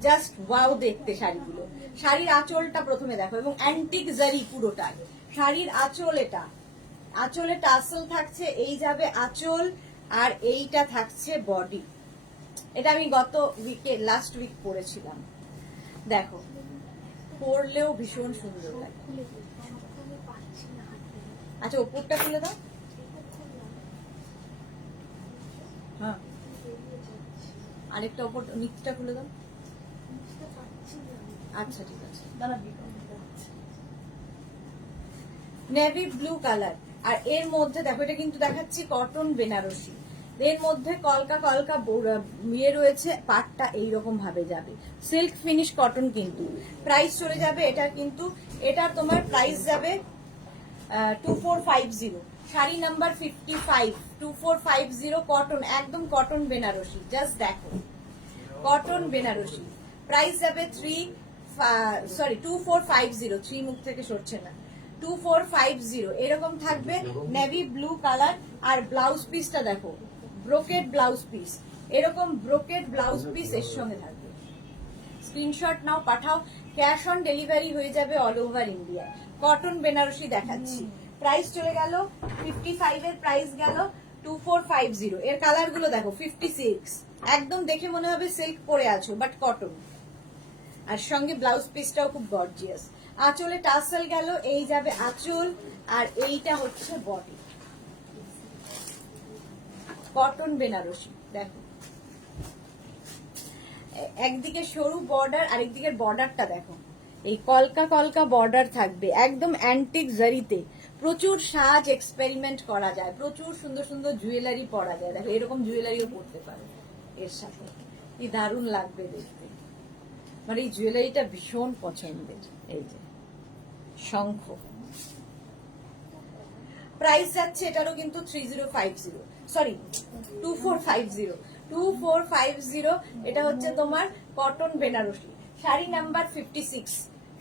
জাস্ট ওয়াও দেখতে শাড়িগুলো। শাড়ির আঁচলটা প্রথমে দেখো, এবং অ্যান্টিক জারি পুরোটাই শাড়ির আঁচল। এটা আঁচলে টাসেল থাকছে, এই যাবে আঁচল, আর এইটা থাকছে বডি। এটা আমি গত উইকে লাস্ট উইক পরেছিলাম। দেখো পরলেও ভীষণ সুন্দর লাগে। আচ্ছা ওপরটা খুলে দাও। হ্যাঁ আরেকটা ওপর নিচটা খুলে দাও। আচ্ছা ঠিক আছে। নেভি ব্লু কালার, আর এর মধ্যে দেখো এটা কিন্তু দেখাচ্ছি কটন বেনারসি। এর মধ্যে কলকা কলকা ইয়ে রয়েছে, পাটটা এইরকম ভাবে যাবে, সিল্ক ফিনিশ কটন। কিন্তু প্রাইস চলে যাবে এটার, কিন্তু এটার তোমার প্রাইস যাবে 2450। শাড়ি নাম্বার 55, 2450 কটন, একদম কটন বেনারসি। জাস্ট দেখো কটন বেনারসি। প্রাইস যাবে সরি 2450, 3 মুখ থেকে সরছে না, 2450 এরকম থাকবে নেভি ব্লু কালার। আর ব্লাউজ পিসটা দেখো, ব্রোকেড ব্লাউজ পিস, এরকম ব্রোকেড ব্লাউজ পিস এর সঙ্গে থাকবে। স্ক্রিনশট নাও, পাঠাও, ক্যাশ অন ডেলিভারি হয়ে যাবে all over India. Cotton Banarasi দেখাচ্ছি, প্রাইস চলে গেল 55 এর প্রাইস গেল 2450। এর কালার গুলো দেখো, 56, একদম দেখে মনে হবে সিল্ক পরে আছো বাট কটন। আর সঙ্গে ব্লাউজ পিসটাও খুব গর্জিয়াস। আঁচলে টাসেল গেল, এই যাবে আঁচল, আর এইটা হচ্ছে বডি। কটন বেনারসি দেখো, একদিকে সরু বর্ডার, আরেকদিকের বর্ডারটা দেখো, এই কলকা কলকা বর্ডার থাকবে, একদম অ্যান্টিক জারিতে। প্রচুর সাজ এক্সপেরিমেন্ট করা যায়, প্রচুর সুন্দর সুন্দর জুয়েলারি পরা যায়। দেখো এরকম জুয়েলারিও পরতে পারো এর সাথে, কি দারুণ লাগবে দেখতে। মানে এই জুয়েলারিটা ভীষণ পছন্দের। এই যে শঙ্খ, প্রাইস যাচ্ছে এটারও কিন্তু 3050, সরি 2450, 2450। এটা হচ্ছে তোমার cotton Banarasi, sari number 56,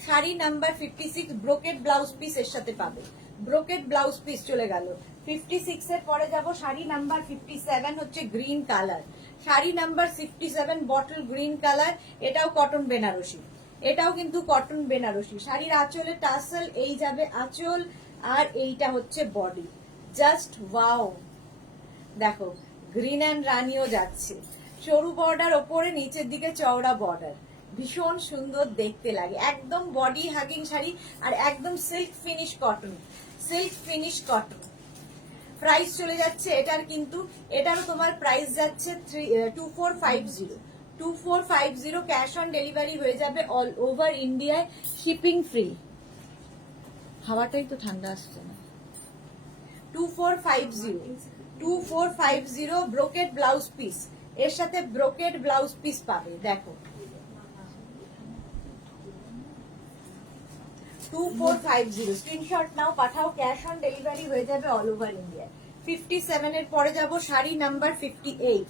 sari number 56, brocade blouse piece এর সাথে পাবে। ব্রোকেড ব্লাউজ পিস চলে গেল 56 এর পরে যাব শাড়ি নাম্বার 57, হচ্ছে green colour. Sari number 57 bottle green colour, এটাও কটন বেনারসি, এটাও কিন্তু কটন বেনারসি। শাড়ির আঁচলে টাসেল, এই যাবে আঁচল, আর এইটা হচ্ছে বডি। জাস্ট ওয়াও, দেখো গ্রিন অ্যান্ড রানিও যাচ্ছে, সরু বর্ডার ওপরে, নিচের দিকে চওড়া বর্ডার, ভীষণ সুন্দর দেখতে লাগে। একদম বডি হাগিং শাড়ি, আর একদম silk finish cotton, silk finish cotton. Price চলে যাচ্ছে এটার কিন্তু, এটারও তোমার প্রাইস যাচ্ছে 2450, 2450। ক্যাশ অন ডেলিভারি হয়ে যাবে অল ওভার ইন্ডিয়ায়, শিপিং ফ্রি। হাওয়াটাই তো ঠান্ডা আসছে না। 2450, 2450 ব্রোকেড ব্লাউজ পিস, এর সাথে ব্রোকেড ব্লাউজ পিস পাবে। দেখো 2450, স্ক্রিনশট নাও, পাঠাও, ক্যাশ অন ডেলিভারি হয়ে যাবে অল ওভার ইন্ডিয়া। 57 এর পরে যাব sari number 58,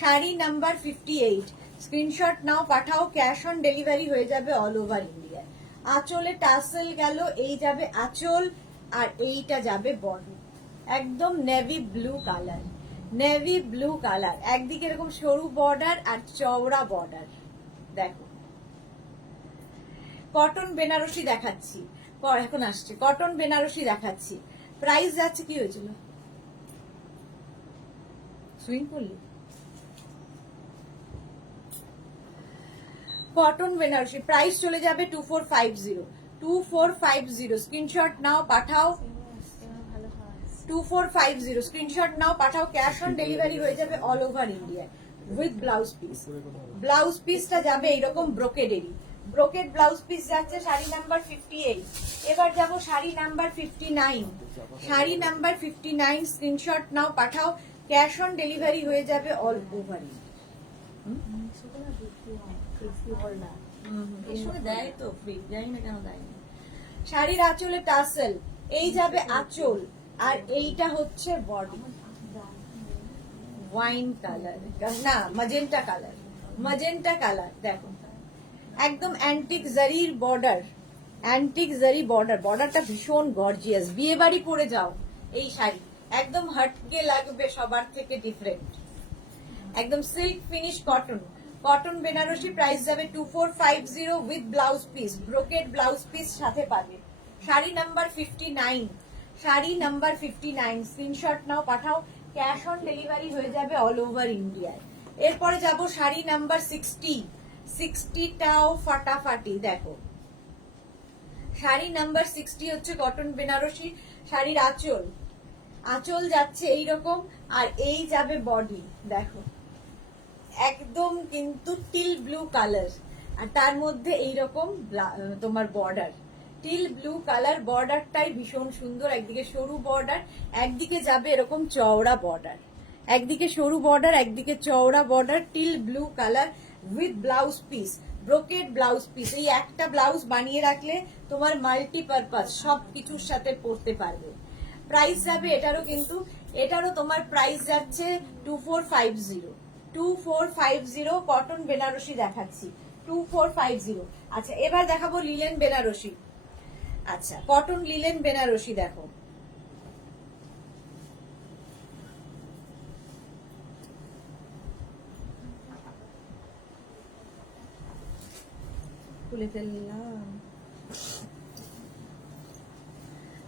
sari number 58, screenshot নাও, পাঠাও, ক্যাশ অন ডেলিভারি হয়ে যাবে অল ওভার ইন্ডিয়া। আঁচলে টাসেল গেল, এই যাবে আঁচল, আর এইটা যাবে বডি। একদম navy blue colour, navy blue colour, একদিকে এরকম সরু বর্ডার আর চওড়া বর্ডার। দেখো কটন বেনারসি দেখাচ্ছি, এখন আসছে কটন বেনারসি দেখাচ্ছি। প্রাইস যাচ্ছে, কি হয়েছিল, সুইং করলি? কটন বেনারসি প্রাইস চলে যাবে 2450, 2450, স্ক্রিনশট নাও, পাঠাও, 2450, স্ক্রিনশট নাও, পাঠাও, ক্যাশ অন ডেলিভারি হয়ে যাবে all over India with blouse piece. Blouse পিসটা যাবে এইরকম ব্রোকেডেরই, ব্রোকেড ব্লাউজ পিস যাচ্ছে শাড়ি নাম্বার 58। এবার যাব sari number 59, sari number 59, screenshot নাও, পাঠাও, ক্যাশ অন ডেলিভারি হয়ে যাবে অল ওভার ইন্ডিয়া। দেয় তো ফ্রি, জানি না কেন দেয় না। শাড়ির আঁচলে টাসেল, এই যাবে আঁচল, আর এইটা হচ্ছে বডি। ওয়াইন কালার না, ম্যাজেন্টা কালার, ম্যাজেন্টা কালার। দেখো একদম অ্যান্টিক জারির বর্ডার, অ্যান্টিক জারি বর্ডার, বর্ডারটা ভীষণ গর্জিয়াস। বিয়ে বাড়ি পরে যাও এই শাড়ি, একদম হটকে লাগবে, সবার থেকে ডিফারেন্ট। একদম silk finish cotton, cotton Banarasi, price যাবে 2450 with blouse piece, brocade blouse piece সাথে পাবে। Sari number 59, sari number 59, screenshot নাও, পাঠাও, ক্যাশ অন ডেলিভারি হয়ে যাবে অল ওভার ইন্ডিয়ায়। এরপরে যাব শাড়ি নাম্বার 60, 60টাও ফাটাফাটি। দেখো শাড়ি নাম্বার 60 হচ্ছে কটন বেনারসি। শাড়ির আঁচল, আঁচল যাচ্ছে এইরকম, আর এই যাবে বডি। দেখো একদম কিন্তু টিল ব্লু কালার, আর তার মধ্যে এইরকম তোমার বর্ডার, টিল ব্লু কালার, বর্ডারটাই ভীষণ সুন্দর। একদিকে সরু বর্ডার, একদিকে যাবে এরকম চওড়া বর্ডার, একদিকে সরু বর্ডার, একদিকে চওড়া border, teal blue colour with blouse piece, brocade blouse piece. এই একটা ব্লাউজ বানিয়ে রাখলে তোমার মাল্টিপারপাস সব কিছুর সাথে পরতে পারবে। প্রাইস যাবে এটারও কিন্তু, এটারও তোমার প্রাইস যাচ্ছে 2450, 2450 কটন বেনারসি দেখাচ্ছি। 2450। আচ্ছা এবার দেখাবো লিলেন বেনারসি। আচ্ছা কটন লিলেন বেনারসি দেখো, খুলে ফেললাম।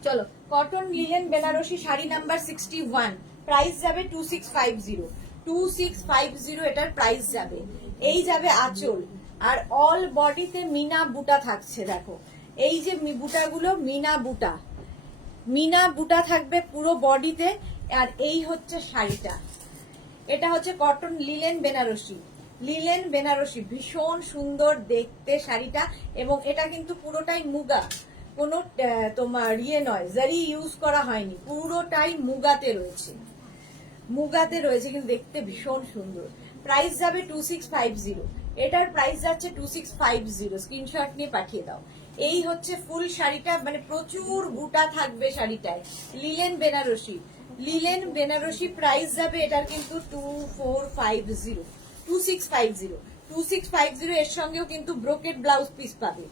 চলো cotton linen Banarasi sari number 61, price যাবে 2650। 2650 এটার প্রাইস যাবে। এই যাবে আঁচল, আর অল বডিতে মিনা বুটা থাকছে। দেখো এই যে বুটাগুলো মিনা বুটা থাকবে পুরো বডিতে। আর এই হচ্ছে শাড়িটা, এটা হচ্ছে cotton linen Banarasi. Linen Banarasi ভীষণ সুন্দর দেখতে শাড়িটা, এবং এটা কিন্তু পুরোটাই মুগা, কোনো তোমার ইয়ে নয়, জারি ইউজ করা হয়নি, পুরোটাই মুগাতে রয়েছে, কিন্তু দেখতে ভীষণ সুন্দর। প্রাইস যাবে 2650, এটার প্রাইস যাচ্ছে 2650। স্ক্রিনশট নিয়ে পাঠিয়ে দাও। এই হচ্ছে ফুল শাড়িটা, মানে প্রচুর বুটা থাকবে শাড়িটায়। লিলেন বেনারসি প্রাইস যাবে এটার কিন্তু 2650। এর সঙ্গেও কিন্তু ব্রোকেড ব্লাউজ পিস পাবে,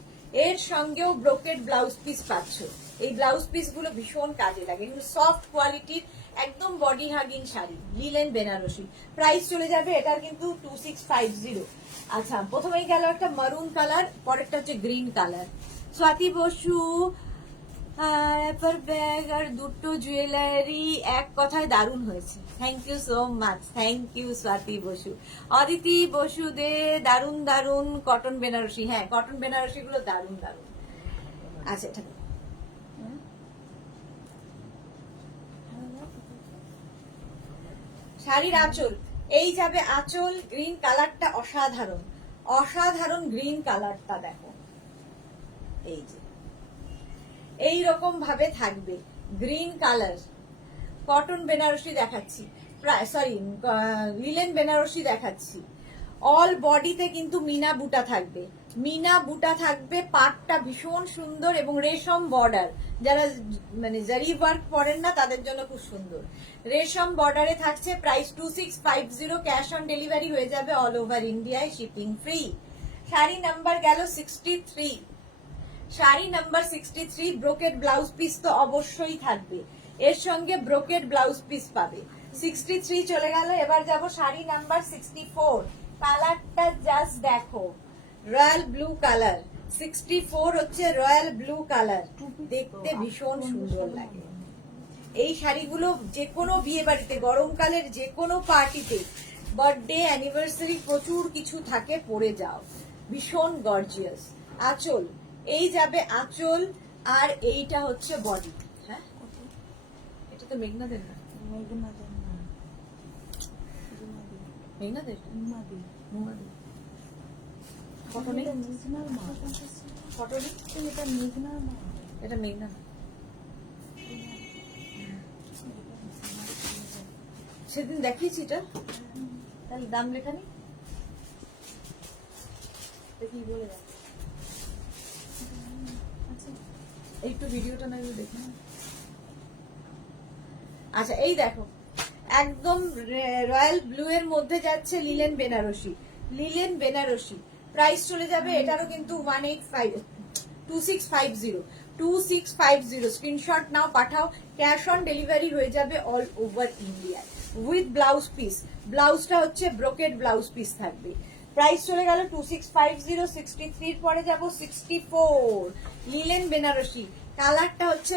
পাচ্ছ। এই ব্লাউজ পিস গুলো ভীষণ কাজে লাগে, কিন্তু সফট কোয়ালিটির একদম body hugging sari linen Banarasi. Price চলে যাবে এটার কিন্তু 2650। আচ্ছা প্রথমেই গেল একটা মারুন কালার, পরেরটা হচ্ছে green colour. Swati Basu bag আর দুটো জুয়েলারি এক কথায় দারুণ হয়েছে। Thank you so much, thank you Swati Basu. Aditi Basu De দারুণ কটন বেনারসি। হ্যাঁ কটন বেনারসি গুলো দারুণ। আচ্ছা এটা শাড়ির আঁচল, এই যাবে আঁচল। গ্রিন কালারটা অসাধারণ গ্রিন কালারটা দেখো, এই যে এইরকম ভাবে থাকবে গ্রিন কালার। কটন বেনারসি দেখাচ্ছি, লিলেন বেনারসি দেখাচ্ছি। অল বডিতে কিন্তু মিনা বুটা থাকবে, পাটটা ভীষণ সুন্দর এবং রেশম বর্ডার। যারা মানে জারি ওয়ার্ক পরেন না তাদের জন্য খুব সুন্দর রেশম বর্ডারে থাকছে। প্রাইস 2650, ক্যাশ অন ডেলিভারি হয়ে যাবে অল ওভার ইন্ডিয়ায়, শিপিং ফ্রি। শাড়ি নাম্বার গেল 63, ব্রোকেড ব্লাউজ পিস তো অবশ্যই থাকবে, এর সঙ্গে ব্রোকেড ব্লাউজ পিস পাবে। 63 চলে গেল। এবার যাব শাড়ি নাম্বার 64। কালারটা জাস্ট দেখো, রয়্যাল ব্লু কালার। 64 হচ্ছে রয়্যাল ব্লু কালার, দেখতে ভীষণ সুন্দর লাগে। এই শাড়িগুলো যে কোনো বিয়ে বাড়িতে, গরমকালের যে কোনো পার্টিতে, বার্থডে অ্যানিভার্সারি প্রচুর কিছু থাকে, পরে যাও, ভীষণ গর্জিয়াস। আঁচল, এই যাবে আঁচল, আর এইটা হচ্ছে বডি। হ্যাঁ এটা তো মেঘনাদের না, মেঘনাদের এটা মেঘনা না। সেদিন দেখিয়েছি এটা, তাহলে দাম লেখা নেই, দেখি বলে যাবে। একটু ভিডিওটা না দেখে। আচ্ছা এই দেখো একদম রয়্যাল ব্লু এর মধ্যে যাচ্ছে লিলেন বেনারসি। প্রাইস চলে যাবে এটারও কিন্তু 2650। স্ক্রিনশট নাও, পাঠাও, ক্যাশ অন ডেলিভারি হয়ে যাবে all over India with blouse piece. ব্লাউজটা হচ্ছে ব্রোকেড ব্লাউজ পিস থাকবে। প্রাইস চলে গেল 2650। 63 পরে যাব 64, লিলেন বেনারসি। কালারটা হচ্ছে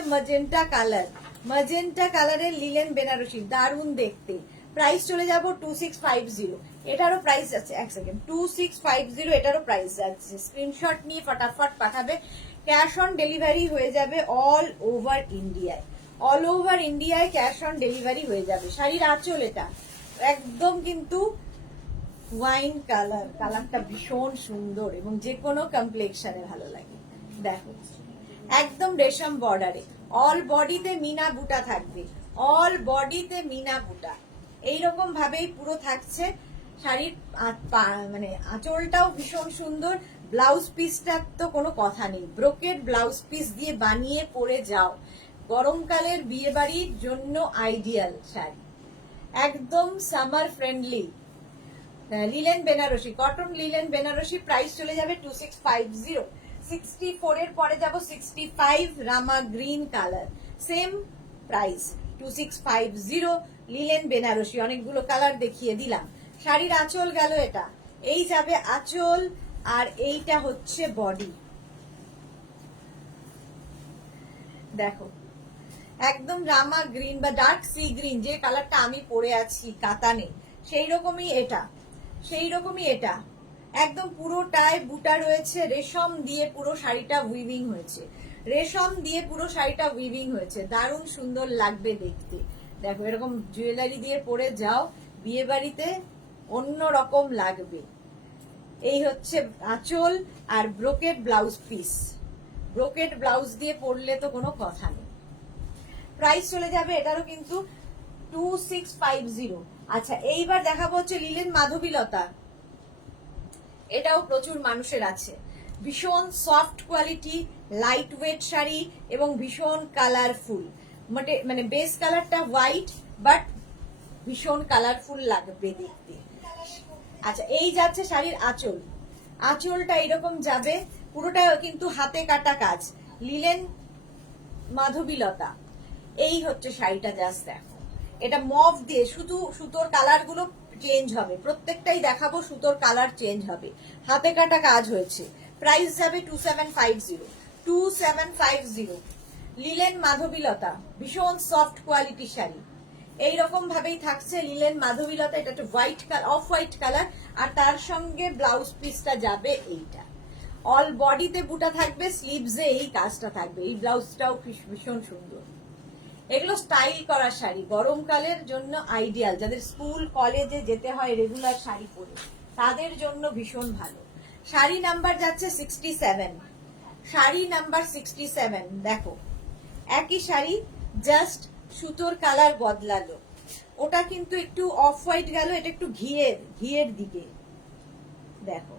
ম্যাজেন্টা কালারের লিলেন বেনারসি, দারুণ দেখতে। প্রাইস চলে যাব 2650। এটারও প্রাইস আছে, এক সেকেন্ড, 2650 এটারও প্রাইস যাচ্ছে। স্ক্রিনশট নিয়ে ফটাফট পাঠাবে, ক্যাশ অন ডেলিভারি হয়ে যাবে অল ওভার ইন্ডিয়ায়, ক্যাশ অন ডেলিভারি হয়ে যাবে। শাড়ির আঁচল এটা একদম কিন্তু ওয়াইন কালারটা ভীষণ সুন্দর এবং যে কোনো কমপ্লেক্সনে ভালো লাগে। দেখো একদম রেশম বর্ডারে, অল বডিতে মিনা বুটা থাকবে, এইরকম ভাবেই পুরো থাকছে শাড়ির। মানে আঁচলটাও ভীষণ সুন্দর, ব্লাউজ পিসটার তো কোনো কথা নেই, ব্রোকেড ব্লাউজ পিস দিয়ে বানিয়ে পরে যাও, গরমকালের বিয়ে বাড়ির জন্য আইডিয়াল শাড়ি, একদম summer friendly. Linen Benarasi, cotton linen Banarasi, price চলে যাবে 2650। 64 এর পরে যাব 65 Rama green colour, same price 2650 linen Benarasi. অনেকগুলো কালার দেখিয়ে দিলাম। শাড়ির আঁচল গেল এটা, এই যাবে আঁচল, আর এইটা হচ্ছে বডি। দেখো একদম রামা গ্রিন বা ডার্ক সি গ্রিন, যে কালারটা আমি পরে আছি কাতানে, সেই রকমই এটা, সেই রকমই এটা। একদম পুরোটায় বুটা রয়েছে, রেশম দিয়ে পুরো শাড়িটা উইভিং হয়েছে, রেশম দিয়ে পুরো শাড়িটা উইভিং হয়েছে, দারুণ সুন্দর লাগবে দেখতে। দেখো এরকম জুয়েলারি দিয়ে পরে যাও বিয়ে বাড়িতে, অন্য রকম লাগবে। এই হচ্ছে আঁচল আর brocade blouse piece, brocade blouse দিয়ে পরলে তো কোনো কথা নেই। প্রাইস চলে যাবে এটারও কিন্তু 2650। আচ্ছা এইবার দেখাবো হচ্ছে লিলেন মাধবীলতা, এটাও প্রচুর মানুষের আছে। ভীষণ soft quality, light weight sari এবং ভীষণ কালারফুল, মানে বেস কালারটা হোয়াইট বাট ভীষণ কালারফুল লাগবে দেখতে। আচ্ছা এই যাচ্ছে শাড়ির আঁচল, আঁচলটা এরকম যাবে, পুরোটা কিন্তু হাতে কাটা কাজ, লিলেন মাধবীলতা। এই হচ্ছে শাড়িটা, জাস্ট দেখো, এটা মভ দিয়ে, শুধু সুতোর কালার গুলো চেঞ্জ হবে, প্রত্যেকটাই দেখাবো সুতোর কালার চেঞ্জ হবে, হাতে কাটা কাজ হয়েছে। প্রাইস যাবে 2750, 2750 লিলেন মাধবীলতা, ভীষণ সফট কোয়ালিটি শাড়ি। এইরকম ভাবেই থাকছে লিলেন মাধবীলতা, এটা একটা white colour, off white colour, আর তার সঙ্গে ব্লাউজ পিসটা যাবে এইটা। অল বডিতে বুটা থাকবে, স্লিভসে এই কাজটা থাকবে, এই ব্লাউজটাও ভীষণ সুন্দর। এগুলো স্টাইল করা শাড়ি, গরমকালের জন্য আইডিয়াল, যাদের স্কুল কলেজে যেতে হয় রেগুলার শাড়ি পরে, তাদের জন্য ভীষণ ভালো। শাড়ি নাম্বার যাচ্ছে 67, শাড়ি নাম্বার 67। দেখো একই শাড়ি, জাস্ট সুতোর কালার বদলালো, ওটা কিন্তু একটু অফ হোয়াইট গেল, এটা একটু ঘিয়ের দিকে। দেখো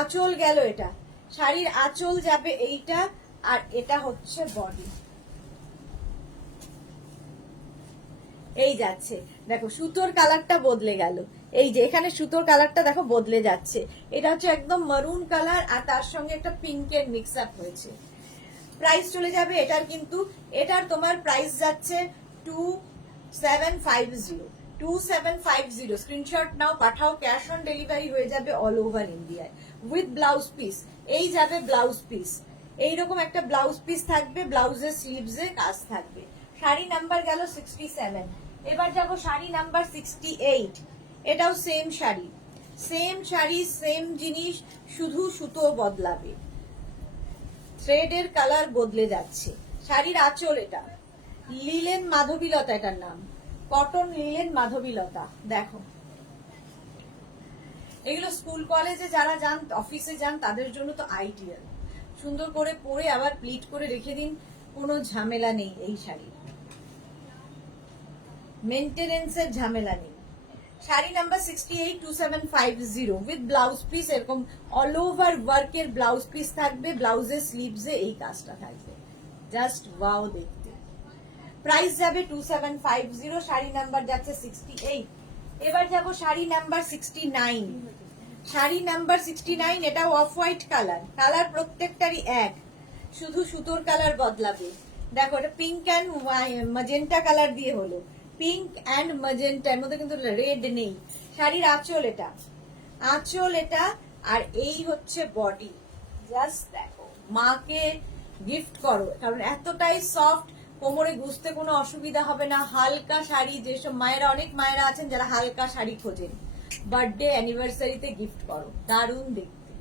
আঁচল গেল এটা, শাড়ির আঁচল যাবে এইটা, আর এটা হচ্ছে বডি। এই যাচ্ছে, দেখো সুতোর কালারটা বদলে গেল, এই যে এখানে সুতোর কালারটা দেখো বদলে যাচ্ছে, এটা হচ্ছে একদম মারুন কালার আর তার সঙ্গে একটা পিঙ্কের মিক্স আপ হয়েছে। প্রাইস চলে যাবে এটার কিন্তু, এটার তোমার প্রাইস যাচ্ছে 2750, 2750। স্ক্রিনশট নাও, পাঠাও, ক্যাশ অন ডেলিভারি হয়ে যাবে অল ওভার ইন্ডিয়ায় উইথ ব্লাউজ পিস। এই যাবে ব্লাউজ পিস, এইরকম একটা ব্লাউজ পিস থাকবে, ব্লাউজের স্লিভসে কাজ থাকবে। শাড়ি নাম্বার গেল 67। এবার যাব শাড়ি নাম্বার 68, এটাও same sari, same sari, same জিনিস, শুধু সুতো বদলাবে, থ্রেডের কালার বদলে যাচ্ছে। শাড়ির আঁচল এটা, লিলেন মাধবীলতা এটার নাম, কটন লিলেন মাধবীলতা। দেখো এগুলো স্কুল কলেজে যারা যান, অফিসে যান, তাদের জন্য তো আইডিয়াল। সুন্দর করে পরে আবার প্লিট করে রেখে দিন, কোনো ঝামেলা নেই, এই শাড়ি মেনটেনেন্সের ঝামেলা নেই। Sari number 68, 2750 with blouse piece, এরকম অল ওভার ওয়ার্কের ব্লাউজ পিস থাকবে, ব্লাউজের স্লিভসে এই কাজটা থাকবে, জাস্ট ওয়াও দেখতে। প্রাইস যাবে 2750, শাড়ি নাম্বার যাচ্ছে 68। এবার যাব শাড়ি নাম্বার 69, শাড়ি নাম্বার 69, এটাও অফ হোয়াইট কালার, কালার প্রত্যেকটারই এক, শুধু সুতোর কালার বদলাবে। দেখো এটা পিঙ্ক অ্যান্ড ম্যাজেন্টা কালার দিয়ে হলো, পিঙ্ক অ্যান্ড ম্যাজেন্টার মধ্যে কিন্তু রেড নেই। শাড়ির আঁচল এটা, আঁচল এটা, আর এই হচ্ছে বডি। জাস্ট দেখো, মাকে গিফট করো, কারণ এতটাই সফট, কোমরে গুজতে কোনো অসুবিধা হবে না। হালকা শাড়ি, যেসব মায়েরা, অনেক মায়েরা আছেন যারা হালকা শাড়ি খোঁজেন, বার্থডে অ্যানিভার্সারিতে গিফট করো, দারুণ দেখতে।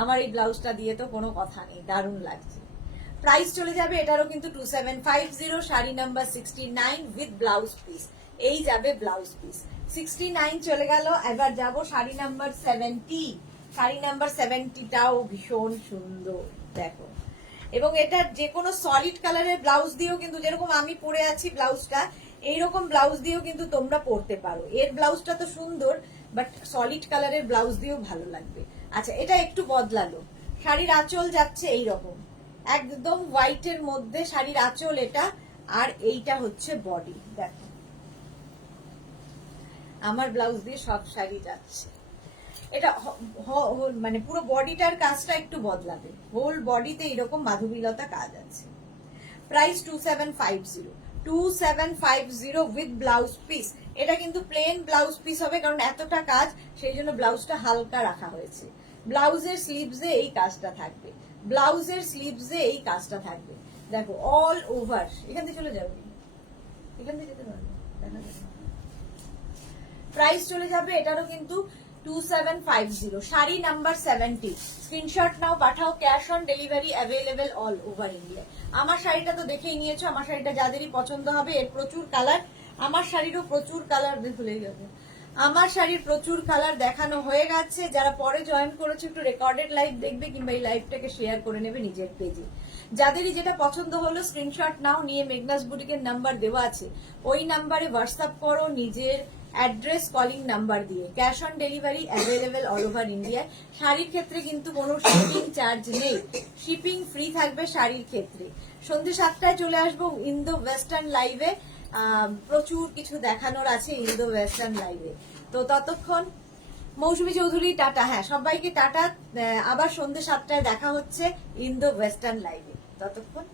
আমার এই ব্লাউজটা দিয়ে তো কোনো কথা নেই, দারুণ লাগছে। প্রাইস চলে যাবে এটারও কিন্তু 2750, sari number 69 with blouse piece, এই যাবে ব্লাউজ পিস। 69 চলে গেল, এবার যাব শাড়ি নাম্বার 70, শাড়ি নাম্বার 70টাও ভীষণ সুন্দর। দেখো, এবং এটার যে কোনো সলিড কালারের ব্লাউজ দিয়েও কিন্তু, যেরকম আমি পরে আছি ব্লাউজটা, এইরকম ব্লাউজ দিয়েও কিন্তু তোমরা পরতে পারো। এর ব্লাউজটা তো সুন্দর, বাট সলিড কালারের ব্লাউজ দিয়েও ভালো লাগবে। আচ্ছা এটা একটু বদলালো, শাড়ির আঁচল যাচ্ছে এইরকম, একদম হোয়াইটের মধ্যে শাড়ির আঁচল এটা, আর এইটা হচ্ছে বডি। দেখো আমার ব্লাউজ দিয়ে সব শাড়ি যাচ্ছে। এটা মানে পুরো বডিটার কাজটা একটু বদলাবে, হোল বডিতে এরকম মাধবীলতা কাজ আছে। Price 2750, 2750 with blouse piece. এটা কিন্তু প্লেন ব্লাউজ পিস হবে, কারণ এতটা কাজ, সেই জন্য ব্লাউজটা হালকা রাখা হয়েছে। ব্লাউজের স্লিভসে এই কাজটা থাকবে, ব্লাউজের স্লিভসে এই কাজটা থাকবে। দেখো অল ওভার। এখান থেকে চলে যাবে, এখান থেকে যেতে পারবে, দেখা যাবে। প্রাইস চলে যাবে এটারও কিন্তু 2750। শাড়ি নাম্বার 70। স্ক্রিনশট নাও, পাঠাও। Cash on delivery available all over India. আমার শাড়িটা তো দেখেই নিয়েছো, আমার শাড়িটা যাদেরই পছন্দ হবে, এর প্রচুর কালার, আমার শাড়িরও প্রচুর কালার, ভুলে যাবে, আমার শাড়ির প্রচুর কালার দেখানো হয়ে গেছে। যারা পরে জয়েন করেছে একটু রেকর্ডেড লাইভ দেখবে, কিংবা এই লাইভটাকে শেয়ার করে নেবে নিজের পেজে। যাদেরই যেটা পছন্দ হলো স্ক্রিনশট নাও, নিয়ে মেঘনাস বুটিকের নাম্বার দেওয়া আছে, ওই নাম্বারে হোয়াটসঅ্যাপ করো নিজের অ্যাড্রেস কলিং নাম্বার দিয়ে। Cash on delivery available all over India. শাড়ির ক্ষেত্রে কিন্তু কোনো শিপিং চার্জ নেই, শিপিং ফ্রি থাকবে শাড়ির ক্ষেত্রে। সন্ধ্যে 7টায় চলে আসবো ইন্দো ওয়েস্টার্ন লাইভে, প্রচুর কিছু দেখানোর আছে ইন্দো ওয়েস্টার্ন লাইভে। তো ততক্ষণ মৌসুমী চৌধুরী টাটা। হ্যাঁ, সবাইকে টাটা। আবার সন্ধ্যে 7টায় দেখা হচ্ছে ইন্দো ওয়েস্টার্ন লাইভে। ততক্ষণ